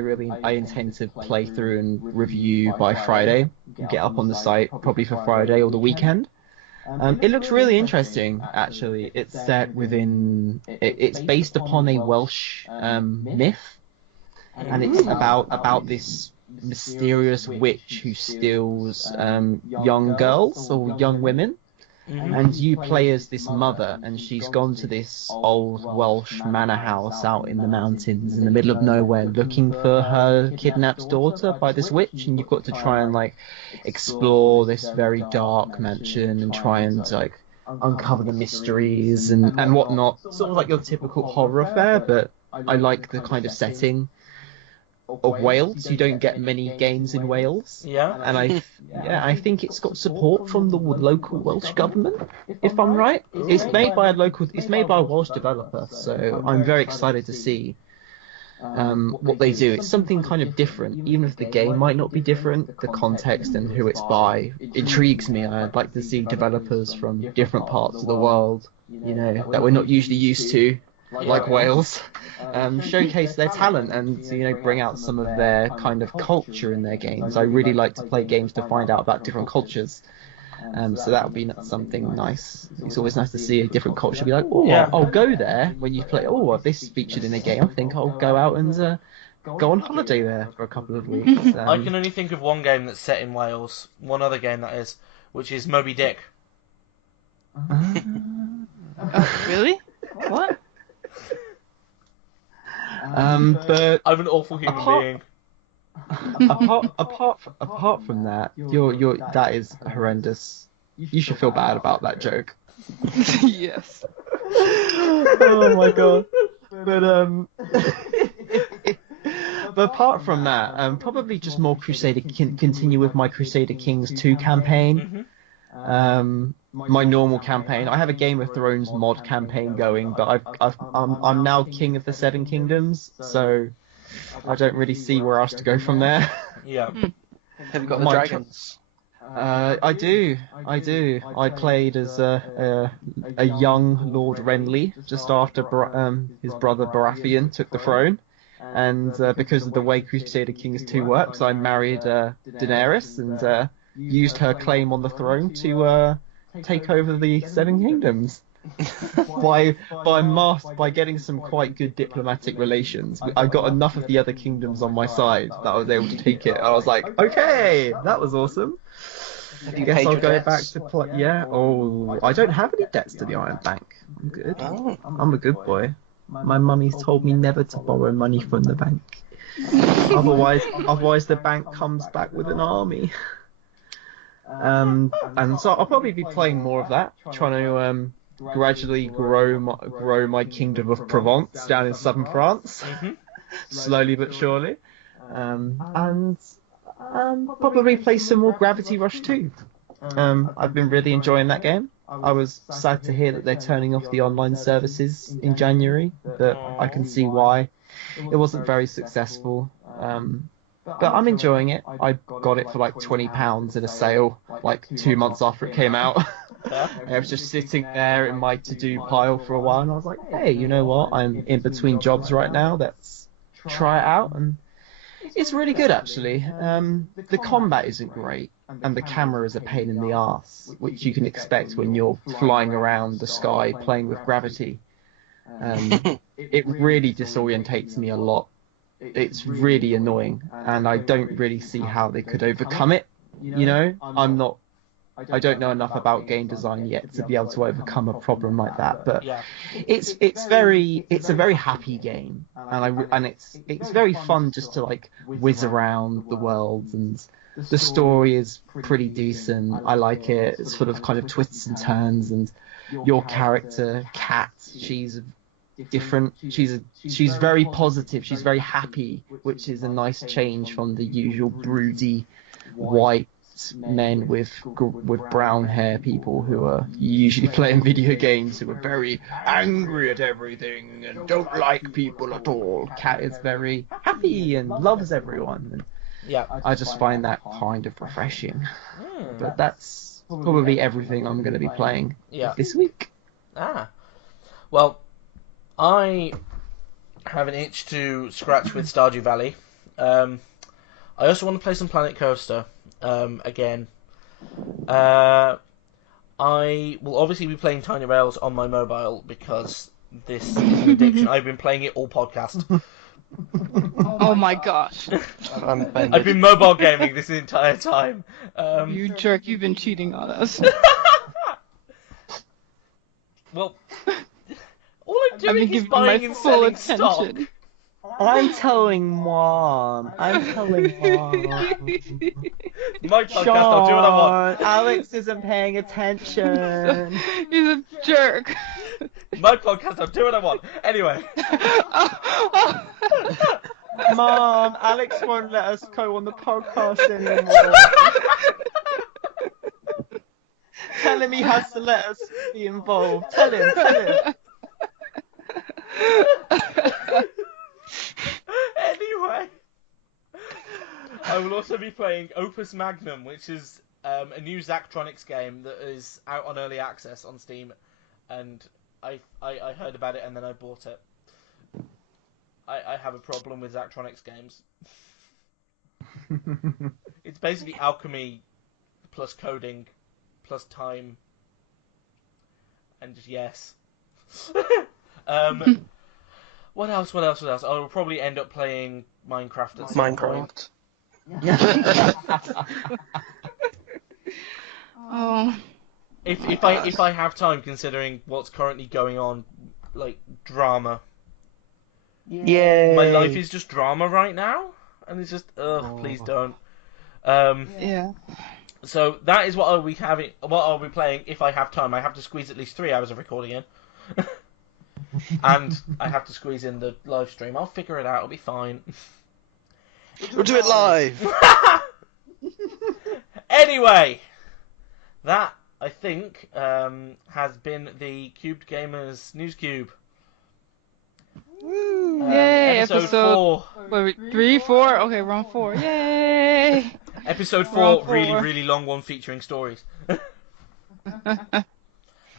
intend to play through and review by Friday, get up on the site probably for Friday or the weekend. It looks really interesting, actually. It's set it's based upon a Welsh myth, and it's about this mysterious witch who steals young girls or young women, and you play as this mother, and she's gone to this old Welsh manor house out in the mountains in the middle of nowhere looking for her kidnapped daughter by this witch, and you've got to try and explore this very dark mansion and try and uncover the mysteries and whatnot, sort of like your typical horror affair, but I like the kind of setting of Wales. You don't get many games in Wales. Yeah. And I think it's got support from the local Welsh government, if I'm right. It's made by a Welsh developer, so I'm very excited to see what they do. It's something kind of different, even if the game might not be different. The context and who it's by intrigues me. I'd like to see developers from different parts of the world, that we're not usually used to, like Wales, showcase their talent and bring out some of their kind of culture in their games. I really like to play games to find out about different cultures, so that would be something nice. It's always nice to see a different culture. Be like, I'll go there when you play. This featured in a game. I think I'll go out and go on holiday there for a couple of weeks. I can only think of one game that's set in Wales. One other game that is, which is Moby Dick. Really? What? But I'm an awful human being. Apart from that, that is horrendous. You should feel bad about that joke. Yes. Oh my god. But apart from that, probably just more Crusader. Continue with my Crusader Kings 2 campaign. My normal campaign. I have a Game of Thrones mod campaign going, but I'm now King of the Seven Kingdoms, so I don't really see where else to go from there. Yeah. Have you got the dragons? I do. I played as a young Lord Renly just after his brother Baratheon took the throne, and because of the way Crusader Kings 2 works, I married Daenerys and used her claim on the throne to take over the Seven Kingdoms by getting some quite good diplomatic relations. I got enough of the other kingdoms on my side that I was able to take it. I was like, okay, that was awesome. Have you Guess paid I'll your go debts? back to play. Yeah. Oh, I don't have any debts to the Iron Bank. I'm good. Oh. I'm a good boy. My mummy's told me never to borrow money from the bank. Otherwise the bank comes back with an army. And so I'll probably be playing more of that, trying to gradually grow my kingdom of Provence down in southern France, slowly but surely, and probably play some more Gravity Rush 2. I've been really enjoying that game. I was sad to hear that they're turning off the online services in January, but I can see why. It wasn't very successful. But I'm enjoying it. I got it for £20 in a sale 2 months after it came out. I was just sitting there in my to-do pile for a while, and I was like, hey, you know what? I'm in between jobs right now. Let's try it out. And it's really good, actually. The combat isn't great, and the camera is a pain in the arse, which you can expect when you're flying around the sky playing with gravity. It really disorientates me a lot. It's really annoying, and I don't really see how they could overcome it. I'm not I don't know enough about game design yet to be able to overcome a problem like that. But Yeah. it's a very happy game, and it's very fun just to like whiz around the world, and the story is pretty decent. I like it. It's sort of kind of twists and turns, and your character, Kat, she's different. She's very positive. She's very happy, which is a nice change from the usual broody white men with brown hair people who are usually playing video games, who are very angry at everything and don't like people at all. Kat is very happy and loves everyone, and Yeah. I just find that kind of refreshing. But that's probably everything I'm going to be playing this week. Well, I have an itch to scratch with Stardew Valley. I also want to play some Planet Coaster again. I will obviously be playing Tiny Rails on my mobile because this is an addiction. I've been playing it all podcast. Oh my gosh. I've been mobile gaming this entire time. You jerk, you've been cheating on us. Well, all I'm doing is giving you my buying and full selling stock. attention. I'm telling Mom. My podcast, I'll do what I want. Alex isn't paying attention. He's a jerk. My podcast, I'll do what I want. Anyway. Mom, Alex won't let us go on the podcast anymore. Tell him he has to let us be involved. Tell him. Anyway, I will also be playing Opus Magnum, which is a new Zachtronics game that is out on early access on Steam, and I heard about it and then I bought it. I have a problem with Zachtronics games. It's basically alchemy plus coding plus time and just yes. What else? I will probably end up playing Minecraft at some point. Oh. If I have time, considering what's currently going on, like drama. Yeah. My life is just drama right now, and it's just please don't. Yeah. So that is what I'll be having. What I'll be playing if I have time. I have to squeeze at least 3 hours of recording in. And I have to squeeze in the live stream. I'll figure it out. It'll be fine. We'll do it live. Anyway, that I think has been the CubedGamers NewsCube. Yay! Episode 4. Wait, 3, 4? Okay, we're on 4. Yay! Episode We're on 4, really, 4. really long one featuring stories.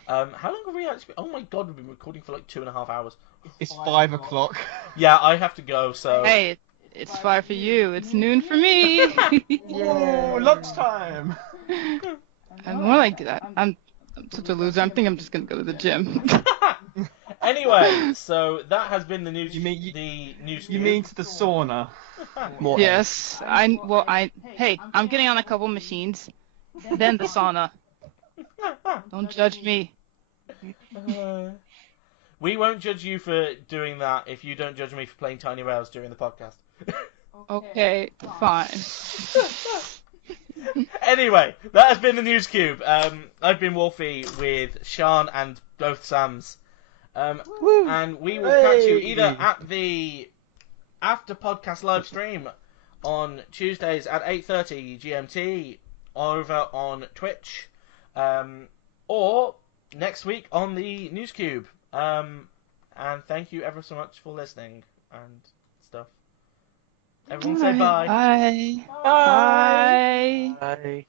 How long have we actually... Oh my god, we've been recording for like 2.5 hours. It's 5 o'clock. Yeah, I have to go, so... Hey, it's 5 for you. It's noon for me. Whoa, lunchtime. I'm more like that. I'm such a loser. I think I'm just gonna go to the gym. Anyway, so that has been the news. You mean the news? You mean to the sauna? More Yes. Hey, I'm getting on a couple machines. Then the sauna. Don't judge me. We won't judge you for doing that if you don't judge me for playing Tiny Rails during the podcast. Okay, fine. Anyway, that has been the NewsCube. I've been Wolfie with Sian and both Sams. And we will catch you either at the after podcast live stream on Tuesdays at 8:30 GMT over on Twitch, or next week on the NewsCube. And thank you ever so much for listening and stuff. Everyone say bye. Bye. Bye. Bye. Bye.